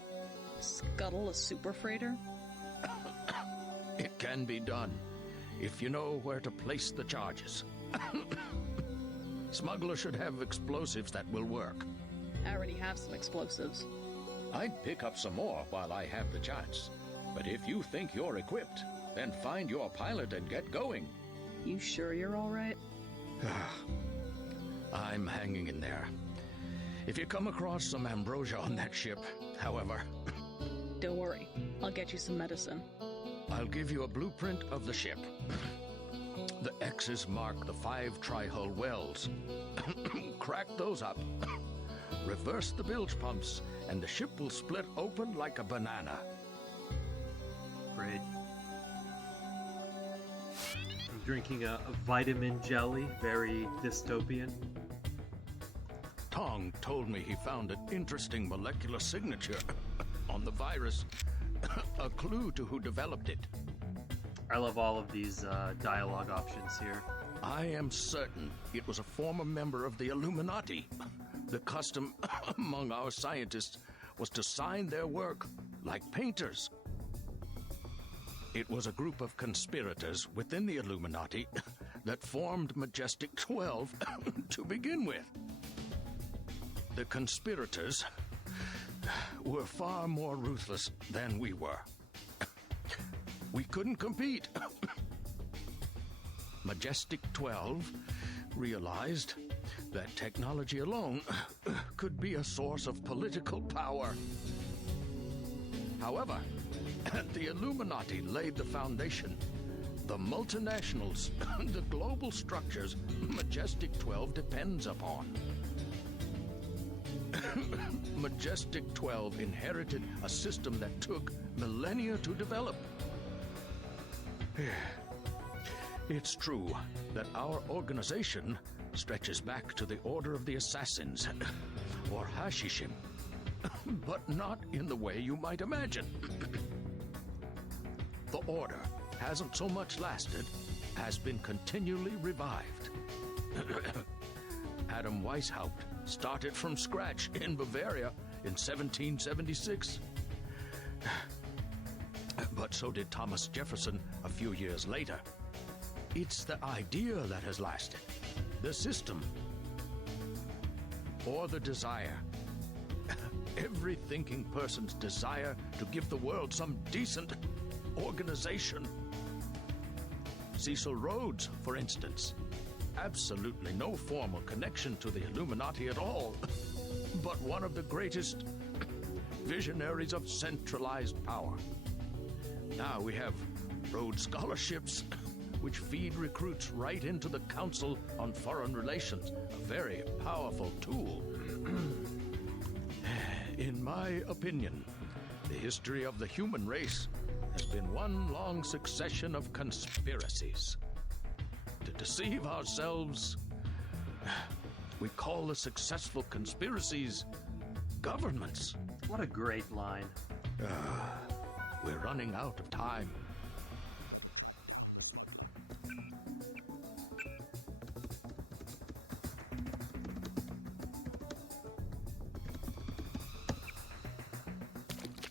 Scuttle a super freighter? It can be done if you know where to place the charges. Smuggler should have explosives that will work. I already have some explosives. I'd pick up some more while I have the chance. But if you think you're equipped, then find your pilot and get going. You sure you're all right? I'm hanging in there. If you come across some ambrosia on that ship, however... Don't worry. I'll get you some medicine. I'll give you a blueprint of the ship. The X's mark the 5 tri-hull wells. Crack those up. Reverse the bilge pumps, and the ship will split open like a banana. Great. I'm drinking a vitamin jelly, very dystopian. Tong told me he found an interesting molecular signature on the virus, a clue to who developed it. I love all of these dialogue options here. I am certain it was a former member of the Illuminati. The custom among our scientists was to sign their work like painters. It was a group of conspirators within the Illuminati that formed Majestic 12 to begin with. The conspirators were far more ruthless than we were. We couldn't compete. Majestic 12 realized that technology alone could be a source of political power. However, the Illuminati laid the foundation. The multinationals, the global structures Majestic 12 depends upon. Majestic 12 inherited a system that took millennia to develop. It's true that our organization stretches back to the Order of the Assassins, or Hashishim, but not in the way you might imagine. The Order hasn't so much lasted as been continually revived. Adam Weishaupt started from scratch in Bavaria in 1776. But so did Thomas Jefferson a few years later. It's the idea that has lasted, the system, or the desire. Every thinking person's desire to give the world some decent organization. Cecil Rhodes, for instance. Absolutely no formal connection to the Illuminati at all, but one of the greatest visionaries of centralized power. Now we have Rhodes Scholarships, which feed recruits right into the Council on Foreign Relations, a very powerful tool. In my opinion, the history of the human race has been one long succession of conspiracies. To deceive ourselves, we call the successful conspiracies governments. What a great line. We're running out of time.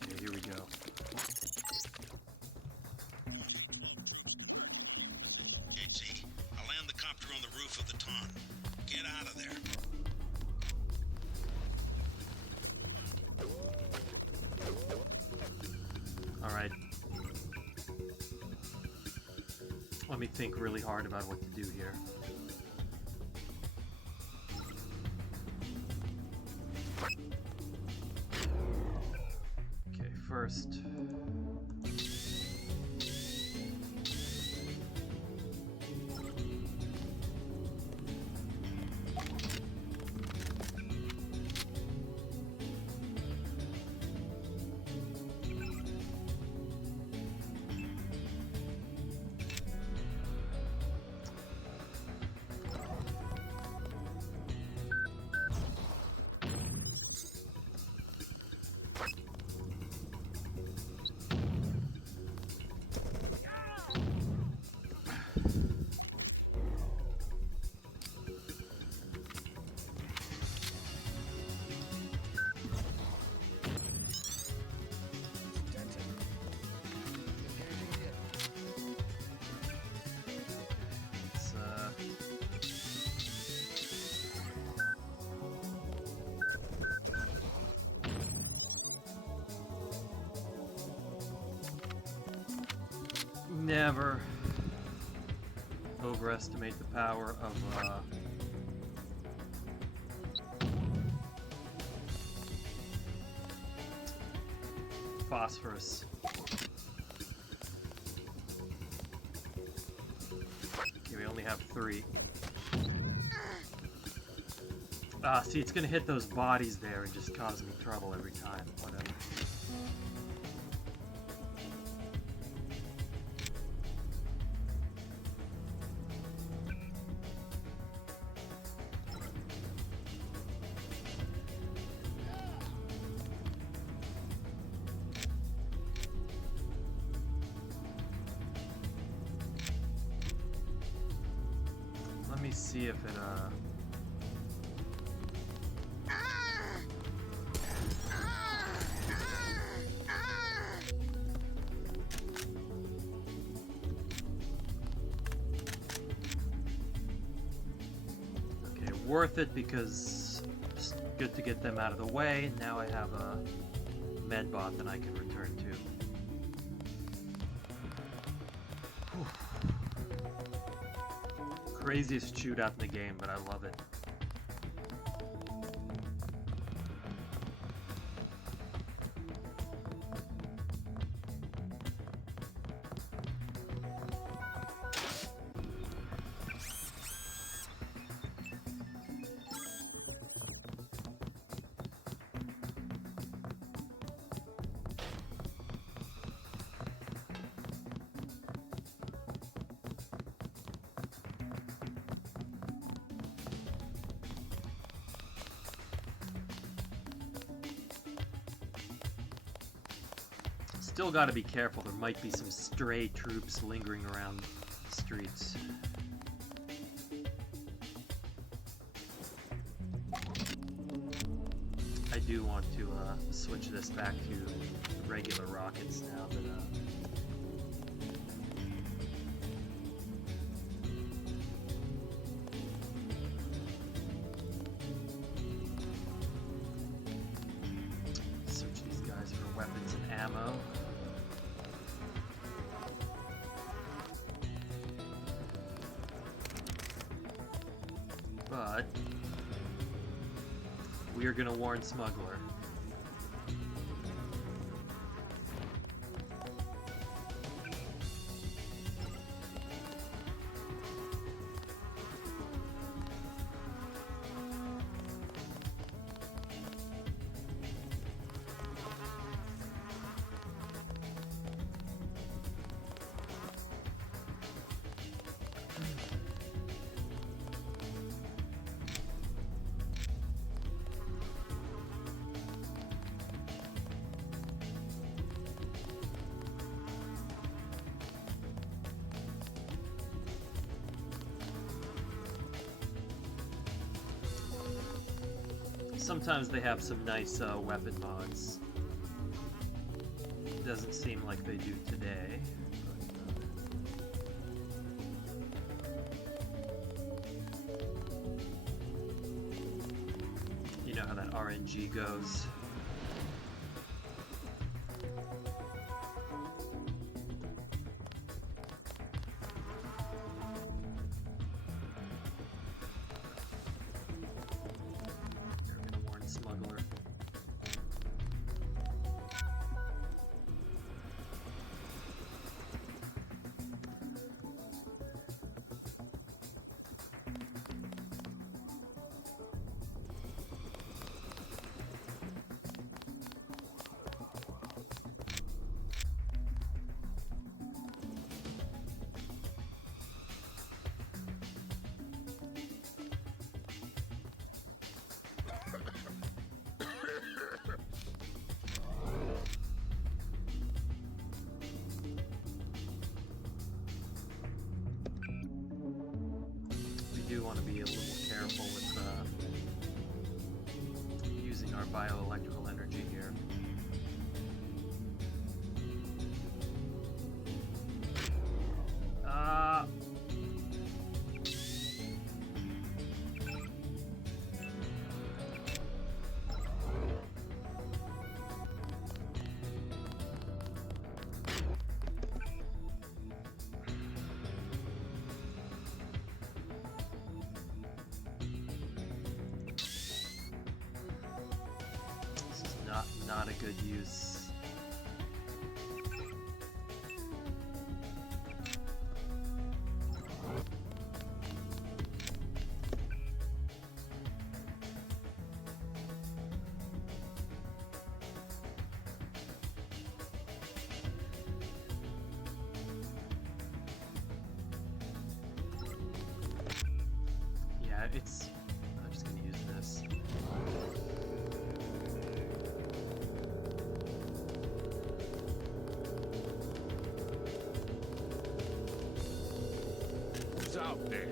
Okay, here we go. Let me think really hard about what to do here. Okay, first. Never overestimate the power of phosphorus. Okay, we only have 3. See, it's gonna hit those bodies there and just cause me trouble every time. Whatever. Let me see if it okay, worth it because it's good to get them out of the way. Now I have a medbot that I can return to. Craziest shootout in the game, but I love it. Still got to be careful. There might be some stray troops lingering around the streets. I do want to switch this back to regular rockets now that search these guys for weapons and ammo. But we are gonna warn Smuggler. Sometimes they have some nice weapon mods. Doesn't seem like they do today. But, you know how that RNG goes. want to be a little more careful with using our bioelectrical energy here. Not a good use. Yeah, I'm just gonna use this. Out there.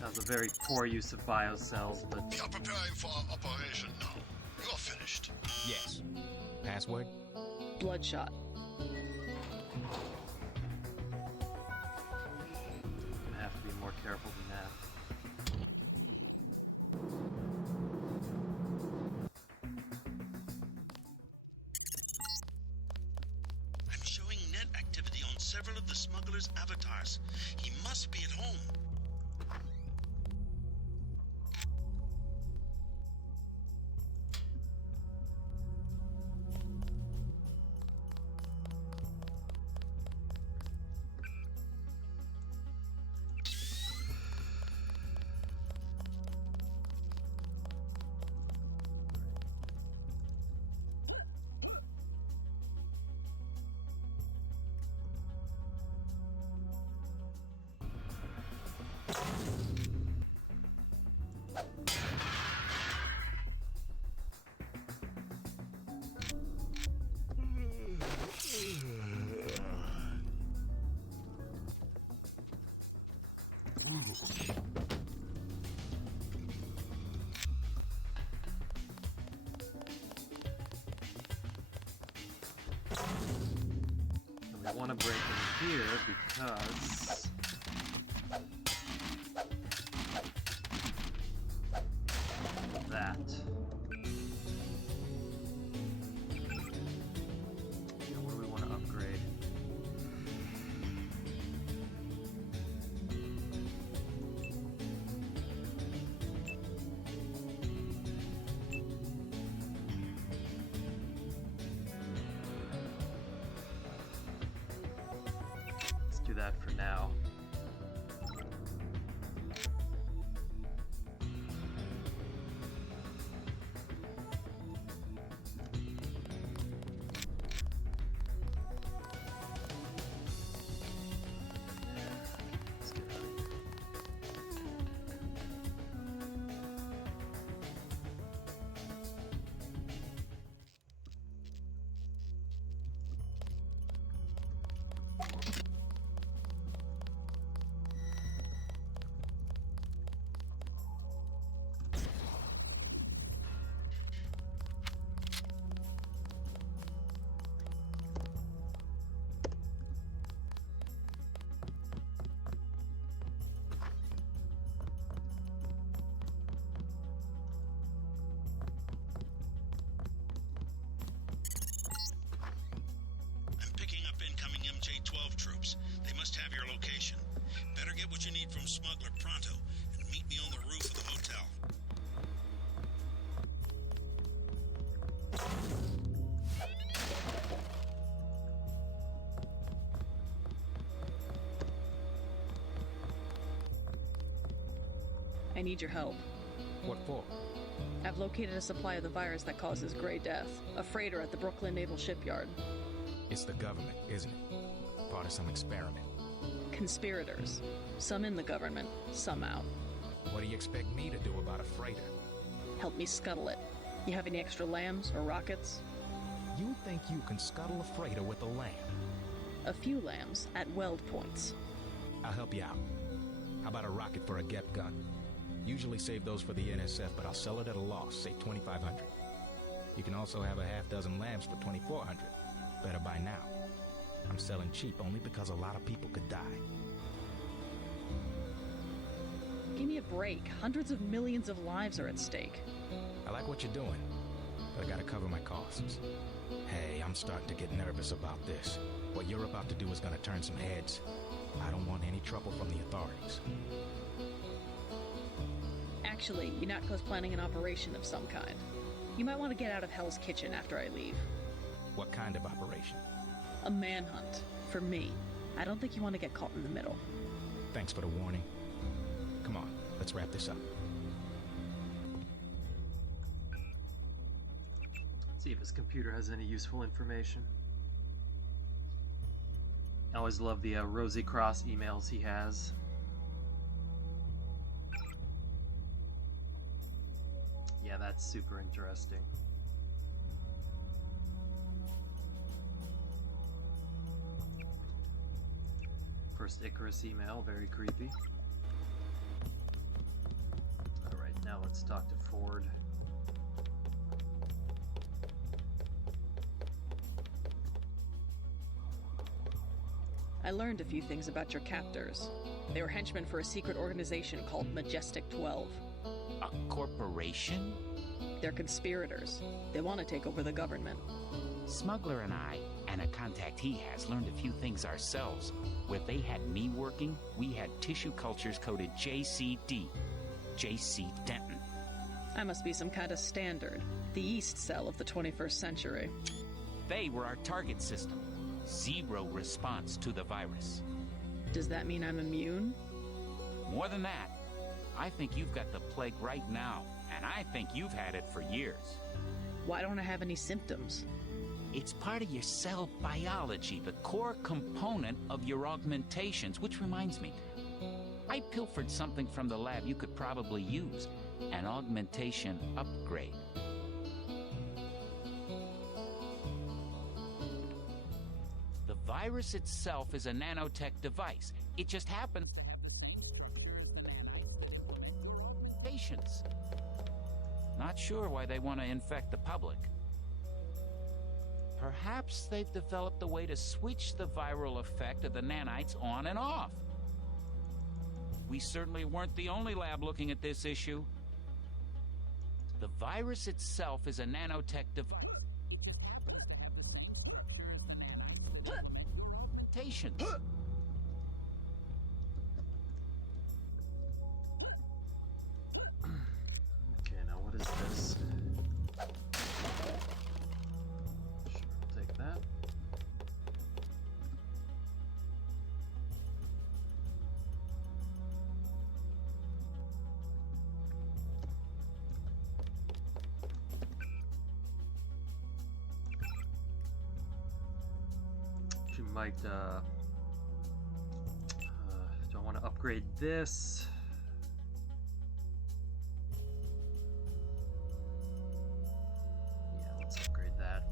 That was a very poor use of biocells, but... We are preparing for our operation now. You are finished. Yes. Password? Bloodshot. I have to be more careful than that. I'm showing net activity on several of the smuggler's avatars. He must be at home. We want to break in here because... that. Yeah, what do we want to upgrade? Let's do that for now. MJ-12 troops. They must have your location. Better get what you need from Smuggler pronto, and meet me on the roof of the hotel. I need your help. What for? I've located a supply of the virus that causes Gray Death. A freighter at the Brooklyn Naval Shipyard. It's the government, isn't it? Part of some experiment. Conspirators. Some in the government, some out. What do you expect me to do about a freighter? Help me scuttle it. You have any extra lambs or rockets? You think you can scuttle a freighter with a lamb? A few lambs at weld points. I'll help you out. How about a rocket for a GEP gun? Usually save those for the NSF, but I'll sell it at a loss, say $2,500. You can also have a half dozen lambs for $2,400. Better buy now. I'm selling cheap only because a lot of people could die. Give me a break. Hundreds of millions of lives are at stake. I like what you're doing, but I gotta cover my costs. Hey, I'm starting to get nervous about this. What you're about to do is gonna turn some heads. I don't want any trouble from the authorities. Actually, UNATCO's planning an operation of some kind. You might want to get out of Hell's Kitchen after I leave. What kind of operation? A manhunt. For me. I don't think you want to get caught in the middle. Thanks for the warning. Come on, let's wrap this up. See if his computer has any useful information. I always love the Rosie Cross emails he has. Yeah, that's super interesting. First Icarus email, very creepy. Alright, now let's talk to Ford. I learned a few things about your captors. They were henchmen for a secret organization called Majestic 12. A corporation? They're conspirators. They want to take over the government. Smuggler and I, and a contact he has, learned a few things ourselves. Where they had me working, we had tissue cultures coded JCD. J.C. Denton. I must be some kind of standard. The yeast cell of the 21st century. They were our target system. Zero response to the virus. Does that mean I'm immune? More than that. I think you've got the plague right now, and I think you've had it for years. Why don't I have any symptoms? It's part of your cell biology, the core component of your augmentations, which reminds me, I pilfered something from the lab you could probably use, an augmentation upgrade. The virus itself is a nanotech device. It just happened. Patients. Not sure why they want to infect the public. Perhaps they've developed a way to switch the viral effect of the nanites on and off. We certainly weren't the only lab looking at this issue. The virus itself is a nanotech device. Okay, now what is this? Sure, I'll take that. You might, do I want to upgrade this? Yeah, let's upgrade that.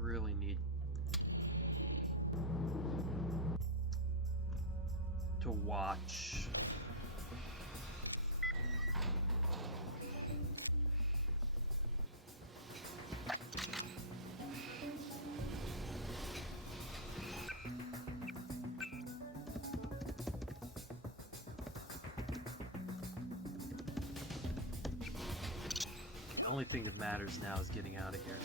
Really need to watch. The only thing that matters now is getting out of here.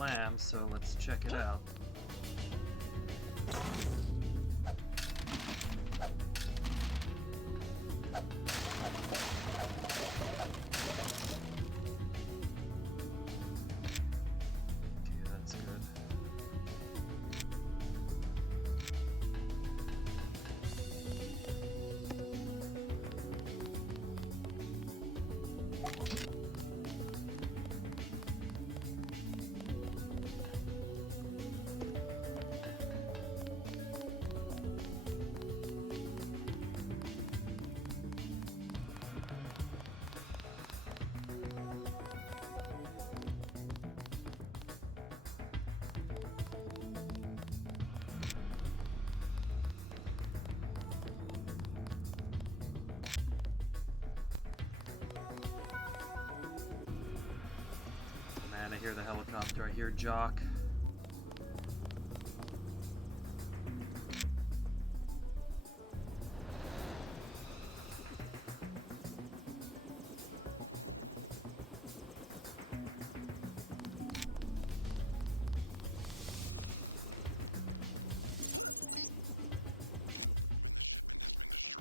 lambs, so let's check it out. Man, I hear the helicopter. I hear Jock.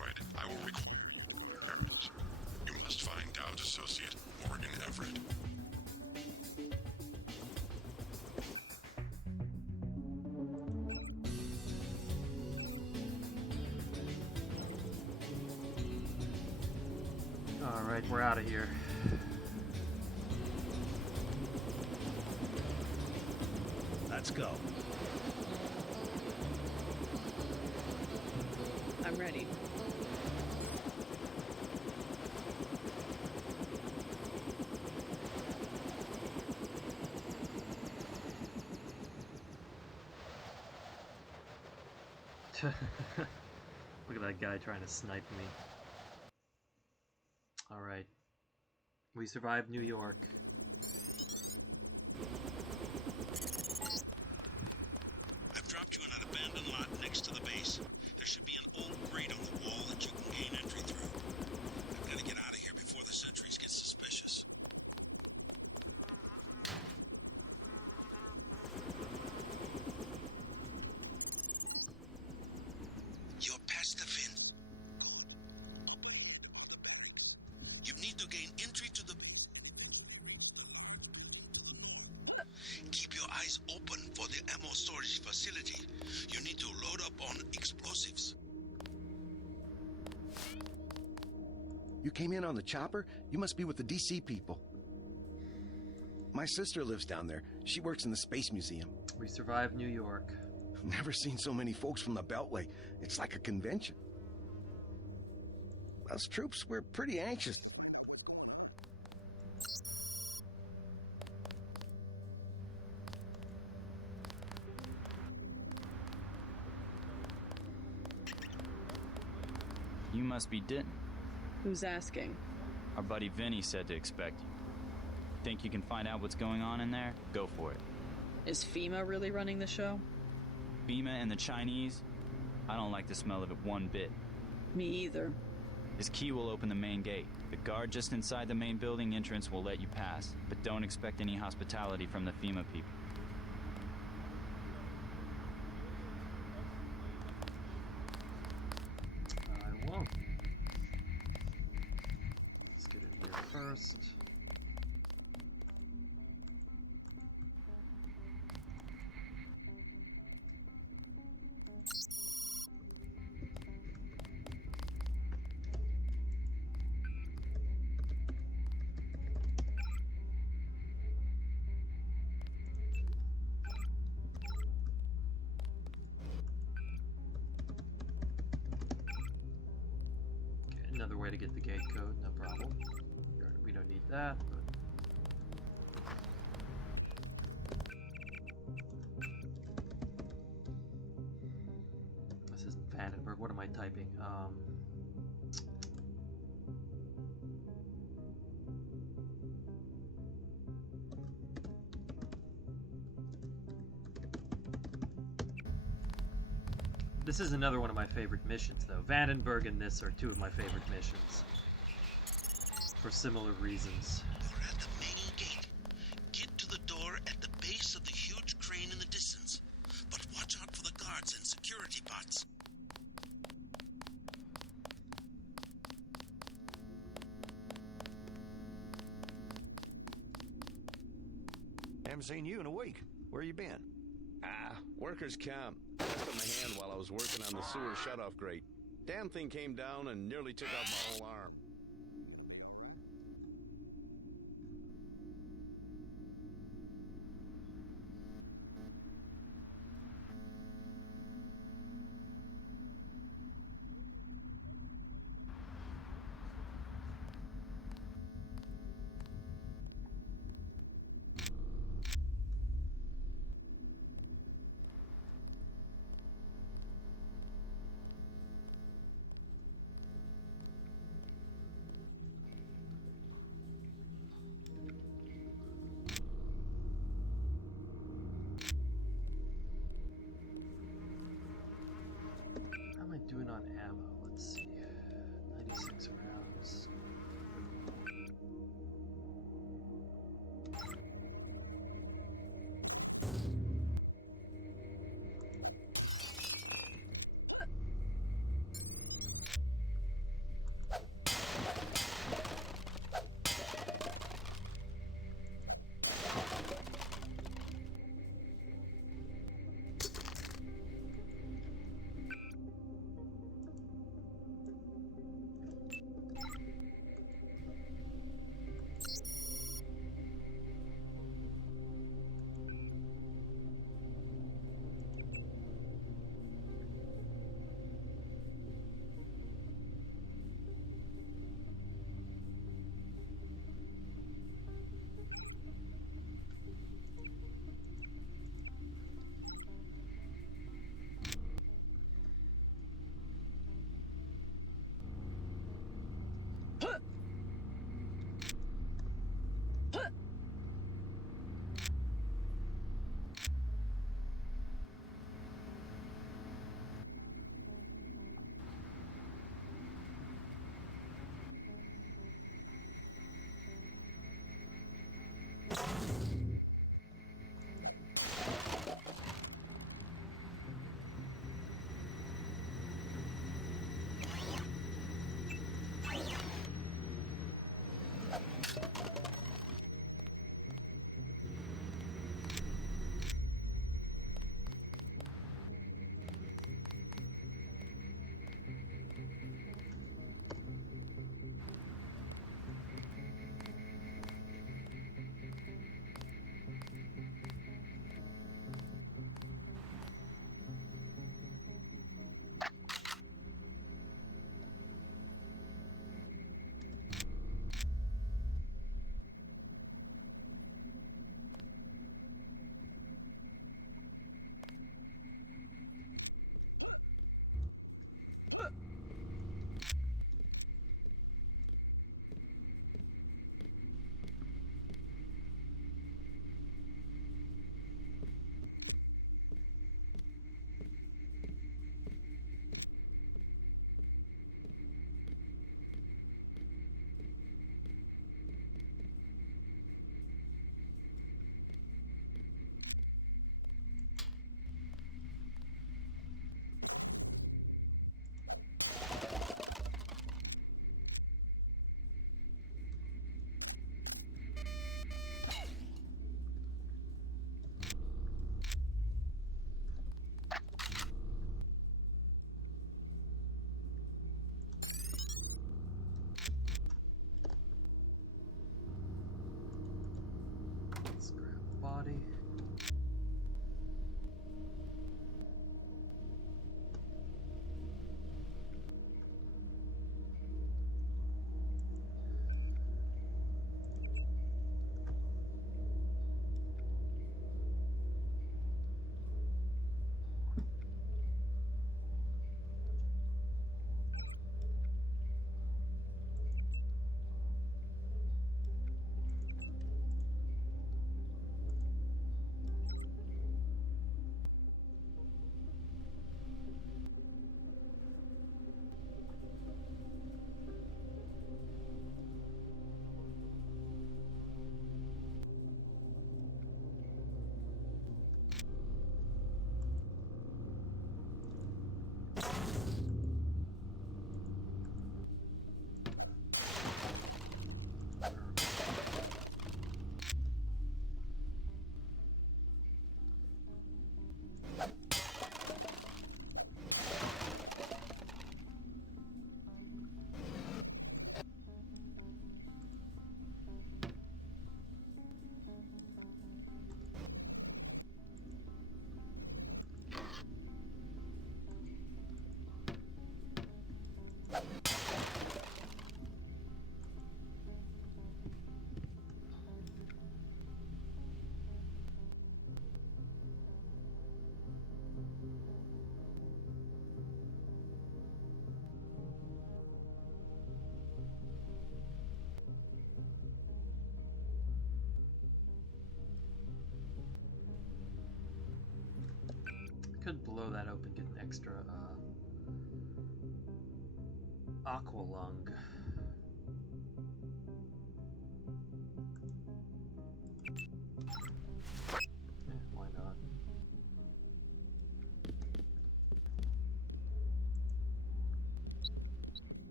Right, I will record. You must find Dowd's associate, Morgan Everett. Alright, we're out of here. Let's go. I'm ready. Look at that guy trying to snipe me. Alright. We survived New York. I've dropped you in an abandoned lot next to the base. There should be an old grate on the wall that you can gain entry through. I've got to get out of here before the sentries get suspicious. You're past the fence. You need to gain entry to the... Keep your eyes open for the ammo storage facility. You need to load up on explosives. You came in on the chopper? You must be with the DC people. My sister lives down there. She works in the Space Museum. We survived New York. Never seen so many folks from the Beltway. It's like a convention. Us troops, we're pretty anxious. You must be Denton. Who's asking? Our buddy Vinny said to expect you. Think you can find out what's going on in there? Go for it. Is FEMA really running the show? FEMA and the Chinese? I don't like the smell of it one bit. Me either. This key will open the main gate. The guard just inside the main building entrance will let you pass, but don't expect any hospitality from the FEMA people. I won't. Let's get in here first. Another way to get the gate code, no problem. We don't need that, but... This isn't Vandenberg, what am I typing? This is another one of my favorite missions, though. Vandenberg and this are two of my favorite missions. For similar reasons. You're at the main gate. Get to the door at the base of the Haven't seen you in a week. Where you been? Workers' camp. Left on my hand while I was working on the sewer shutoff grate. Damn thing came down and nearly took off my whole arm. How am I doing on ammo? Let's see. 96 rounds. should blow that open, get an extra aqua lung. Yeah, why not?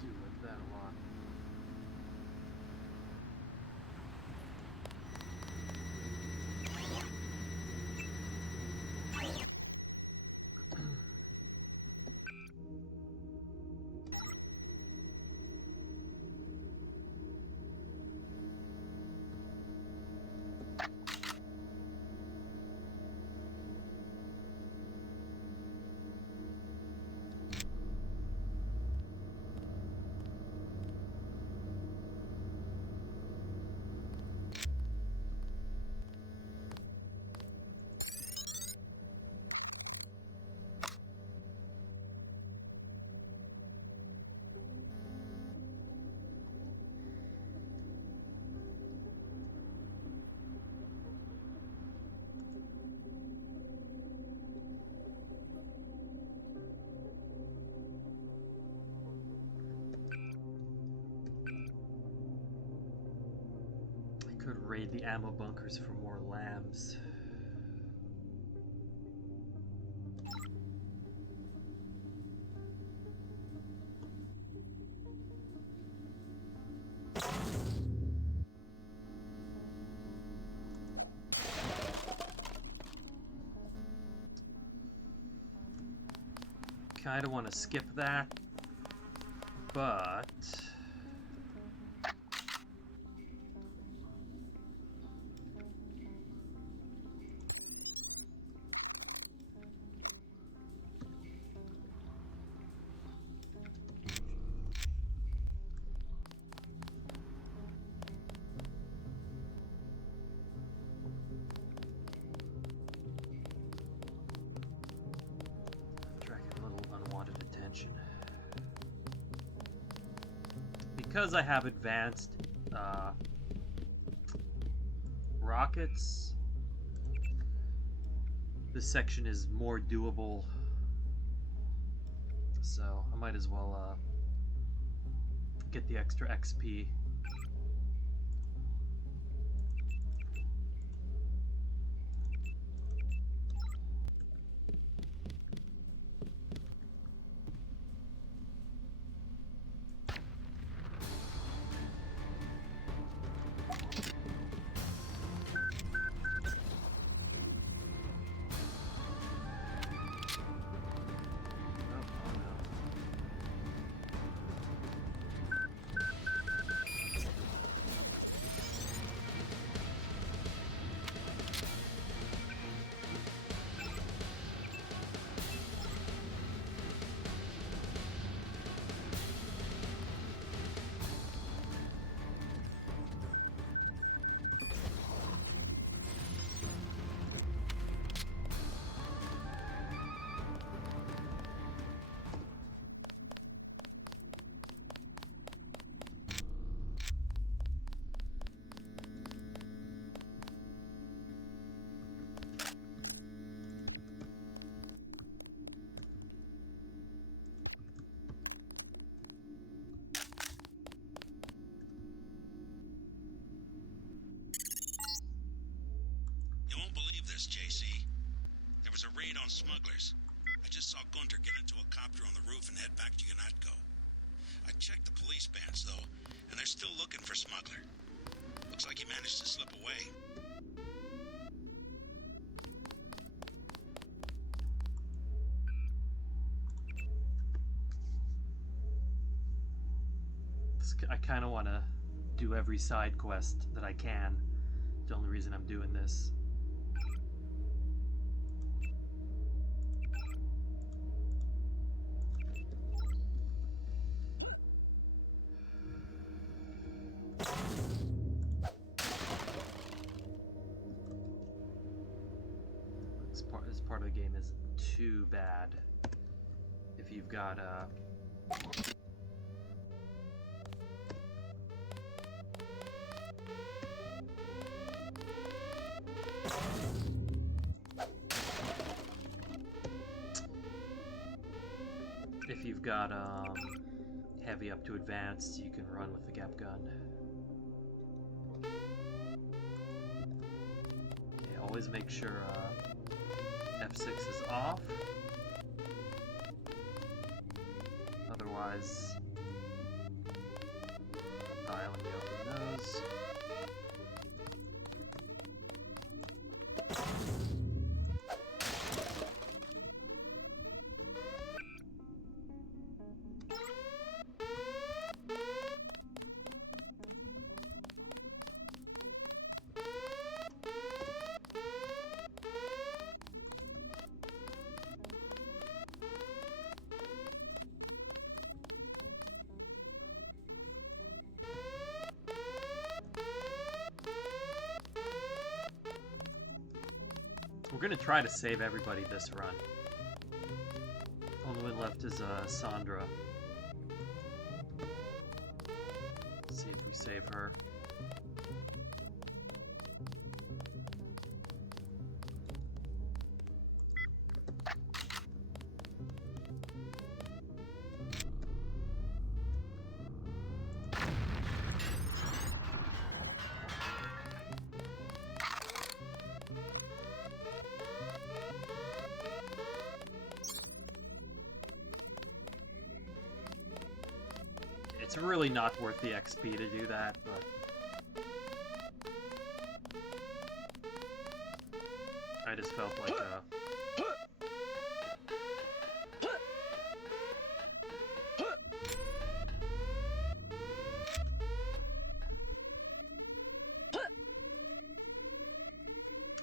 Do like that a lot. I could raid the ammo bunkers for more lambs. Kinda want to skip that, but attracting a little unwanted attention. Because I have advanced rockets, this section is more doable, so I might as well get the extra XP. JC. There was a raid on smugglers. I just saw Gunter get into a copter on the roof and head back to Unatco. I checked the police bands, though, and they're still looking for Smuggler. Looks like he managed to slip away. I kind of want to do every side quest that I can. The only reason I'm doing this. This part of the game isn't too bad if you've got heavy up to advanced, you can run with the gap gun. Okay, always make sure F6 is off. Otherwise, die when you open those. We're gonna try to save everybody this run. Only one left is Sandra. Let's see if we save her. It's really not worth the XP to do that, but I just felt like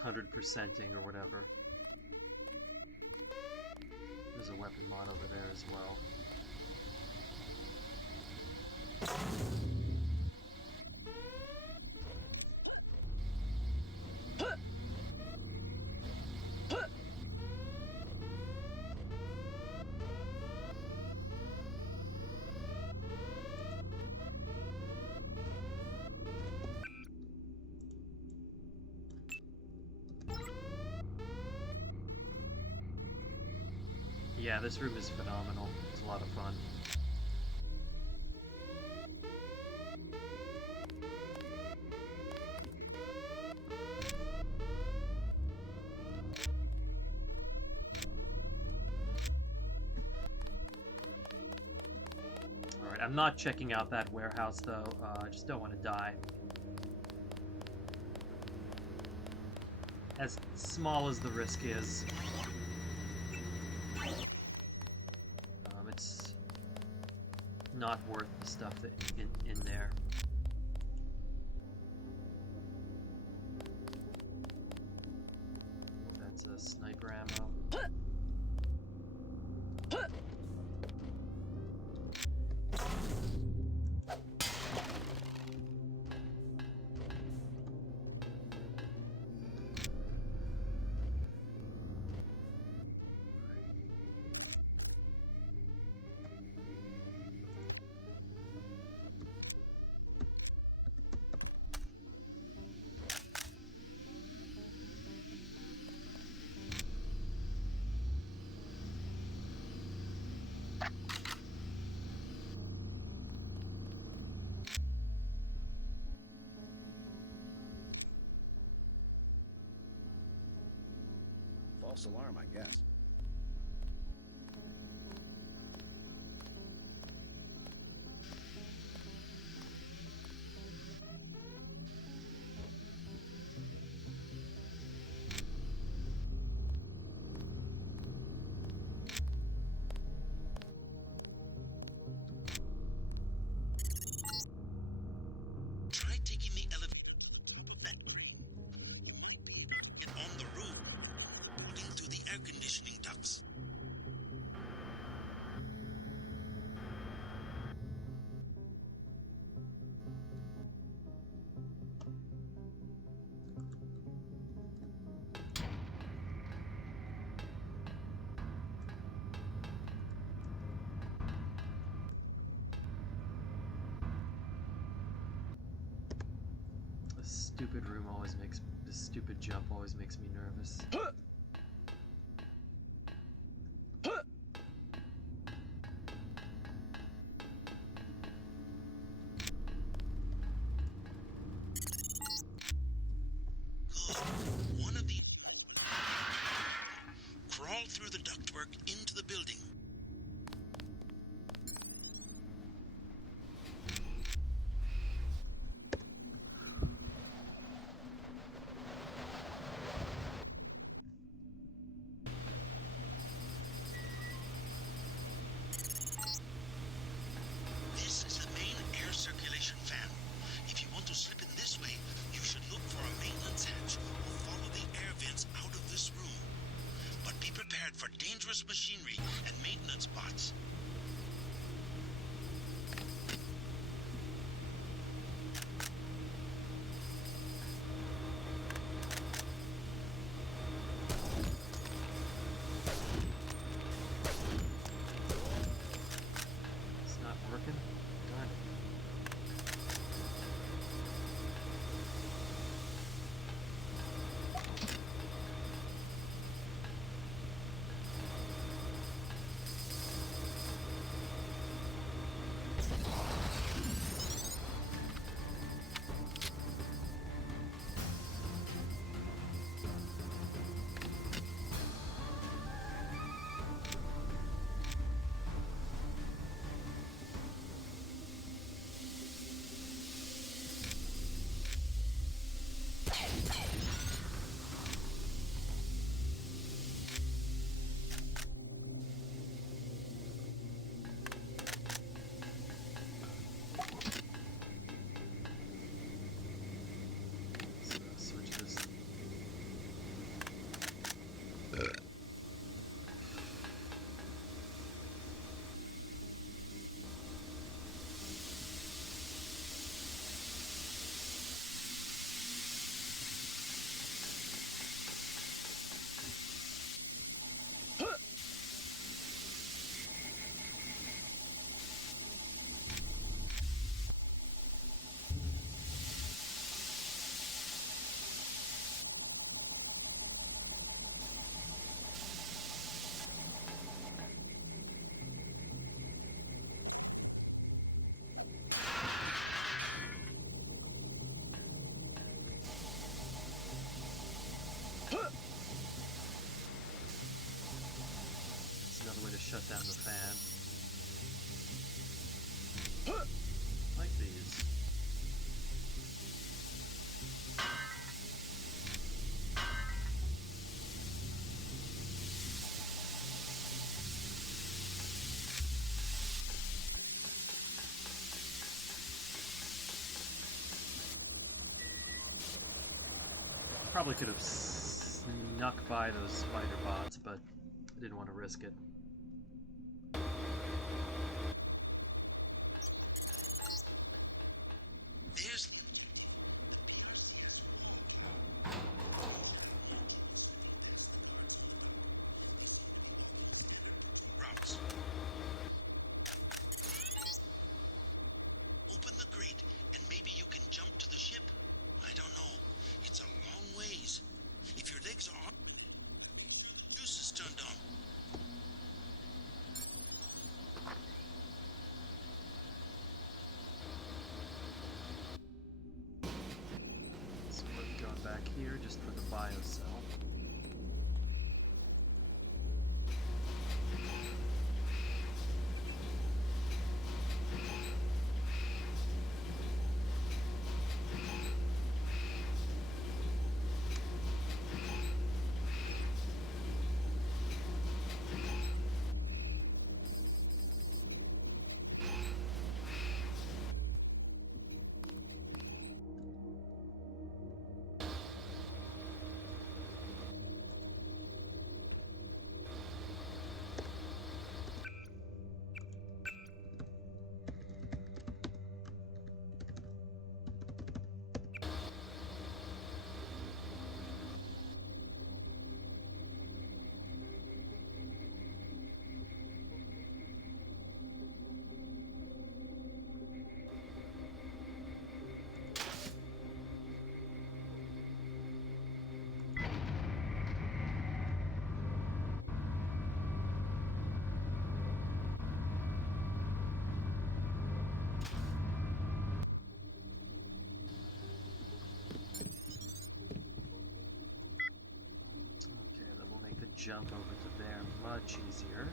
100%ing or whatever. There's a weapon mod over there as well. Yeah, this room is phenomenal. It's a lot of fun. Alright, I'm not checking out that warehouse though. I just don't want to die. As small as the risk is. It's not worth the stuff that in there. That's a sniper ammo. False alarm, I guess. air conditioning ducts. This stupid jump always makes me nervous. One of the... Crawl through the ductwork into the building. This is the main air circulation fan. If you want to slip in this way, you should look for a maintenance hatch or follow the air vents out of this room. But be prepared for dangerous machinery and maintenance bots. It's not working? Darn it. Switch this. It's another way to shut down the fan. Like these. Probably could have snuck by those spider bots, but I didn't want to risk it. There's... routes. Open the grate, and maybe you can jump to the ship. I don't know. It's a long ways. If your legs are on, juice is turned on. So we're going back here just for the biocell. jump over to there much easier.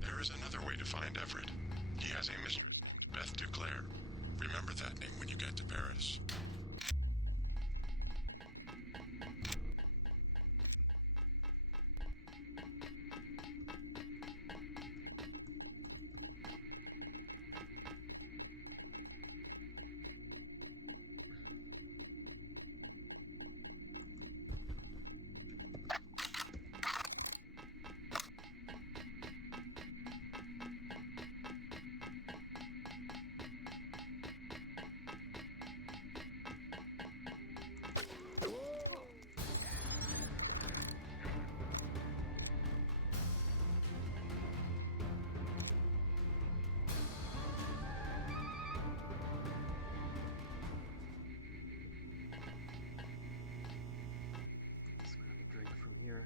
There is another way to find Everett. He has a mission. Beth Duclair. Remember that name when you get to Paris. Let's grab a drink from here.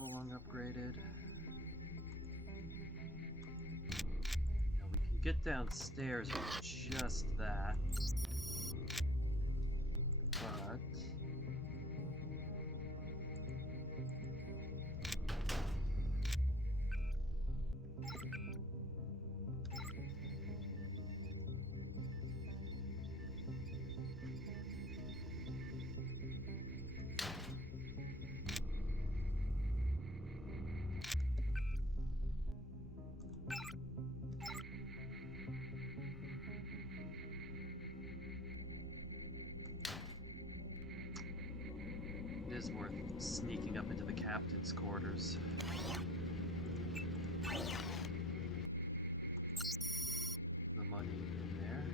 Lung upgraded. Now we can get downstairs with just that. But it is worth sneaking up into the captain's quarters. The money in there.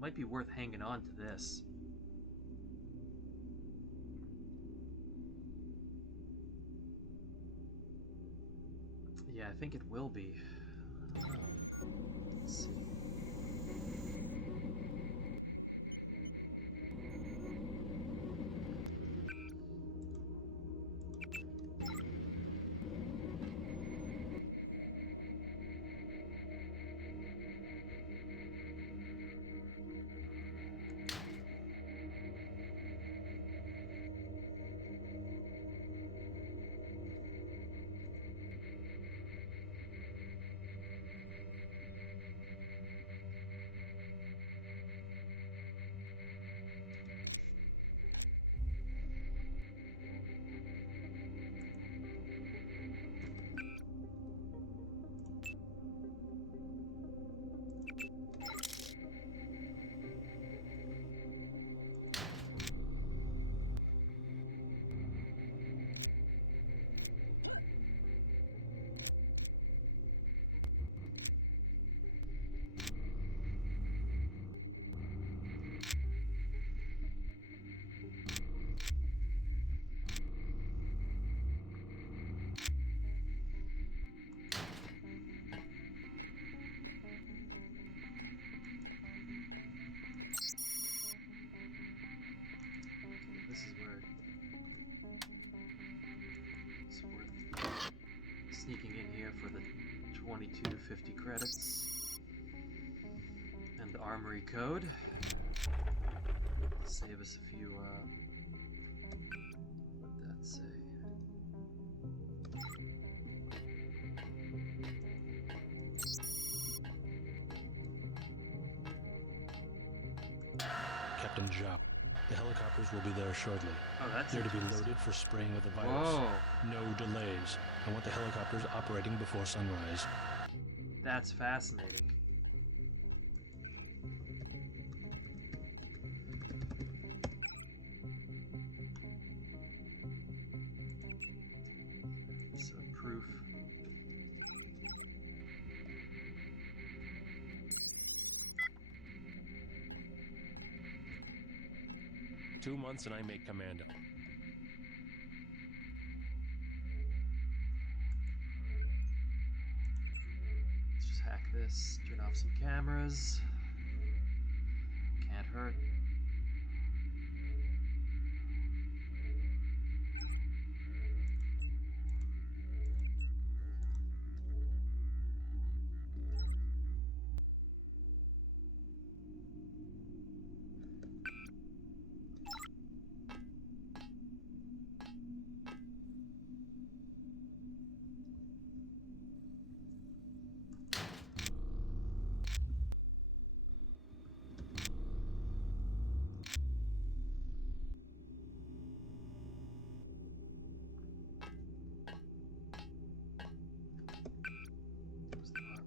Might be worth hanging on to this. Yeah, I think it will be. Let's see. Sneaking in here for the 22 to 50 credits. And the armory code. Save us a few, what'd that say? Captain Zhao. The helicopters will be there shortly. Oh, that's They're to be loaded for spraying of the virus. Whoa. No delays. I want the helicopters operating before sunrise. That's fascinating. So proof. Two months and I make commando. Let's just hack this, turn off some cameras. Can't hurt.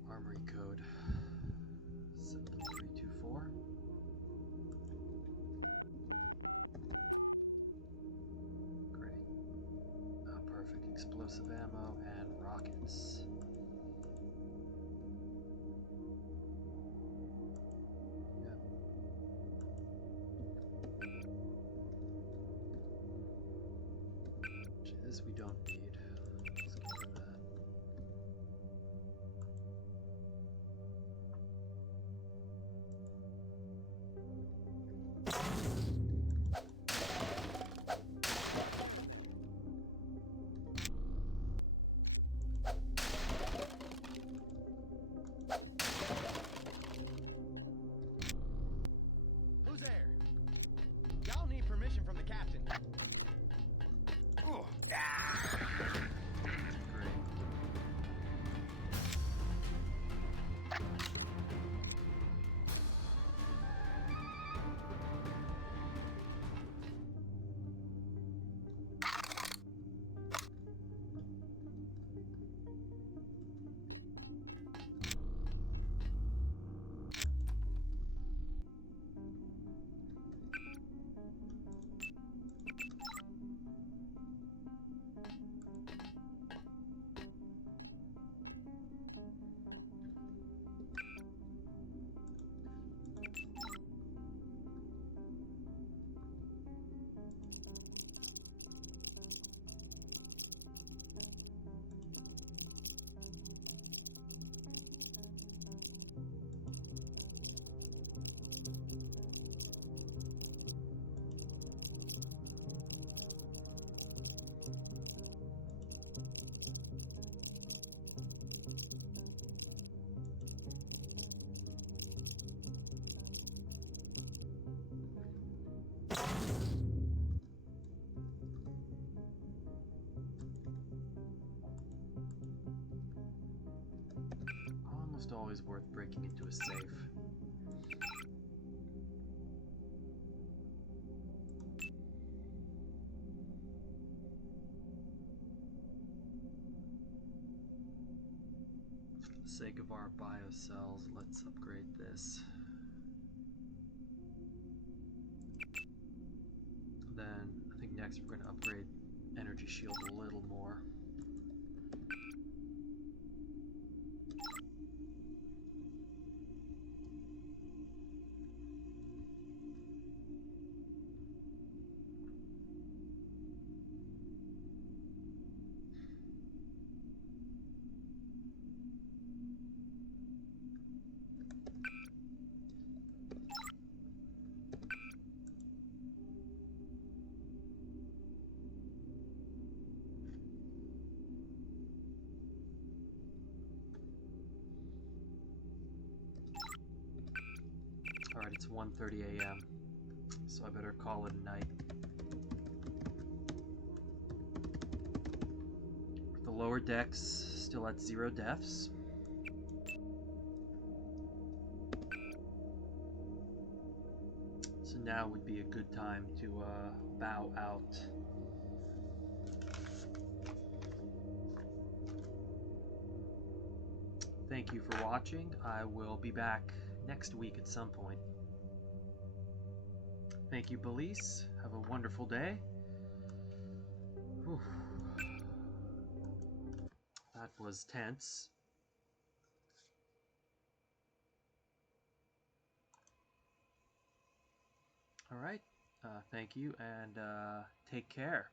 Armory code 7324. Great. Perfect explosive ammo and rockets. Yep. This we don't need. Let's get rid of that. Who's there? Y'all need permission from the captain. Oh. Ah! save. For the sake of our biocells, let's upgrade this. Then I think next we're going to upgrade energy shield a little more. Alright, it's 1:30 a.m., so I better call it a night. The lower decks still at 0 deaths. So now would be a good time to bow out. Thank you for watching. I will be back next week at some point. Thank you, police. Have a wonderful day. Whew. That was tense. All right. Thank you, and take care.